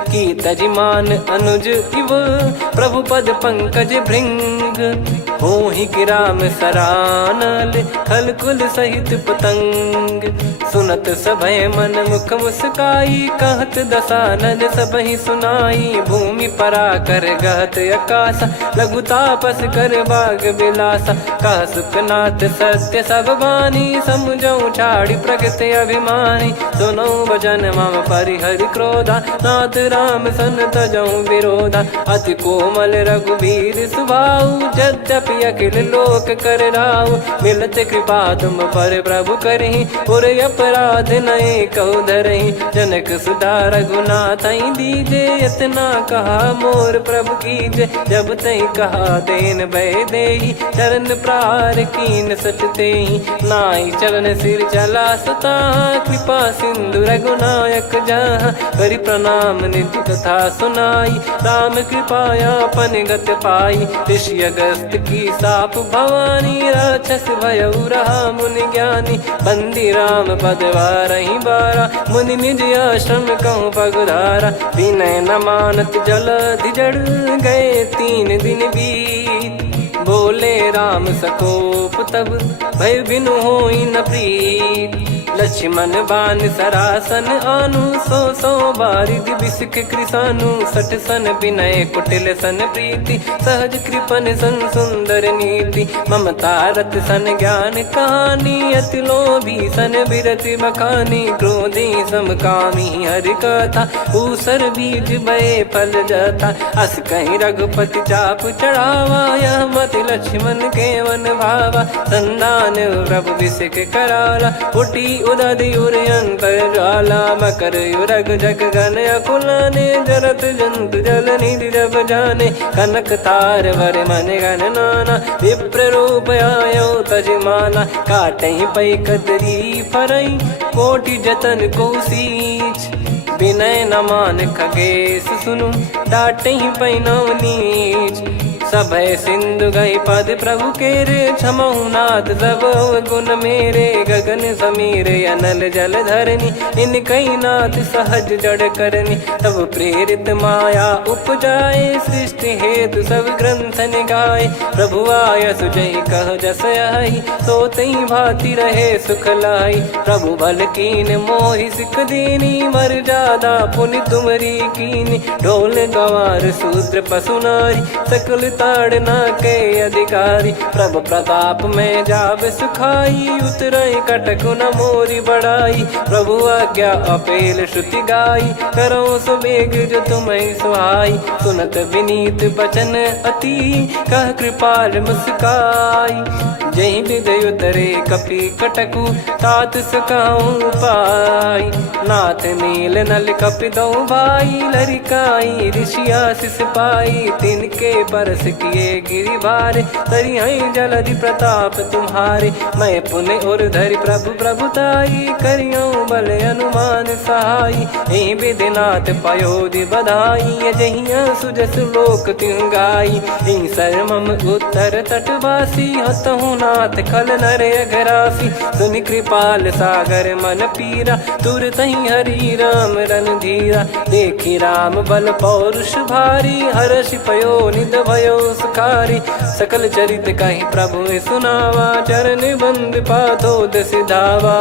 की तजिमान अनुज इव, प्रभु पद पंकज भृंग। होहि कि राम सरानल, खल कुल सहित पतंग। सुनत सभय मन मुख मुस्काई, कहत दसानन सबहि सुनाई। भूमि परा कर गहत आकाशा, लघु तापस कर बाग बिलासा। कह सुखनाथ सत्य सब बानी, समुझौ छाड़ी प्रकृति अभिमानी। सुनो भजन मम परिहरि क्रोधा, नाथ राम सन तजौ विरोधा। अति कोमल रघुवीर सुभाऊ, यद्यपि की अखिल लोक कर राव। मिलत कृपा तुम पर प्रभु करही, और अपराध नए कौ धरही। जनक सुधा रघुनाथ दीजे, इतना कहा मोर प्रभु कीजे। जब तई कहा देन भय देही, चरण प्रार कीन सटते ही। नाई चरण सिर चला सता, कृपा सिंधु रघुनायक जहाँ। करि प्रणाम निज कथा सुनाई, राम कृपाया पन गत पाई। ऋषि अगस्त की साप भवानी, राक्षस भयउ रहा मुनि ज्ञानी। बंदी राम पद वारहि बारा, मुनि निज आश्रम कहूँ पगुधारा। विनय न मानत जलधि जड़, गए 3 दिन बीत। बोले राम सकोप तब, भय बिनु होई न प्रीत। लक्ष्मण बान सरासन आनु, 100 बारिद बिसिख कृसानु। 60 सन विनय कुटिल सन प्रीति, सहज कृपन सन सुंदर नीति। ममता रत सन ज्ञान कहानी, अति लोभी सन बिरति बखानी। क्रोधी समकामी हरि कथा, ऊसर बीज बये फल जथा। अस कहीं रघुपति चाप चढ़ावा, यह मत लक्ष्मण के मन भावा। संदान प्रभु बिसिख कराला, उठी उदधि उर अंतर ज्वाला। मकर युरग जग गण अकुलाने, जरत जंतु जल निधि जब जाने। कनक तार वर मन गण नाना, विप्र रूप आयो तजमाना। काटहि पै कदरी फरई, कोटि जतन को सींच। विनय न मान खगेश सुनु, डांटहि पै नव नीच। सभय सिंधु गई पद प्रभु केरे, क्षमहु नाथ सब गुण मेरे। गगन समीरे अनल जल धरनी, इन कई नाथ सहज जड़ करनी। तब प्रेरित माया उपजाए, सृष्टि हेतु सब ग्रंथ निगाए। प्रभु आय सुजई कह जस आई, सोतई भांति रहे सुख लाई। प्रभु बल कीन मोहि सिख दीनी, मर्यादा पुनि तुमरी कीनी। ढोल गवार शूद्र पशु नारी, सकल ताड़ना के अधिकारी। प्रभु प्रताप में जाब सुखाई, उतरई कटक न मोरी बढ़ाई। प्रभु आज्ञा अपेल श्रुति गाई, करो सुबेग जो तुम्हें सुहाई। सुनत विनीत बचन अति, कह कृपाल मुस्काई। जही विदय उतरे कपि कटकु, तात सकाऊं पाई। नाथ नील नल कपि दो भाई, लरिकाई ऋषि आशीष पाई। तिनके परस किए गिरि भारे, तरिहै जलधि प्रताप तुम्हारे। मैं पुण्य और धरि प्रभु प्रभुताई, करियऊं बल अनुमान सहाई। एहि विधिनाथ पयोधि बधाई, जहिया सुजस लोक तिहुँ गाई। एहि सरमम उत्तर तटवासी, हतहु नाथ खल नर अघरासी। सुनि कृपाल सागर मन पीरा, तुरतहि हरि राम रणधीरा। देखि राम बल पौरुष भारी, हर्षि पयो निध भयो सुखारी। सकल चरित कहि प्रभु सुनावा, चरण बंद पादोद सिधावा।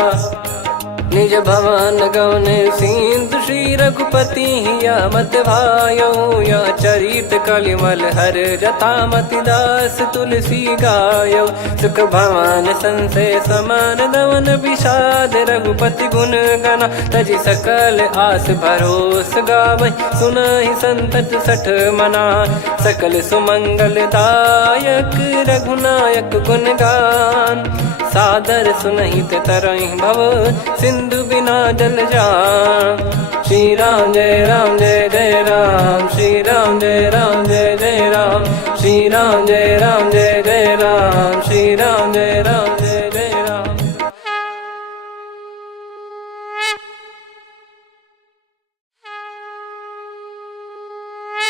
निज भवन गौन सिंधु, श्री रघुपति हिया मत भायो। यह चरित कलिमल हर जथा, मति दास तुलसी गायो। सुख भवन संशय समान दवन, विषाद रघुपति गुण गना। तजि सकल आस भरोस गावै, सुनहि संतत सठ मना। सकल सुमंगल दायक, रघुनायक गुण गान। सादर सुनहित तरहि भव, सिंधु बिना जल जान। श्री राम जय राम जय जय राम, श्री राम जय राम जय जय राम। श्री राम जय राम जय जय राम, श्री राम जय राम जय जय राम।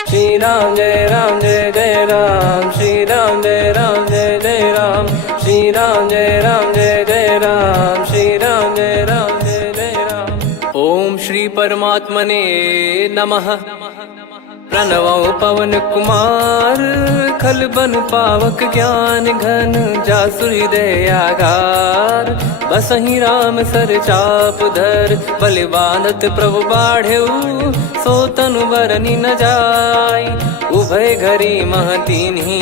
श्री राम जय राम जय जय राम, श्री राम जय राम जय जय राम। श्री राम जय राम जय जय राम, श्री राम जय राम जय जय राम। ओम श्री परमात्मने नमः। प्रणवौ पवन कुमार, खल बन पावक ज्ञान घन। जासु हृदय आगार, बसहि राम सर चाप धर। बलि बांधत प्रभु बाढ़ेउ, सो तनु बरनि न जाय। उभय घरी मह दीन्ही,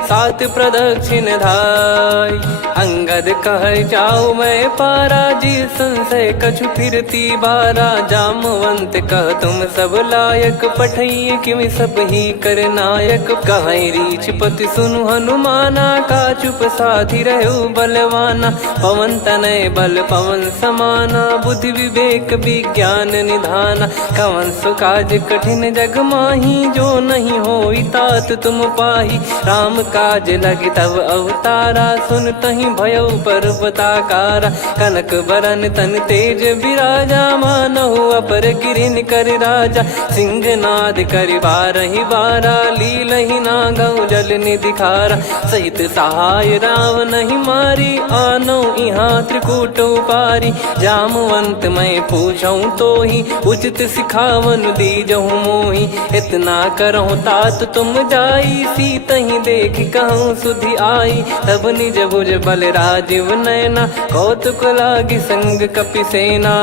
सात प्रदक्षिण धाय। अंगद कह जाऊ मैं पारा, जी संशय कछु फिरती बारा। जामवंत कह तुम सब लायक, पठई किमि सब ही कर नायक। कहीं रीछ पति सुनु हनुमाना, का चुप साधि रहु बलवाना। पवन तनय बल पवन समाना, बुद्धि विवेक विज्ञान निधाना। कवन सो काज कठिन जग माही, जो नहीं होई तात तुम पाही। राम काज लगी तब अवतारा, सुन तहि भयउ पर्वताकारा। कनक बरन तन तेज बिराजा, मानहु अपर गिरिन कर राजा। सिंहनाद करि बारहि बारा, लीलहि नागौ जल निधि खारा। सहित सहाय रावणहि मारी, आनौ इहाँ त्रिकूट उपारी। जामवंत मैं पूछऊँ तोहि, उचित सिखावन दीजहु मोहि। इतना करहु तात तुम जाई, सीतहि देख कहूँ सुधि आई। तब निज भुज बल राजीव नयना, कौतुक लागी संग कपिसेना।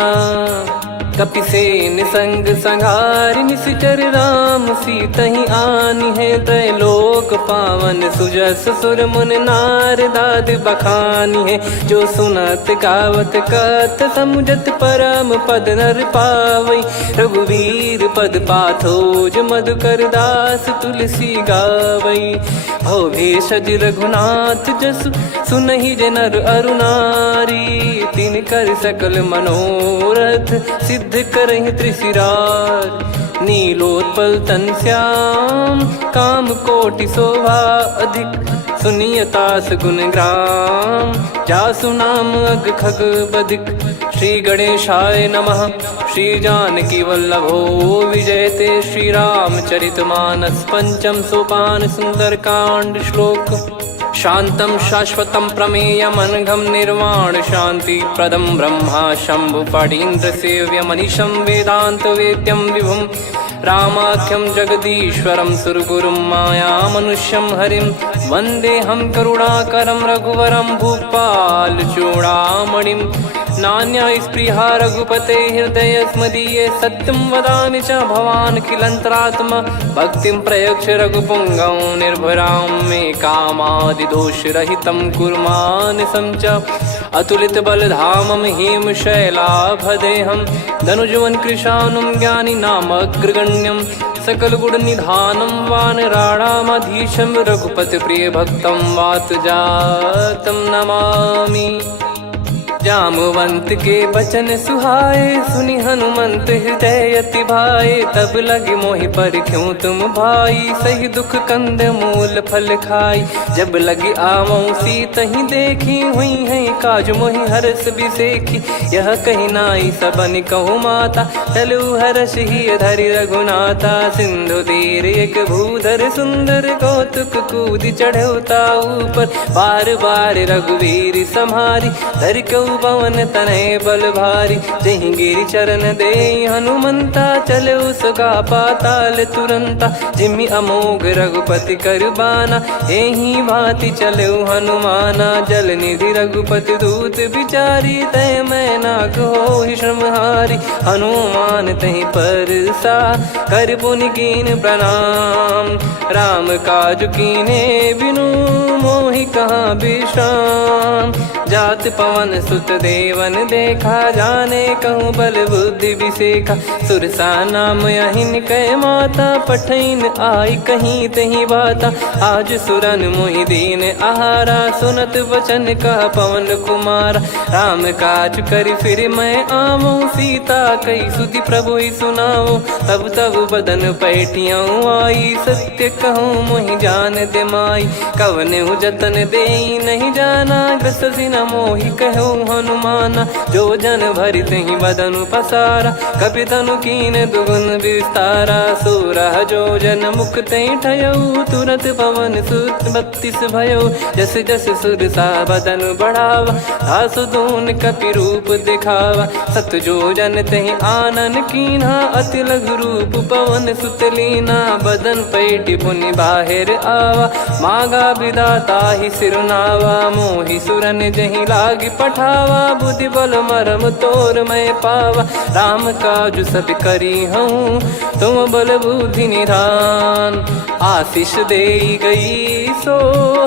कपिसेन संग संहारि निशिचर राम, सीतहि आनि है त्रैलोक पावन। सुजस सुर मुन नार दाद बखानी है, जो सुनत गावत कथ समुझत परम पद नर पावई। रघुवीर पद पाथोज मधुकर दास तुलसी गावई। भव भेषज रघुनाथ जसु, सुनहि जे नर अरु नारी। तिन कर सकल मनोरथ, सिद्ध करहि त्रिशिरार। नीलोत्पल तन श्याम, काम कोटि शोभा अधिक। सुनियतास गुण ग्राम, जासु नाम अग खग बदिक। श्री गणेशाय नमः। श्री जानकी वल्लभो विजयते, श्री रामचरित मानस। पंचम सोपान सुंदर कांड श्लोक। शांतं शाश्वतं प्रमेयमनघं निर्वाण शांति प्रदं ब्रह्मा शंभु फणीन्द्र सेव्य मनीषं वेदांत वेद्यं विभुं। रामाख्यं जगदीश्वरं सुरगुरुं माया मनुष्यं हरिं। वन्देऽहं करुणाकरं रघुवरं भूपाल चूडामणिं। नान्या स्पृहा रघुपते हृदय स्मदीये, सत्यं वदामि च भवान् खिलन्तरात्मा। भक्तिं प्रयच्छ रघुपुङ्गं निर्भरां मे कामादिदोषरहितं कुर्मानसं च। अतुलित बलधामं हेमशैलाभदेहं, धनुजवन कृशानुं ज्ञानिनामग्रगण्यं। सकल गुण निधानं वानराणामधीशं, रघुपति प्रिय भक्तं वात जातं नमामि। जामवंत के बचन सुहाए, सुनि हनुमंत हृदय अति भाए। तब लगे मोहि पर क्यों तुम भाई, सही दुख कंद मूल फल खाई। जब लगी आवऊँ सीतहि देखी, हुई है काज मोहि हरस बिसेखी। यह कही नाई सबन कहु माता, चलु हरष ही धरि रघुनाथा। सिंधु तीर एक भूधर सुंदर, कौतुक कूद चढ़ौता ऊपर। बार बार रघुवीर सम्हारी, धरि कहु पवन तनय बल भारी। जहि गिरि चरण दे हनुमंता, चले उसका पाताल तुरंता। जिमि अमोघ रघुपति कर बाना, एहि भांति चले हनुमाना। जल निधि रघुपति दूत बिचारी, तय मैं नाक होहि श्रमहारी। हनुमान तहि परसा, कर पुनि कीन प्रणाम। राम काज कीने बिनु, मोहि कहाँ विश्राम। जात पवन सुत देवन देखा, जाने कहूँ बल बुद्धि विसेखा। सुरसा नाम अहिन कै माता, पठैन आई कहीं तही बाता। आज सुरन मोहि दीन आहारा, सुनत वचन कह पवन कुमारा। राम काज करि फिर मैं आवऊँ, सीता कई सुधि प्रभु ही सुनाओ। तब तब बदन पैठियाँ आई, सत्य कहूँ मोहि जान दे माई। कवने जतन देई नहीं जाना, ग्रसि न मोहि कहूँ हनुमाना। जो जन भरि तहि बदनु पसारा, कपितनु कीन दुगुन विस्तारा। सोरह जो जन मुख तहि ठयऊ, तुरत पवन सुत 32 भयऊ। जस जस सुरसा बदनु बढ़ावा, आसु दून कपि रूप दिखावा। सत जो जन तहि आनन कीन्हा, अति लघु रूप पवन सुत लीना। बदन पैठि पुनि बाहिर आवा, मागा विधाता ही सिरुनावा। मोहि सुरन जहि नहीं लागी पठावा, बुद्धि बल मरम तोर मैं पावा। राम काज सब करी हूँ तुम बल बुद्धि निधान, आशीष दे गई सो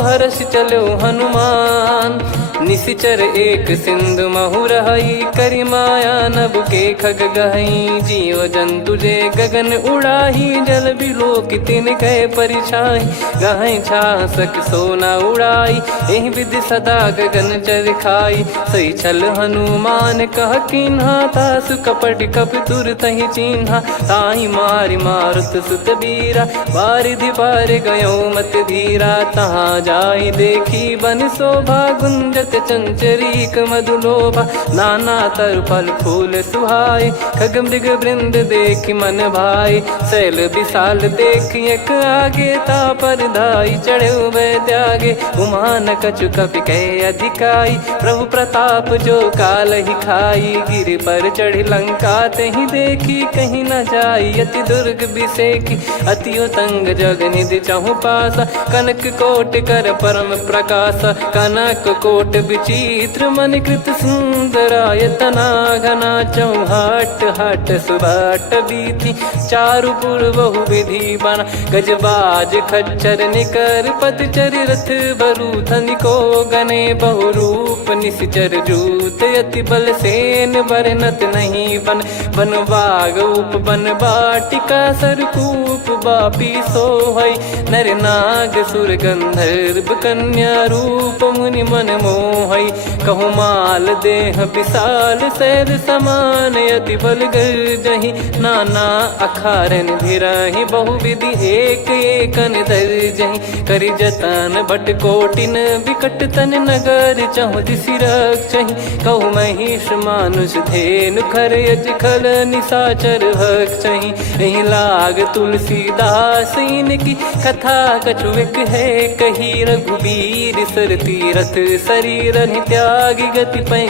हर्ष चलो हनुमान। निशिचर एक सिंधु महु रहई, करी माया नभ के खग गहई। जीव जंतु जे गगन उड़ाही, जल बिलो कि तिन गए परिछाई। गहई छासक सोना उड़ाई, एहि विधि सदा गगन चर खाई। सही छल हनुमान कह किन्हा, तासु कपट कप तुर तहि चिन्हा। ताहि मारि मारुत सुत बीरा, बारिधि पार गयो मत धीरा। तहाँ जाई देखी बन शोभा, गुंजत चंचरीक मधुलोभा। नाना तर फल फूल सुहाए, खग मृग वृंद देखि मन भाई। शैल विशाल देखि एक आगे, तापर धाई चढ़े वै त्यागे। उमा न कछु कपि कहे अधिकाई, प्रभु प्रताप जो काल ही खाई। गिर पर चढ़ी लंका तहि देखी, कहीं न जाई अति दुर्ग बिसेकी। अति उतंग जग निधि चहु पासा, कनक कोट कर परम प्रकाशा। कनक कोट विचित्र मन कृत सुंदरायतना घना। चौहाट हाट सुबाट बीथी, चारु पुर बहु विधि बना। गजबाज खच्चर निकर पतचर, रथ बरु धनिको गने। बहु रूप निशिचर जूत, अति बल सेन बरनत नहीं बन। बन बाग उप बन बाटिका, सरकूप बापी सोहई। नर नाग सुर गंधर्व कन्या, रूप मुनि मन मोहई। कहु माल देह विशाल, शैल समान अति बल गर्जहि। नाना अखारन भिराहि, बहु विधि एक एकन दर्जहि। करि जतन भट कोटिन, विकट तन नगर चहु दिसि रक्षहि। कहु महिष मानुष धेनु, खर यज खल निशाचर भक्षहि। एहि लाग तुलसीदास इनकी, कथा कछुक है कही। रघुबीर सर तीरथ शरीर, त्यागी गति पै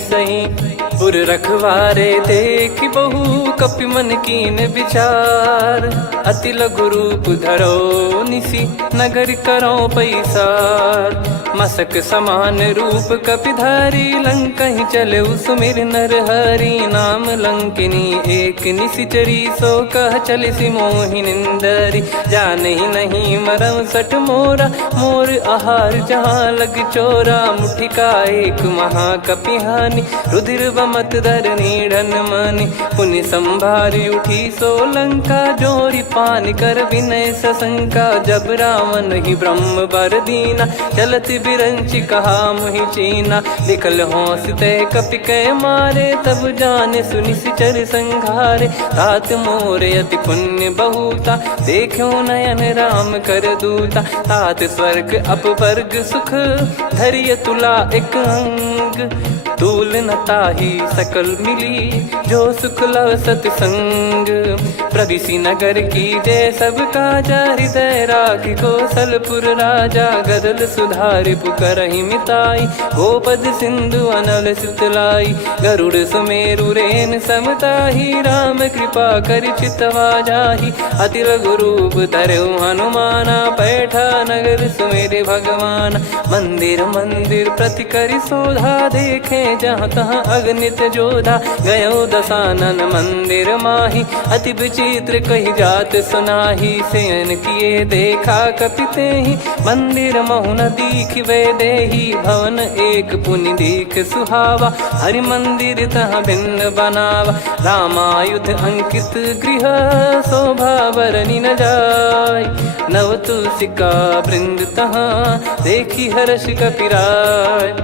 सही। पुर रखवारे देख बहु, कपि मन कीन विचार। अति लघु रूप धरो निसी, नगर करो पैसार। मसक समान रूप कपिधारी, लंकहि चले सुमिर नर हरि। नाम लंकिनी एक निशिचरी, सो कह चलिसि मोहि निंदरी। जानहि नहीं मरम सठ मोरा, मोर आहार जहाँ लग चोरा। मुठिका एक महाकपिहानि, रुधिर बमत धरनी ढन मानि। पुनि संभारी उठी सो लंका, जोरी पान कर विनय सशंका। जब रावण ही ब्रह्म बर दीना, चलत बिरंचि कहा मुहि चीना। लिखल होंस ते कपि कै मारे, तब जाने सुनि सिचर संघारे। तात मोरे अति पुण्य बहुता, देखो नयन राम कर दूता। तात स्वर्ग अपवर्ग सुख, धरिय तुला एक अंग। तूल न ताहि सकल मिली, जो सुख लव सतसंग। प्रदिशि नगर की जय सब काजा, हृदय राखि कौशलपुर राजा। गदल सुधारि पुकारहि मिताई, गोपद सिंधु अनल सितलाई। गरुड़ सुमेरु रेन समताहि, राम कृपा करि चितवा जाहि। अति लघु रूप धरऊ हनुमाना, पैठा नगर सुमेरे भगवान। मंदिर मंदिर प्रति करि शोधा, देखे जहाँ तहाँ अगणित जोधा। गयो दशानन मंदिर माही, अति विचित्र कही जात सुनाही। शयन किए देखा कपितेहि, मंदिर महु न दीखिबे देहि। भवन एक पुनि दीख सुहावा, हरि मंदिर तहाँ भिन्न बनावा। रामायुध अंकित गृह, शोभा बरनि न जाय। नव तुलसिका वृंद तहाँ, देखी हर्ष कपिराय।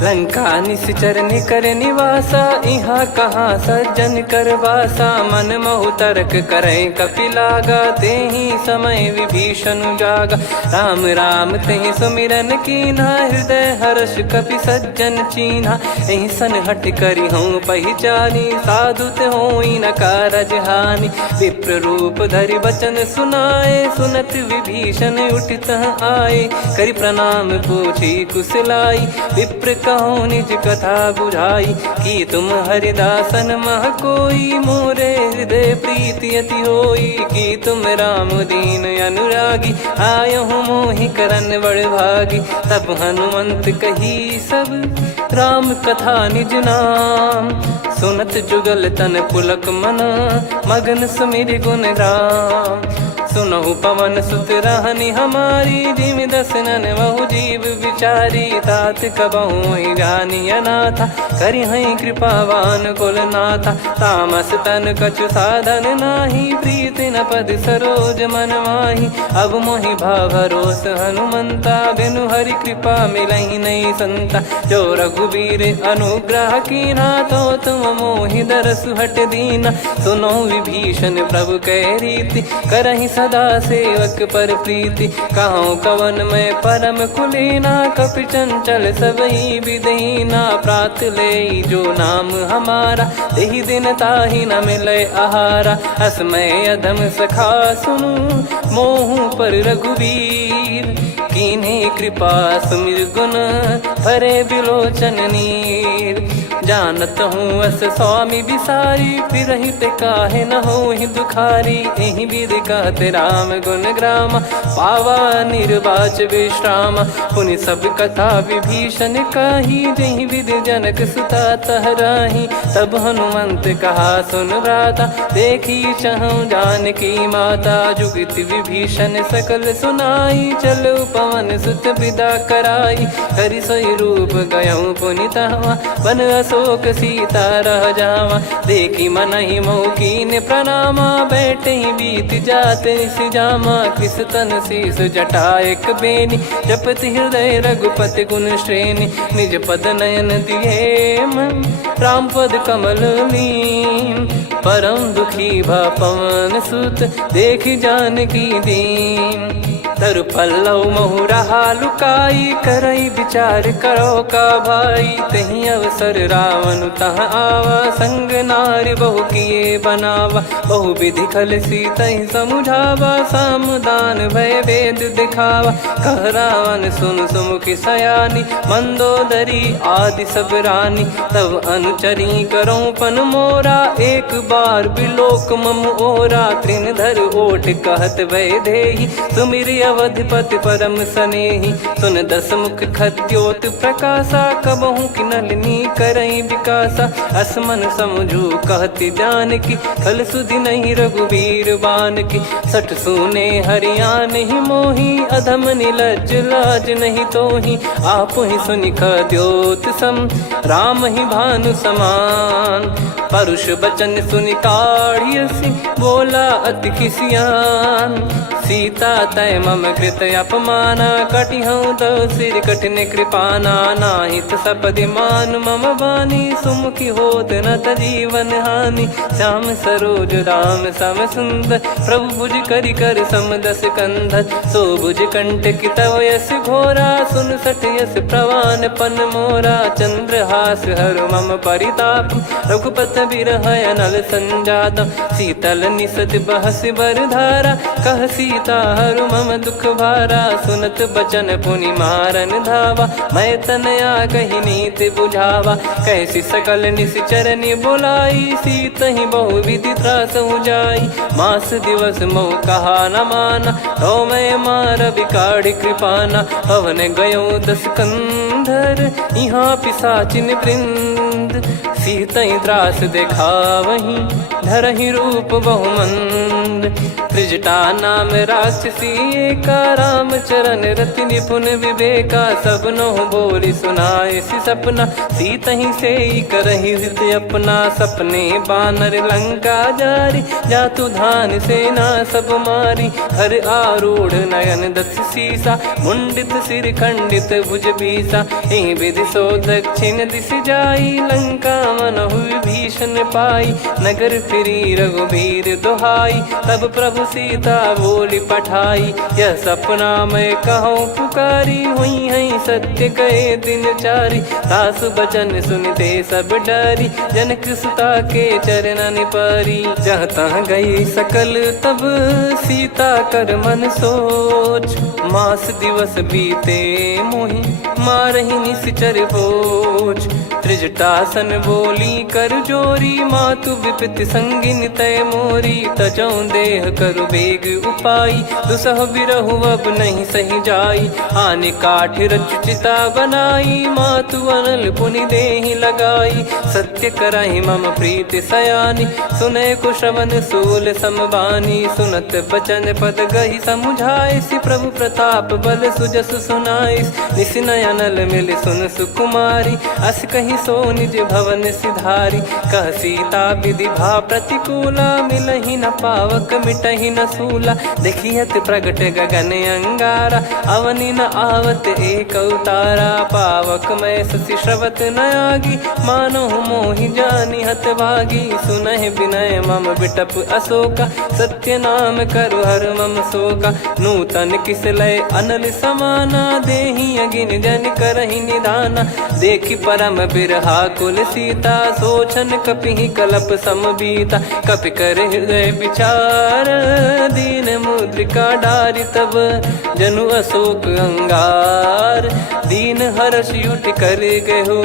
लंका निश्चर निकर निवासा, इहाँ कहाँ सज्जन कर वासा। मन महु तर्क करै कपिलागा, तेहि समय विभीषण जागा। राम राम तेहि सुमिरन कीन्हा, हृदय हर्ष कपि सज्जन चीन्हा। एहि सन हट करि हूँ पहिचानी, साधु ते होई न कारज हानि। विप्र रूप धरि वचन सुनाए, सुनत विभीषण उठित आए, करि प्रणाम पूछी कुशलाई। विप्र कहो निज कथा बुझाई, कि तुम हरिदासन मह कोई। मोरे हृदय प्रीति अति होई, कि तुम राम दीन अनुरागी। आयहु मोहि करन बड़ भागी, तब हनुमंत कही सब राम कथा निज नाम। सुनत जुगल तन पुलक मना, मगन सुमिर गुण राम। सुनहु पवन सुत रहनि हमारी, जिमि दसनन बहु जीव विचारी। तात कबहु ही जानिय नाथा, करिहै कृपावान कुल नाथा। तामस तन कछु साधन नाही, प्रीति न पद सरोज मन माही। अब मोहि भाव भरोस हनुमंता, बिनु हरि कृपा मिलहि नहीं संता। जो रघुबीर अनुग्रह कीना, तो तुम मोहि दरसु हट दीना। सुनो विभीषण प्रभु कह रीति, करहि सदा सेवक पर प्रीति। कहूँ कवन में परम कुलीना, कपि चंचल सबही विदहीना। प्रात ले जो नाम हमारा, तेहि दिन ताहि न मिले आहारा। असमय अधम सखा सुनु, मोहु पर रघुवीर। कीन्हे कृपा सुमिर गुण, भरे बिलोचन नीर। जानत हूँ अस स्वामी बिसारी, फिरहि ते काहे न होहि दुखारी। एहि विधि कहते राम गुण ग्राम, पावा निर्वाच विश्राम। पुनि सब कथा विभीषण काही, जहि विधि जनक सुता तहराही। तब हनुमंत कहा सुन भ्राता, देखी चहु जानकी माता। जुगित विभीषण सकल सुनाई, चलो पवन सुत विदा कराई। हरि सोई रूप गयऊँ पुनि तहवा, बन अशोक सीता रह जावा। देखी मनहि मौकीन प्रणामा, बैठे ही बीत जात निस जामा। कृस तन शीस जटा एक बेनी, जपति हृदय रघुपति गुण श्रेणी। निज पद नयन दिए मन, राम पद कमल लीन। परम दुखी भा पवन सुत, देखी जानकी दीन। तरु पल्लव महु रहा लुकाई, करई विचार करो का भाई। तही अवसर रावण तह आवा, संग नारी बहु किए बनावा। बहु विधि खल सीतहि समुझावा, सामदान भय वेद दिखावा। कह रावण सुन सुमुखी सयानी, मंदोदरी आदि सब रानी। तब अनुचरी करो पन मोरा, एक बार बिलोक मम ओरा। तृण धर ओट कहत भय देहि, सुमिर अवधिपति परम सनेहि। सुन दस मुख खद्योत प्रकाशा, कबहु कि नलिनी करई विकासा। असमन समझू कहति जानकी, खल सुधि नहीं रघुबीर बान की। सठ सुने हरियाण ही मोही, अधम निलज लाज नहीं तोही। आपु ही सुनि खद्योत सम, राम ही भानु समान। परुष बचन सुनि काढ़ियसि, बोला अति किसियान। सीता तय मम कृत अपमाना, कटिहऊँ तो सिर कठिन कृपाना। नाहित सपदि मान मम बानी, सुमुखी होत न तजीवन हानि। श्याम सरोज राम सम सुंदर, प्रभु भुज करि कर सम दस कंधर। सो भुज कंटक तव यस घोरा, सुन सठ यस प्रवान पन मोरा। चंद्रहास हर मम परिताप, रघुपत बिरह अनल संजात। शीतल निसत बहस बर धारा, कह सीता हरु मम दुख भारा। सुनत बचन पुनि मारन धावा, मैं तनया कही नीति बुझावा। कैसी सकल निश्चरनि बुलाई, सीतहि बहु विधि त्रास जाई। मास दिवस मोह कहा न माना, तो मैं मार बिकाढ़ कृपाना। पवन गयो दस कंधर, यहाँ पिशाचिन वृंद। सीतहि त्रास देखावहीं, धरहि रूप बहुमंद। त्रिजटा नाम राक्षसी एका, राम चरण रति निपुण विवेका। सब नोह बोली सुनाए सि सपना, सीतहि से करहि हित अपना। सपने बानर लंका जारी, जातु धान सेना सब मारी। हर आरूढ़ नयन दस सीसा, मुंडित सिर खंडित भुज बीसा। एहि विधि सो दक्षिण दिश जाई, लंका मनहु विभीषण पाई। नगर फिरी रघुबीर दुहाई, तब प्रभु सीता बोली पठाई, यह सपना मैं कहूँ पुकारी, हुई है सत्य कहे दिन चारी। सासु बचन सुनते सब डरी, जनक सुता के चरण परी। जहाँ तहाँ गई सकल तब सीता कर मन सोच, मास दिवस बीते मोहि मारहि निश्चर बोझ। त्रिजटासन बोली कर जोरी, मातु विपत्ति संगिन तय मोरी। तजौ देह करु बेग उपाई, दुसह बिरहु अब नहीं सही जाई। आने काठ रच चिता बनाई, मातु अनल पुनि देहि लगाई। सत्य कराहि मम प्रीत सयानी, सुने को श्रवण सूल समबानी। सुनत बचन पद गही समुझाइसि, प्रभु प्रताप बल सुजस सुनाइस। निस नयनल मिल सुन सुकुमारी, अस कही सो निज भवन सिधारी। कह सीता विधि भा प्रतिकूला, मिलहि न पावक मिटहि न सूला। देखियत प्रगट गगन अंगारा, अवनि न आवत एक उतारा। पावक मैं ससि श्रवत न आगी, मानो मोहि जानि हत भागी। सुनहि विनय मम बिटप अशोका, सत्य नाम करु हर मम शोका। नूतन किस लय अनल समाना, देहि अगिन जन करहि निदाना। देखि परम बिरहा कुल सीता, सोचन कपिहि कलप समबीता। कपि कर हृदय विचार, दीन मुद्रिका डारि तब जनु अशोक अंगार। दीन हर्ष युट कर गहु,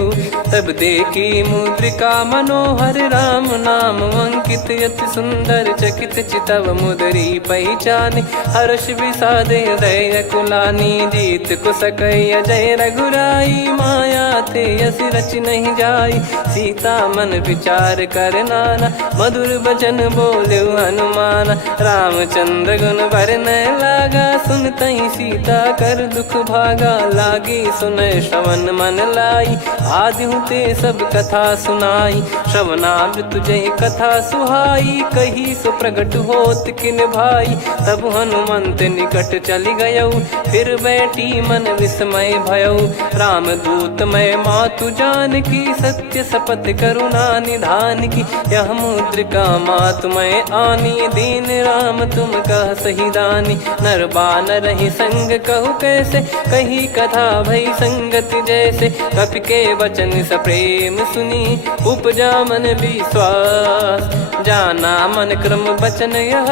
तब देखी मुद्रिका मनोहर। राम नाम अंकित यति सुंदर, चकित चितव मुदरी पहचान। हर्ष विषाद हृदय कुलानी, जीत को सकई अजय रघुराई। माया थे यस रच नहीं जाई, सीता मन विचार कर नाना। मधुर बचन बोले हनुमान, रामचंद्र गुण वरनय लागा। सुनतहि सीता कर दुख भागा, लागी सुनय श्रवण मन लाई। आदि ते सब कथा सुनाई, श्रवणामृत जय कथा सुहाई। कही सो प्रगट होत किन भाई, तब हनुमंत निकट चली गयौ। फिर बैठी मन विस्मय भयौ, राम दूत मैं मातु जान की। सत्य शपथ करुणा निधान की, यह मुद्रिका मातु मैं आनी। दीन राम तुम कह सही दानी, नर बानर ही संग कहु कैसे। कही कथा भई संगति जैसे, कपि के वचन सप्रेम सुनी। उपजा मन विश्वास, जाना मन क्रम बचन यह।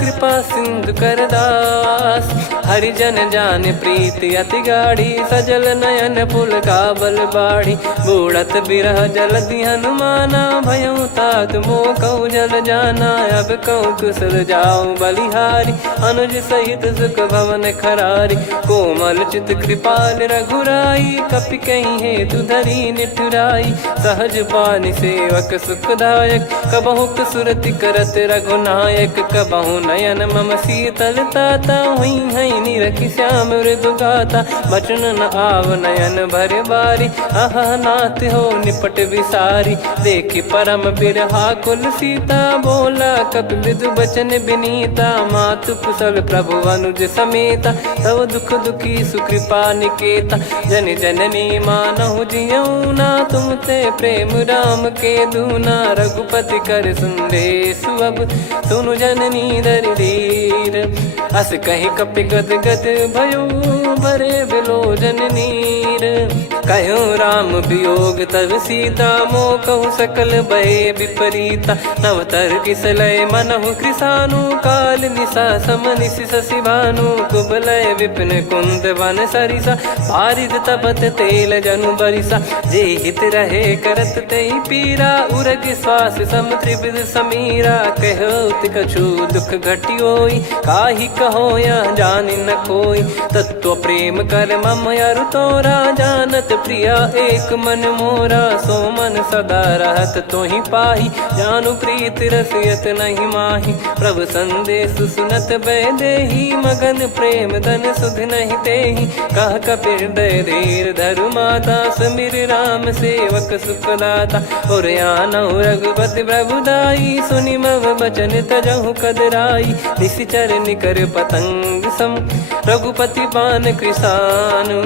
कृपा सिंधु कर दास, हरिजन जान प्रीति अति गाढ़ी। सजल नयन पुल काबल बाढ़ी, बूढ़त बिरह जलधि हनुमाना। भयउ तात मोह कहु जल जाना, अब कहु कुशल जाऊं बलिहारी। अनुज सहित सुख भवन खरारी, कोमल चित कृपाल रघुराई। कपि कहीं हेतु धरी निठुराई, सहज पानि सेवक सुखदायक। कबहु सुरति करत रघुनायक, कबहु नयन मम शीतल ताता। हुई है निरखि श्याम मृदु गाता, बचन न आव नयन भर बारी। अह नाथ हो निपट विसारी, देखि परम बिरहा कुल सीता। बोला कपि मृदु बचन बिनीता, मातु कुशल प्रभु अनुज समेता। तव दुख दुखी सुकृपा निकेता, जन जननी मानहु जियऊ ना। तुम ते प्रेम राम के दूना, रघुपति कर सुंदेशु अब सुनु जननी दरि धीर। अस कहि कपि गद गद भयो, भरे बिलोचन नीर। कहूँ राम वियोग तब सीता, मोह कहूँ सकल भय विपरीता। नवतर किसलय मनहु कृसानु, काल निशा सम निशि शशि भानु। कुबलय विपिन कुंद वन सरिसा, पारिद तपत तेल जनु बरिसा। जे हित रहे करत तेहि पीरा, उरग श्वास सम त्रिविध समीरा। कहत कछु दुख घटियोई, काहि कहो यह जानि न कोई। तत्व प्रेम कर मम अरु तोरा, जानत प्रिया एक मन मोरा। सो मन सदा रहत तोहि पाही, जानु प्रीत रसियत नहीं माही। प्रभु संदेश सुनत बैदेही, मगन प्रेम धन सुध नहीं तेहि। कह कपि हृदय धीर धरु माता, समीर राम सेवक सुखदाता। और आनहु रघुपति प्रभु दाई, सुनि मम बचन तजहु कदराई। निशिचर निकर पतंग सम रघुपति बान कृसानु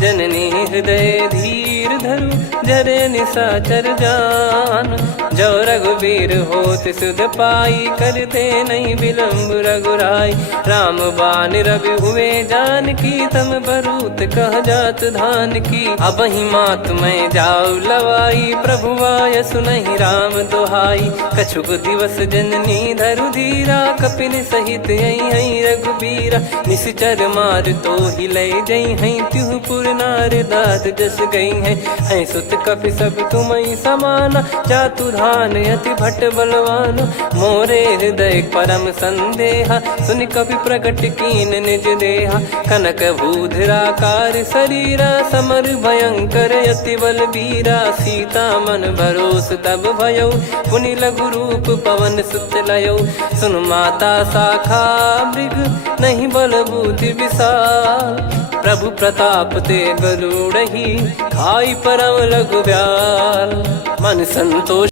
जननी हृदय धीर धरु जरे निशाचर जान जो रघुबीर होत सुध पाई करते नहीं विलंब रघुराई राम बान रवि हुए जान की तम बरूत कह जात धान की अब ही मात मैं जाऊ लवाई प्रभु आय सुनहि राम दोहाई कछुक दिवस जननी धरु धीरा कपिन सहित यही रघुबीरा निश्चर मार तो ही ले जई हैं त्यों पुर नार दाद जस गई हैं सुत कपि सब तुमई समाना जातु धान अति भट बलवान मोरे हृदय परम संदेहा सुन कपि प्रकट कीन निज देहा कनक भूधराकार शरीरा समर भयंकर अति बल बीरा सीता मन भरोस तब भयो पुनि लघु रूप पवन सुत लयो सुन माता शाखा मृग नहीं बल बुद्धि विशाल प्रभु प्रताप ते गरुड़हि खाई परम लघु ब्याल मन संतोष